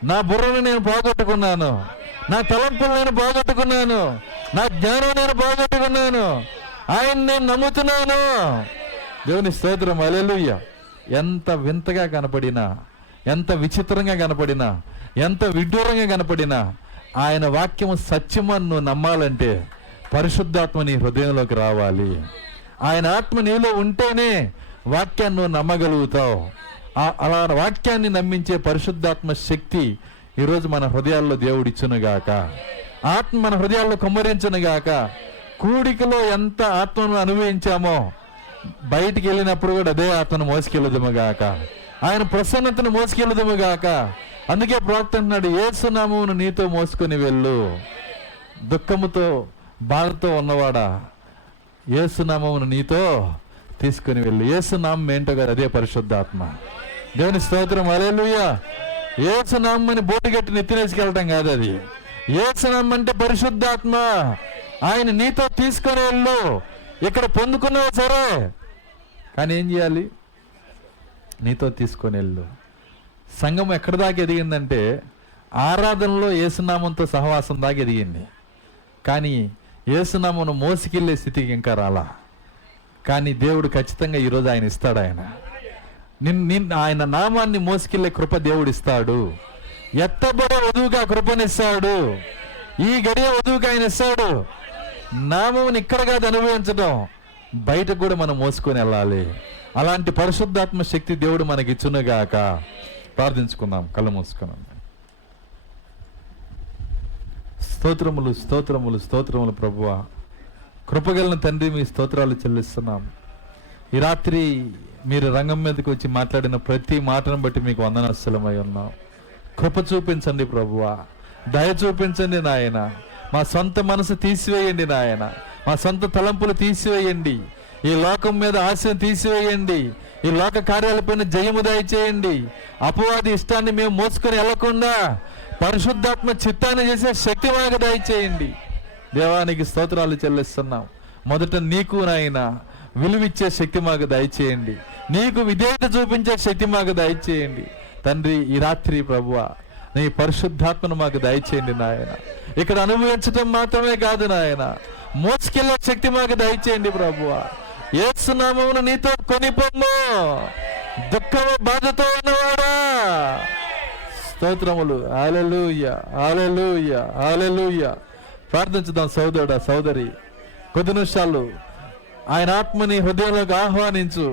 నా బుర్రను నేను పోగొట్టుకున్నాను, నా తలంపులు నేను పోగొట్టుకున్నాను, నా జ్ఞానం నేను పోగొట్టుకున్నాను, ఆయన నేను నమ్ముతున్నాను. దేవుని స్తోత్రం, హల్లెలూయా. ఎంత వింతగా కనపడినా, ఎంత విచిత్రంగా కనపడినా, ఎంత విడ్డూరంగా కనపడినా, ఆయన వాక్యము సత్యమని నువ్వు నమ్మాలంటే పరిశుద్ధాత్మ నీ హృదయంలోకి రావాలి. ఆయన ఆత్మ నీలో ఉంటేనే వాక్యాన్ని నువ్వు నమ్మగలుగుతావు. అలా వాక్యాన్ని నమ్మించే పరిశుద్ధాత్మ శక్తి ఈరోజు మన హృదయాల్లో దేవుడిచ్చునుగాక. ఆత్మ మన హృదయాల్లో కుమ్మరించునుగాక. కూడికలో ఎంత ఆత్మను అనుభవించామో బయటికి వెళ్ళినప్పుడు కూడా అదే ఆత్మను మోసుకెళ్ళదుముగాక. ఆయన ప్రసన్నతను మోసుకెళ్ళదుముగాక. అందుకే ప్రవక్త అన్నాడు, యేసు నామమును నీతో మోసుకొని వెళ్ళు. దుఃఖముతో బాధతో ఉన్నవాడా, యేసు నామమును నీతో తీసుకొని వెళ్ళు. యేసు నామం ఏంటో కదా, అదే పరిశుద్ధాత్మ. దేవుని స్తోత్రం, హల్లెలూయా. యేసు నామని బోటుగట్టి నెత్తినేసుకెళ్ళటం కాదు అది. యేసు నామం అంటే పరిశుద్ధాత్మ. ఆయన నీతో తీసుకొని వెళ్ళు. ఇక్కడ పొందుకున్నావు సరే, కానీ ఏం చేయాలి? నీతో తీసుకొని వెళ్ళు. సంఘం ఎక్కడి దాకా ఎదిగిందంటే ఆరాధనలో యేసునామంతో సహవాసం దాకా ఎదిగింది. కానీ యేసునామను మోసుకెళ్ళే స్థితికి ఇంకా రాలా. కానీ దేవుడు ఖచ్చితంగా ఈరోజు ఆయన ఇస్తాడు. ఆయన నామాన్ని మోసుకెళ్ళే కృప దేవుడు ఇస్తాడు. ఎత్తబడే వధువుగా కృపనిస్తాడు. ఈ గడియ వధువుగా ఆయన ఇస్తాడు. నామముని ఇక్కడ కాదు అనుభవించడం, బయటకు కూడా మనం మోసుకొని వెళ్ళాలి. అలాంటి పరిశుద్ధాత్మ శక్తి దేవుడు మనకి ఇచ్చునుగాక. ప్రార్థించుకుందాం, కళ్ళు మూసుకున్నాం. స్తోత్రములు స్తోత్రములు స్తోత్రములు ప్రభువా, కృపగలిగిన తండ్రి, మీ స్తోత్రాలు చెల్లిస్తున్నాం. ఈ రాత్రి మీరు రంగం మీదకి వచ్చి మాట్లాడిన ప్రతి మాటను బట్టి మీకు వందనస్తులమై ఉన్నాం. కృప చూపించండి ప్రభువా, దయ చూపించండి నాయన. మా సొంత మనసు తీసివేయండి నాయన, మా సొంత తలంపులు తీసివేయండి. ఈ లోకం మీద ఆశను తీసివేయండి. ఈ లోక కార్యాలపైన జయము దయచేయండి. అపవాది ఇష్టాన్ని మేము మోసుకొని వెళ్లకుండా పరిశుద్ధాత్మ చిత్తాన్ని చేసే శక్తి మాకు దయచేయండి. దేవానికి స్తోత్రాలు చెల్లిస్తున్నాం. మొదట నీకు నాయన విలువిచ్చే శక్తి మాకు దయచేయండి. నీకు విధేయత చూపించే శక్తి మాకు దయచేయండి తండ్రి. ఈ రాత్రి ప్రభువా నీ పరిశుద్ధాత్మను మాకు దయచేయండి నాయన. ఇక్కడ అనుభవించటం మాత్రమే కాదు నాయన, మోసుకెళ్ళే శక్తి మాకు దయచేయండి ప్రభువా. యేసు నామమున నీతో కొనిపొమ్ము దుఃఖము బాధతో ఉన్నవాడా. స్తోత్రములు. హల్లెలూయా, హల్లెలూయా, హల్లెలూయా. ప్రార్థించుదాం సోదరుడా, సోదరి. కొద్ది నిమిషాలు ఆయన ఆత్మని హృదయంలోకి ఆహ్వానించు.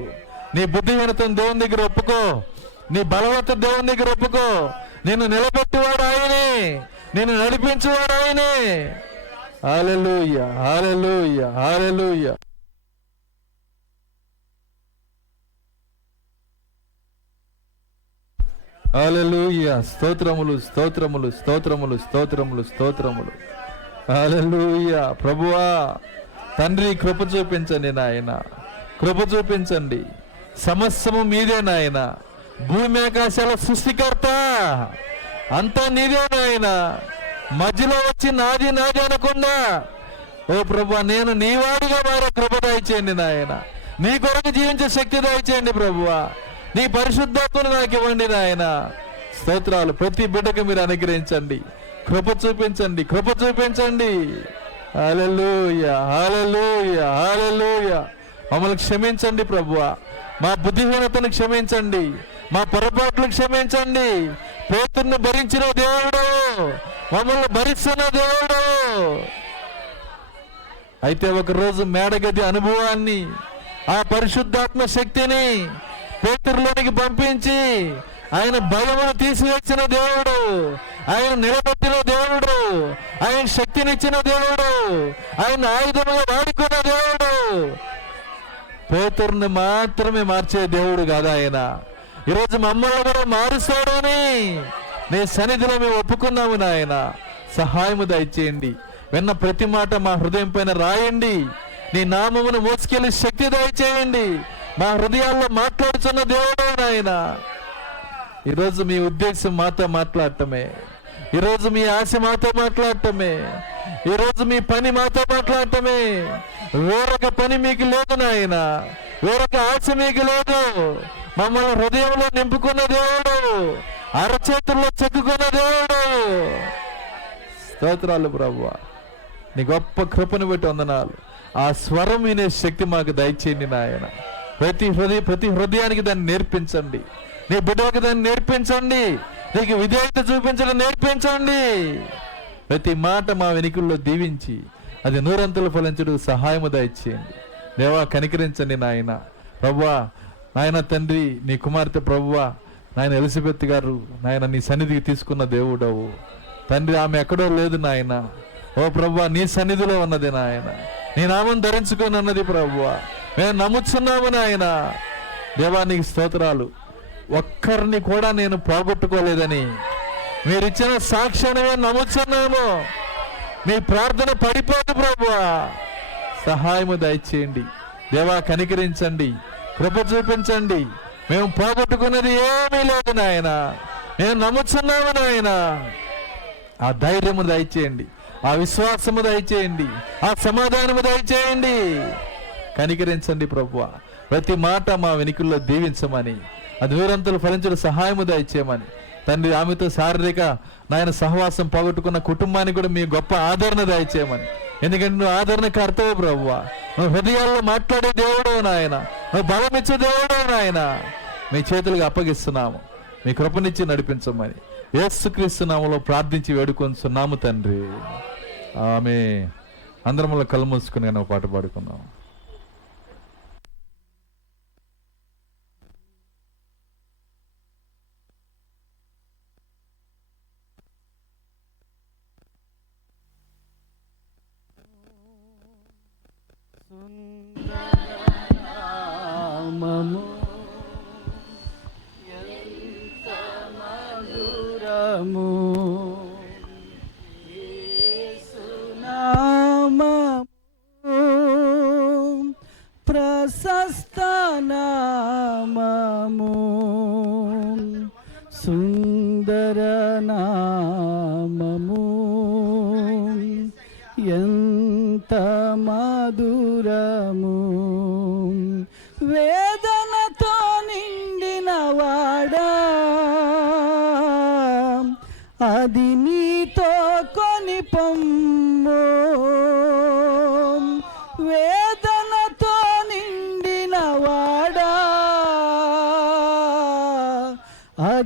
నీ బుద్ధిహీనతను దేవుని దగ్గర ఒప్పుకో, నీ బలవత దేవుని దగ్గర ఒప్పుకో. నిన్ను నిలబెట్టువాడు ఆయనే, నిన్ను నడిపించువాడు ఆయనే. హల్లెలూయా, హల్లెలూయా, హల్లెలూయా. హల్లెలూయా. స్తోత్రములు, స్తోత్రములు, స్తోత్రములు, స్తోత్రములు, స్తోత్రములు. హల్లెలూయా. ప్రభువా తండ్రి కృప చూపించండి నాయన, కృప చూపించండి. సమస్తము మీదే నాయన, భూమి ఆకాశాల సృష్టికర్త అంతా నీదే నాయన. మధ్యలో వచ్చి నాది నాది అనకుండా ఓ ప్రభువా నేను నీవాడిగా మారే కృప దయచేయండి నాయన. నీ కొరకు జీవించే శక్తి దయచేయండి ప్రభువా. నీ పరిశుద్ధాత్మను నాకు ఇవ్వండి నాయన. స్తోత్రాలు. ప్రతి బిడ్డకు మీరు అనుగ్రహించండి, కృప చూపించండి, కృప చూపించండి. హల్లెలూయా, హల్లెలూయా, హల్లెలూయా. మమ్మల్ని క్షమించండి ప్రభువా, మా బుద్ధిహీనతను క్షమించండి, మా పొరపాట్లు క్షమించండి. పేతురును భరించిన దేవుడు, మమ్మల్ని భరిస్తున్న దేవుడు. అయితే ఒకరోజు మేడగది అనుభవాన్ని, ఆ పరిశుద్ధాత్మ శక్తిని పేతురులోనికి పంపించి ఆయన భయమును తీసివేసిన దేవుడు, ఆయన నిలబెట్టిన దేవుడు, ఆయన శక్తినిచ్చిన దేవుడు, ఆయన ఆయుధముగా వాడుకున్న దేవుడు. పేతురుని మాత్రమే మార్చే దేవుడు కాదు ఆయన. ఈరోజు మమ్మల్ని కూడా మారుస్తాడని నీ సన్నిధిలో మేము ఒప్పుకున్నాము నాయన. సహాయము దయచేయండి. విన్న ప్రతి మాట మా హృదయం పైన రాయండి. నీ నామమును మోసుకెళ్ళి శక్తి దయచేయండి. మా హృదయాల్లో మాట్లాడుతున్న దేవుడు నాయన. ఈరోజు మీ ఉద్దేశం మాతో మాట్లాడటమే, ఈరోజు మీ ఆశ మాతో మాట్లాడటమే, ఈరోజు మీ పని మాతో మాట్లాడటమే. వేరొక పని మీకు లేదు నాయన, వేరొక ఆశ మీకు లేదు. మమ్మల్ని హృదయంలో నింపుకున్న దేవుడు, అరచేతుల్లో చెక్కుకున్న దేవుడు. స్తోత్రాలు ప్రభువా, నీ గొప్ప కృపను బట్టి వందనాలు. ఆ స్వరం వినే శక్తి మాకు దయచేయండి నాయన. ప్రతి హృదయానికి దాన్ని నేర్పించండి. నీ బిడ్డలకు దాన్ని నేర్పించండి. నీకు విధేయత చూపించడం నేర్పించండి. ప్రతి మాట మా వెనుకల్లో దీవించి అది నూరంతులు ఫలించడం సహాయము దయచేయండి. దేవా కనికరించండి నాయన. ప్రభువా నాయన తండ్రి, నీ కుమార్తె ప్రభువా నాయన ఎలిజబెత్ గారు నాయన నీ సన్నిధికి తీసుకున్న దేవుడవు తండ్రి. ఆమె ఎక్కడో లేదు నాయన. ఓ ప్రభువా నీ సన్నిధిలో ఉన్నది నాయన. నీ నామం ధరించుకొని ఉన్నది ప్రభువా. మేము నమ్ముచున్నాము నాయన. దేవా నీకు స్తోత్రాలు. ఒక్కరిని కూడా నేను పోగొట్టుకోలేదని మీరిచ్చిన సాక్ష్యాన్ని మేము నమ్ముచున్నాము. మీ ప్రార్థన పడిపోదు ప్రభువా. సహాయము దయచేయండి దేవా, కనికరించండి, కృప చూపించండి. మేము పోగొట్టుకున్నది ఏమీ లేదు నాయన. మేము నమ్ముచున్నాము నాయన. ఆ ధైర్యము దయచేయండి, ఆ విశ్వాసము దయచేయండి, ఆ సమాధానము దయచేయండి. కనికరించండి ప్రభువా. ప్రతి మాట మా వెనుకల్లో దీవించమని, అది నూరంతులు ఫలించడం సహాయము దయచేయమని తండ్రి. ఆమెతో శారీరక నాయన సహవాసం పోగొట్టుకున్న కుటుంబానికి కూడా మీ గొప్ప ఆదరణ దయచేయమని. ఎందుకంటే నువ్వు ఆదరణ కర్తవు ప్రభువా. నువ్వు హృదయాల్లో మాట్లాడే దేవుడు నాయన, నువ్వు బలమిచ్చే దేవుడు నాయన. మీ చేతులకు అప్పగిస్తున్నాము. మీ కృపనిచ్చి నడిపించమని యేసుక్రీస్తు నామములో ప్రార్థించి వేడుకొంచున్నాము తండ్రి. ఆమె అందరములో కళ్ళు మూసుకుని ఒక పాట పాడుకుందాం. నామము ఎంత మధురము, యేసు నామము ప్రశస్త నామము, సుందర నామము ఎంత మధురము. వేదనతో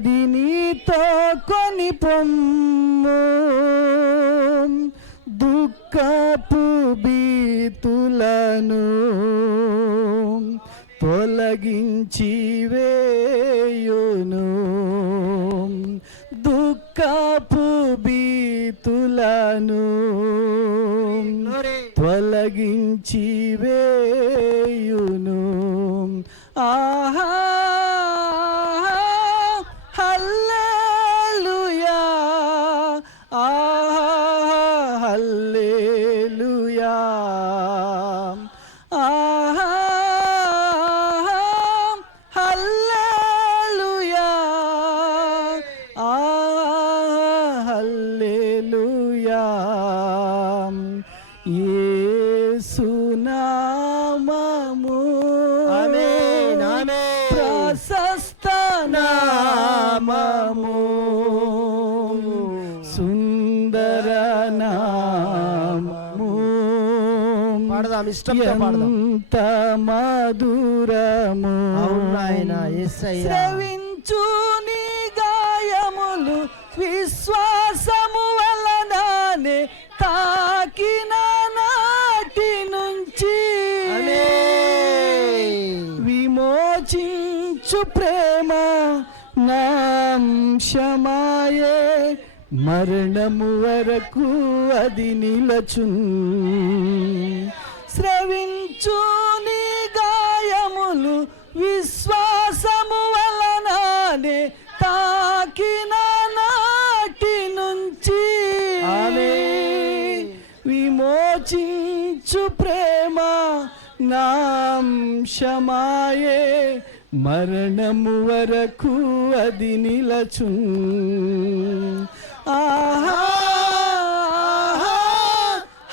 అది నీతో కొని పొమ్ము, దుఃఖపు భీతులను తొలగించి వేయును, దుఃఖపు భీతులను తొలగించి వేయును. ఆహా హల్లెలూయా, ఆహా హల్లెలూయా, ఆహా హల్లెలూయా, ఆహా హల్లెలూయా. యేసు నామము ఆమేన్, ఆమేన్. ప్రశస్త నామము, సుందర నామము, పాడదాం, ఇష్టంతో పాడదాం. ఎంత మధురము. అవును నాయన యేసయ్యా. శ్రవించు నీ గాయములు విశ్వాసము వలననే తాకిన నాటి నుంచి విమోచించు ప్రేమ నాంశమాయే, మరణము వరకు అది నిలచున్. శ్రవించు నీ గాయములు విశ్వాసము వలననే తాకిన నాటి నుంచి విమోచించు ప్రేమ నాంశమాయే, మరణము వరకు అది నిలచున్. ఆహా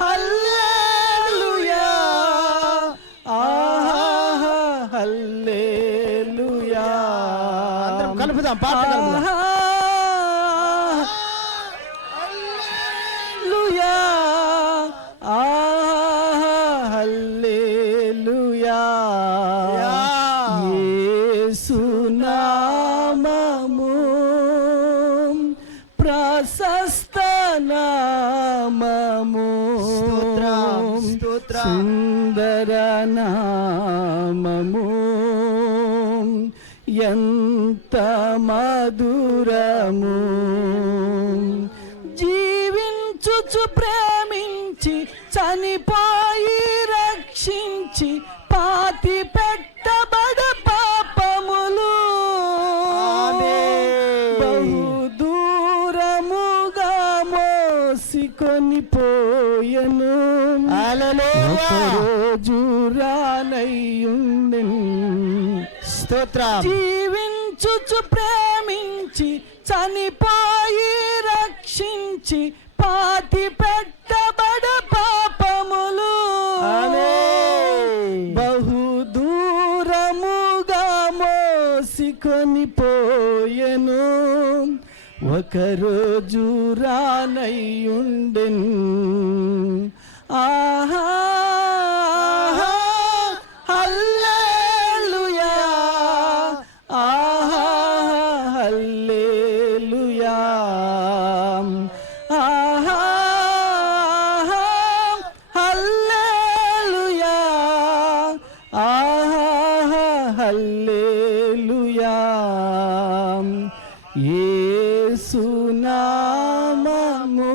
హల్లెలూయా, ఆహా హల్లెలూయా. అందరం కలుపుదాం, పాట కలుపుదాం. హల్లెలూయా, ఆహా హల్లెలూయా. యేసు నామము ప్రశస్త నామము, స్తోత్రం, స్తోత్రం. సుందర నామము, ఎంత మధురము. జీవించుచు ప్రేమించి చనిపోయి రక్షించి పాతి పెట్టబడ పాపములు బహు దూరముగా మోసికొని పోయెను. ఒకరోజు రానయ్యుండెను. స్తోత్రం. జీవించుచు ప్రేమించి చనిపోయి రక్షించి పాతి పెట్టబడ పాపములు బహు దూరముగా మోసికొని పోయెను. ఒకరోజు రానయ్యుండెను. ఆహా హల్లెలూయా, ఆహా హల్లెలూయా, ఆహా హల్లెలూయా, ఆహా హల్లెలూయా. యేసు నామము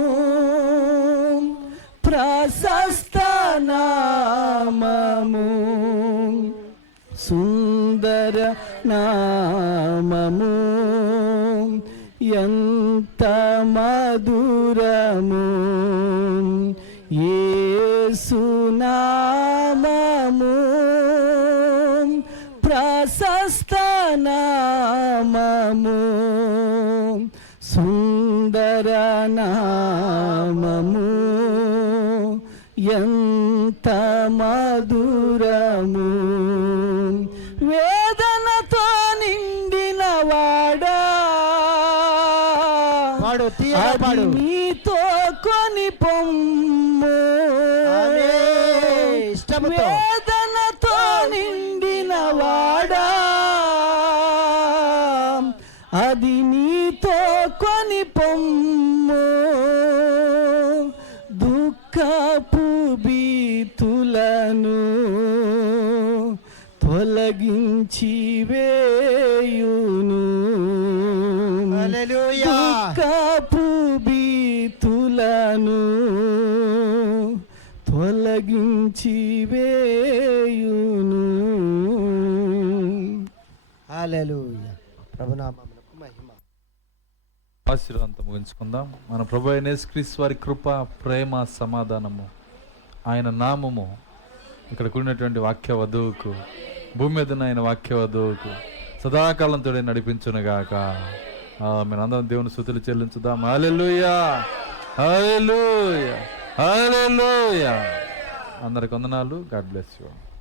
ప్రశస్త నామము, సుందర నామము, ఎంత మధురము. యేసు నామము ప్రశస్త నామము, సుందర నామము, ఎంత మధురము. వేదనతో నిండిన వాడా పాడు, తీయగా పాడు. నీతో కొని పొమ్ము, ఇష్టముతో. వేదనతో నిండిన వాడా అది భీతులను తొలగించి వేయును. హల్లెలూయా. దుఃఖపు భీతులను తొలగించి వేయును. హల్లెలూయా. ప్రభునామమునకు మహిమ. ఆశీర్వాదంతో ముగించుకుందాం. మన ప్రభు అయిన యేసుక్రీస్తు వారి కృప, ప్రేమ, సమాధానము, ఆయన నామము ఇక్కడ కూడినటువంటి వాక్య వధువుకు, భూమి మీద ఆయన వాక్య వధువుకు సదాకాలంతో నడిపించునుగాక. మీరందరం దేవుని స్తుతులు చెల్లించుదాం. హల్లెలూయా, హల్లెలూయా, హల్లెలూయా. అందరికి వందనాలు. God bless you.